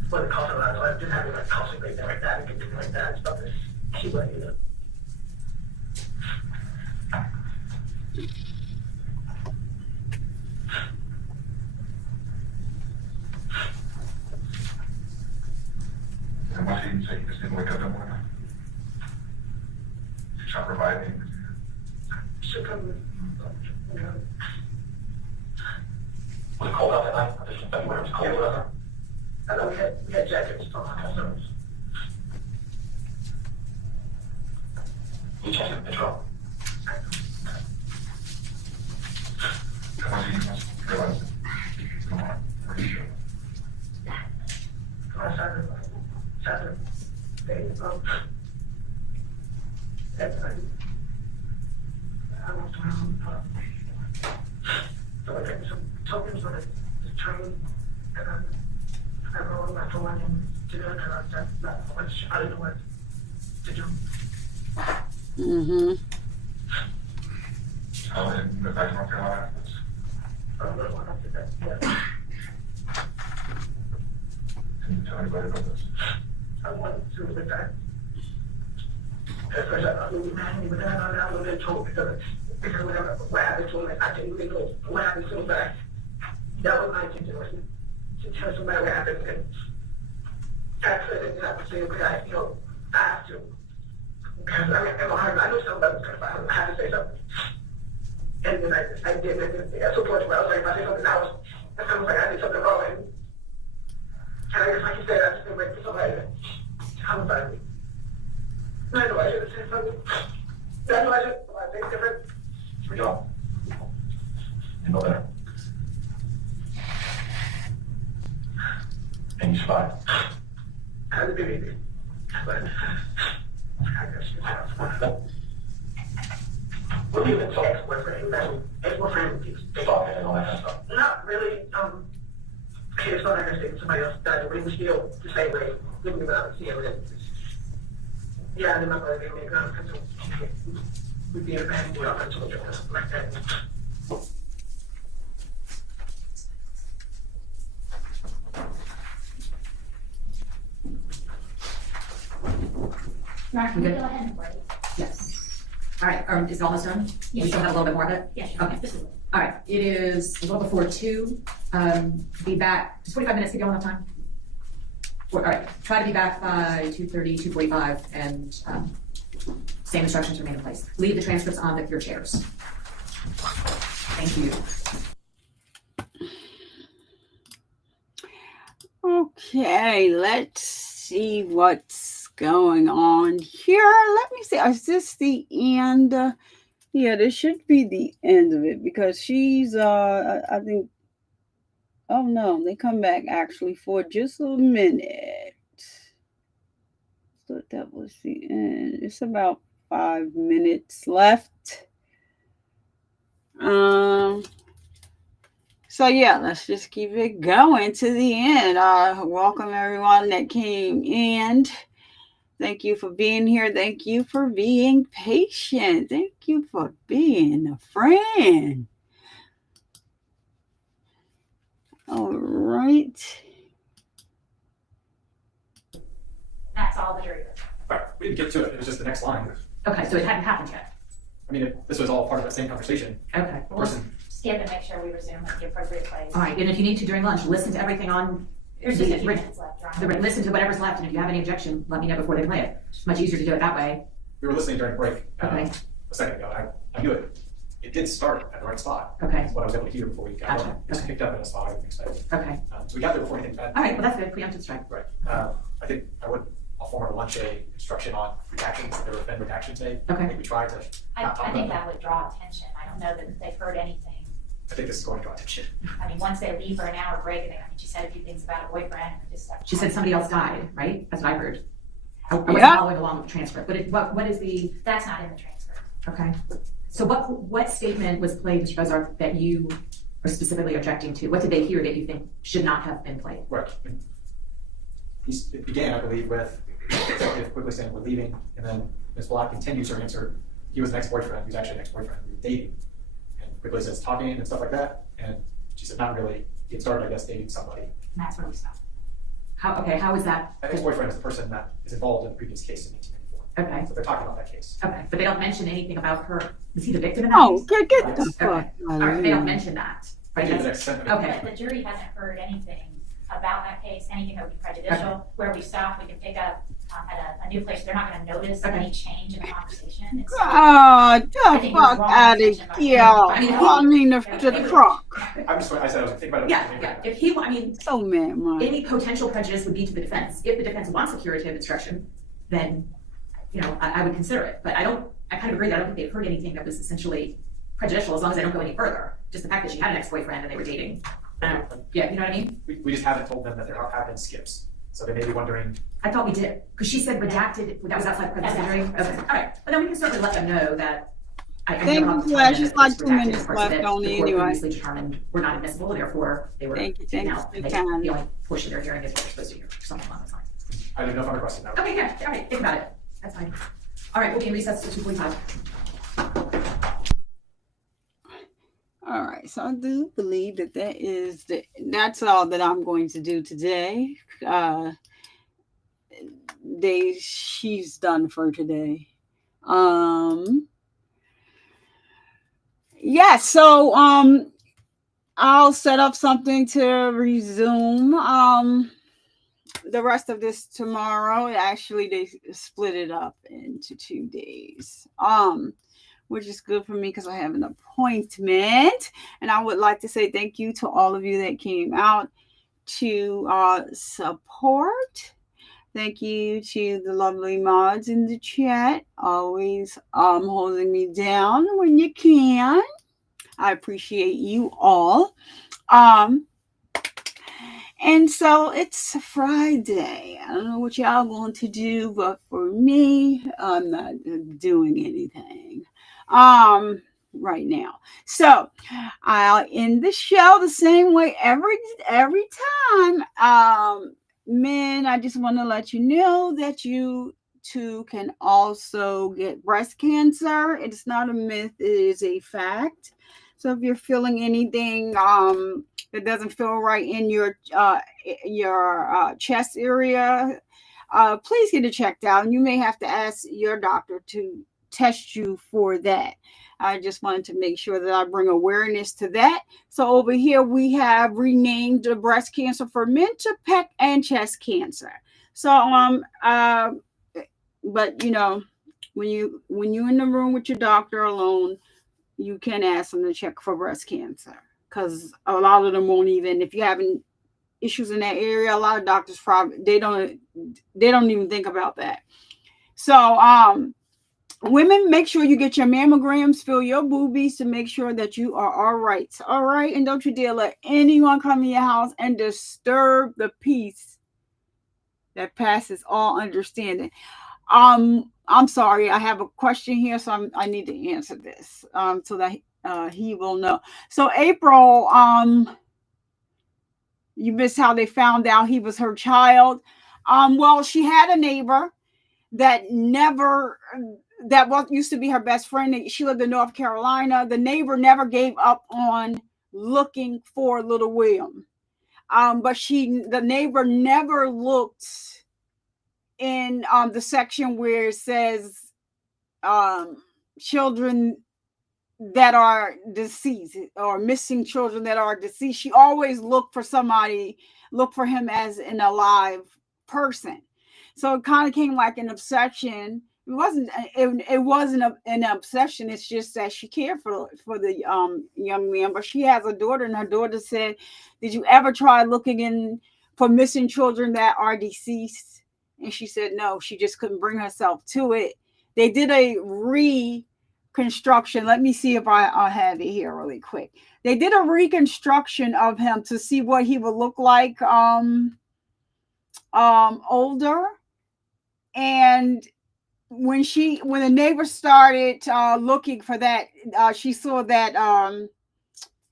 wasn't coughing a lot, so I just had to like coughing like that, and get things like that and stuff. And she wasn't, you know. And why did you say you just didn't wake up that morning? You try to Was it cold out that night? This is February. It was cold weather. I know we had jackets on our customers. You can't get the picture. Saturday, at night, I walked around, so I got some tokens on the train, and I rolled my phone and did it, and I said, I didn't know what to do. Mm-hmm. How did you move back to North Carolina? I don't know what I did that, yeah. Can you tell anybody about this? I wanted to with that. At first, I thought we were mad, but then I was a little told because whatever, what happened to him, I didn't really know what happened to him, but that was my intention, was to tell somebody what happened, and actually, I didn't have to say it, but I have to. Because in my heart, I knew somebody was going to find him, I had to say something. And then I did, and at some point where I was like, if I say something, I was like, I did something wrong, and I guess, like you said, I just been waiting for somebody to come by me. I know I should have said something. I know I should have said different. Good job. You know better. And you survived. I had to be baby. But I guess you have. What do you think? So, Ex-boyfriend, stalking and all that kind of stuff. not really, it's not like I said somebody else died, but he was still the same way, living without seeing it. Yeah, I remember they made guns because we'd be in a band, we all had children or something like that. Mark, can we Good. go ahead and break? Yes. All right, is it almost done? Yeah, We still sure. have a little bit more of it? Yeah, sure. Okay. Just a little. All right, it is a little before 2. Be back, just 45 minutes, give you all enough time? All right, try to be back by 2:30, 2:45, and same instructions remain in place. Leave the transcripts on your chairs. Thank you. Okay, let's see what's going on here. Let me see. Is this the end? Yeah, this should be the end of it because she's I think, oh no, they come back actually for just a minute. So that was the end. It's about 5 minutes left. So yeah, let's just keep it going to the end. Welcome everyone that came in. Thank you for being here. Thank you for being patient. Thank you for being a friend. All right. That's all the jury was. Right, we didn't get to it. It was just the next line. Okay, so it hadn't happened yet? I mean, this was all part of the same conversation. Okay. The person, Skip and make sure we resume at the appropriate place. All right, and if you need to during lunch, listen to everything on, There's just a few minutes left, John. listen to whatever's left, and if you have any objection, let me know before they play it. It's much easier to do it that way. we were listening during break Okay. a second ago. I knew it. It did start at the right spot. Okay. That's what I was able to hear before we got Gotcha. going. It just Okay. picked up in a spot I didn't expect. Okay. So we got there before anything bad. All right, well, that's good. Preemptive strike. Right. I think I'll forward a lunch a instruction on redactions. There have been redactions made. Okay. I think we tried to I not talk think about that would draw attention. I don't know that they've heard anything. I think this is going to draw attention. I mean, once they leave for an hour break, she said a few things about a boyfriend and just stuff. She said somebody else died, right? That's what I heard. I wasn't Yeah. following along with the transcript, but what is the, That's not in the transcript. okay. So what statement was played, Mr. Bozarth, that you are specifically objecting to? What did they hear that you think should not have been played? Right. It began, I believe, with executive quickly saying we're leaving, and then Ms. Black continues her answer. He was an ex-boyfriend. He was actually an ex-boyfriend. We were dating. And quickly says talking and stuff like that. And she said not really. He had started, I guess, dating somebody. And that's where we stopped. How is that? An ex-boyfriend is the person that is involved in the previous case in 1994. Okay. So they're talking about that case. Okay, but they don't mention anything about her. Was he the victim in that Oh, case? get the Okay. fuck out All of right, they don't here. mention that. Right? To the That's- extent Okay. that But the jury hasn't heard anything about that case, anything that would be prejudicial. Okay. Where we stopped, we can pick up at a new place, they're not going to notice any change in the conversation. And so, God, I the think it was fuck wrong out of intention by here. him. I mean, the truck. I said I was thinking about it. Yeah. If he, I mean, So mad, man. any potential prejudice would be to the defense. If the defense wants a curative instruction, then, I would consider it. But I kind of agree that I don't think they've heard anything that was essentially prejudicial, as long as I don't go any further. Just the fact that she had an ex-boyfriend and they were dating. Yeah, you know what I mean? We just haven't told them that there have been skips. So they may be wondering. I thought we did, because she said redacted, that was outside parentheses hearing. Okay, all right. But then we can certainly let them know that Thank you, Flash. It's like 2 minutes left on the it court anyway. previously determined were not admissible, and therefore they were Thank you. taken out. For And your the time. only portion they're hearing is what they're supposed to hear, or something along those lines. I don't know if I'm requesting that. Okay, yeah, all right, think about it. That's fine. All right, we'll be in recess to 2:45. All right, so I do believe that's all that I'm going to do today. She's done for today. Yeah, so I'll set up something to resume the rest of this tomorrow. Actually, they split it up into 2 days. Which is good for me because I have an appointment. And I would like to say thank you to all of you that came out to support. Thank you to the lovely mods in the chat, always holding me down when you can. I appreciate you all. And so it's Friday. I don't know what y'all going to do, but for me, I'm not doing anything right now. So I'll end the show the same way every time. Men, I just want to let you know that you too can also get breast cancer. It's not a myth, it is a fact. So if you're feeling anything that doesn't feel right in your chest area, please get it checked out. And you may have to ask your doctor to test you for that. I just wanted to make sure that I bring awareness to that. So over here, we have renamed the breast cancer for men to pec and chest cancer. So, but when you're in the room with your doctor alone, you can ask them to check for breast cancer, because a lot of them won't even, if you're having issues in that area, a lot of doctors probably, they don't even think about that. So, women, make sure you get your mammograms, feel your boobies to make sure that you are all right. All right. And don't you dare let anyone come in your house and disturb the peace that passes all understanding. I'm sorry. I have a question here, so I need to answer this so that he will know. So April, you missed how they found out he was her child. Well, she had a neighbor that used to be her best friend. She lived in North Carolina. The neighbor never gave up on looking for little William. But the neighbor never looked in the section where it says children that are deceased or missing children that are deceased. She always looked for him as an alive person. So it kind of came like an obsession. It wasn't an obsession. It's just that she cared for the young man. But she has a daughter, and her daughter said, "Did you ever try looking for missing children that are deceased?" And she said no. She just couldn't bring herself to it. They did a reconstruction. Let me see if I have it here really quick. They did a reconstruction of him to see what he would look like older. And when the neighbor started looking for that, she saw that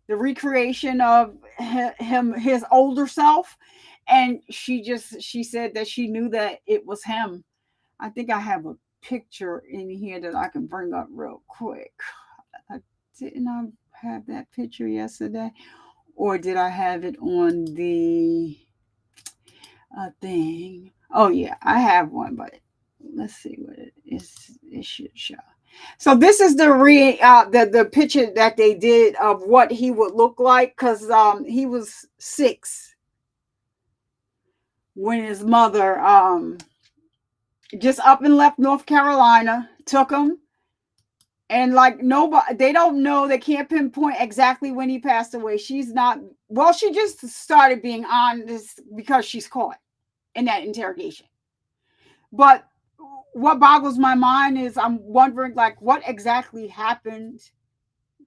the recreation of his older self, and she said that she knew that it was him. I think I have a picture in here that I can bring up real quick. Didn't I have that picture yesterday, or did I have it on the thing? Oh yeah, I have one, but let's see what it is. It should show. So this is the picture that they did of what he would look like, because he was 6 when his mother just up and left North Carolina, took him. And like nobody, they don't know, they can't pinpoint exactly when he passed away. She's not, well, she just started being honest because she's caught in that interrogation. But what boggles my mind is I'm wondering like what exactly happened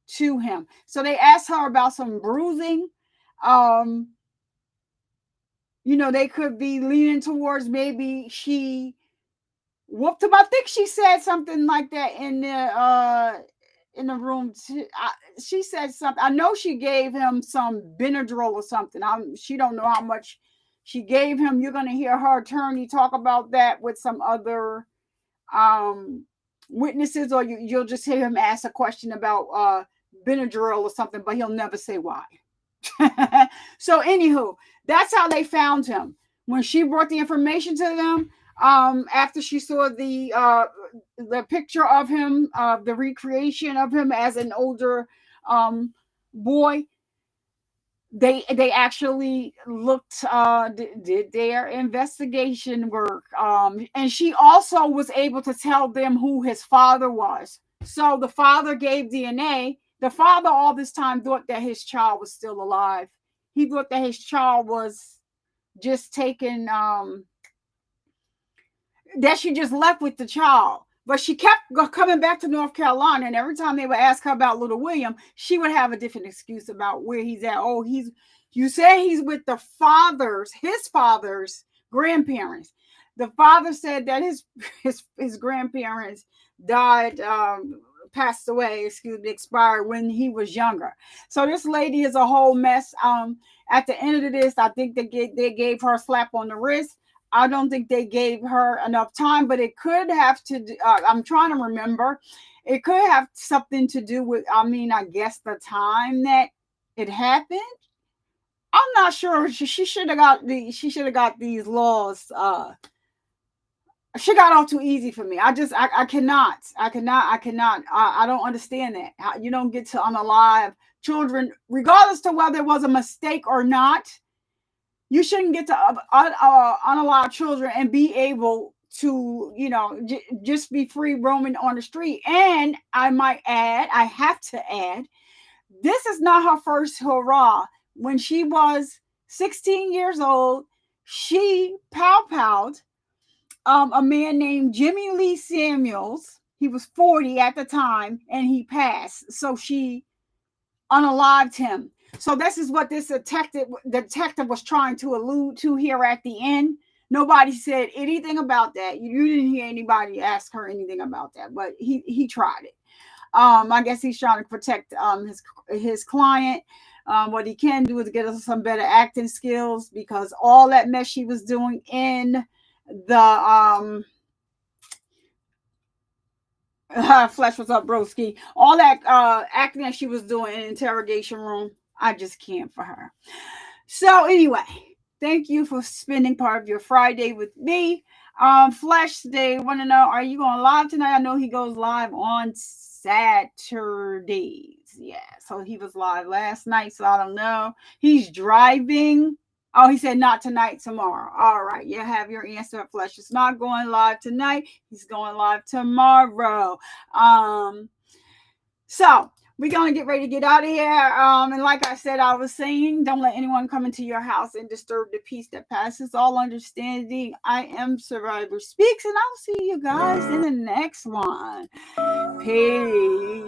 to him. So they asked her about some bruising. You know, they could be leaning towards maybe she whooped him. I think she said something like that in the room. She said something. I know she gave him some Benadryl or something. She don't know how much she gave him. You're going to hear her attorney talk about that with some other witnesses, or you'll just hear him ask a question about Benadryl or something, but he'll never say why. So anywho, that's how they found him. When she brought the information to them, after she saw the picture of him, the recreation of him as an older boy, they actually looked, did their investigation work, and she also was able to tell them who his father was. So the father gave DNA. The father all this time thought that his child was still alive. He thought that his child was just taken, that she just left with the child. But she kept coming back to North Carolina, and every time they would ask her about little William, she would have a different excuse about where he's at. Oh, you say he's with his father's grandparents. The father said that his grandparents died, passed away, expired when he was younger. So this lady is a whole mess. At the end of this, I think they gave her a slap on the wrist. I don't think they gave her enough time, but it could have to do, I'm trying to remember. It could have something to do with, I guess the time that it happened. I'm not sure. She should have got these laws. She got off too easy for me. I cannot. I don't understand that. You don't get to unalive children, regardless to whether it was a mistake or not. You shouldn't get to unalive children and be able to, just be free roaming on the street. And I have to add, this is not her first hurrah. When she was 16 years old, she pow-powed a man named Jimmy Lee Samuels. He was 40 at the time, and he passed. So she unalived him. So this is what this detective was trying to allude to here at the end. Nobody said anything about that. You didn't hear anybody ask her anything about that, but he tried it. I guess he's trying to protect his client. What he can do is get us some better acting skills, because all that mess she was doing in the Flesh was up, broski. All that acting that she was doing in the interrogation room, I just can't for her. So anyway, thank you for spending part of your Friday with me. Flesh, they want to know, are you going live tonight? I know he goes live on Saturdays. Yeah, so he was live last night, so I don't know. He's driving. Oh, he said not tonight, tomorrow. All right, you have your answer. Flesh is not going live tonight. He's going live tomorrow. So we're going to get ready to get out of here. And like I said, I was saying, don't let anyone come into your house and disturb the peace that passes all understanding. I am Survivor Speaks, and I'll see you guys in the next one. Peace.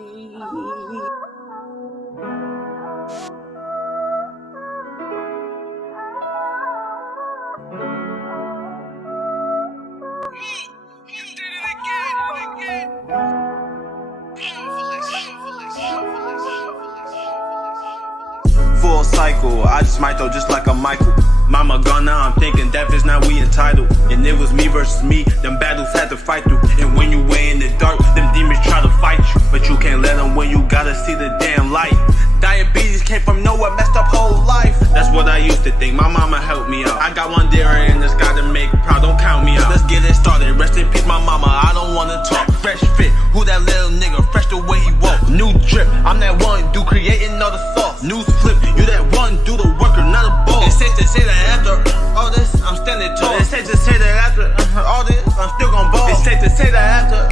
Full cycle, I just might though, just like a Michael. Mama gone now, I'm thinking death is now we entitled. And it was me versus me, them battles had to fight through. And when you way in the dark, them demons try to fight you. But you can't let them when you gotta see the damn light. Diabetes came from nowhere, messed up whole life. That's what I used to think, my mama helped me out. I got one deer in the sky to make proud, don't count me out. Let's get it started, rest in peace my mama, I don't wanna talk. Fresh fit, who that little nigga, fresh the way he walk. New drip, I'm that one dude creating all the sauce. News flip, you that one do the worker, not a boss. It's safe to say that after all this, I'm standing tall. It's safe to say that after all this, I'm still gon' to say that after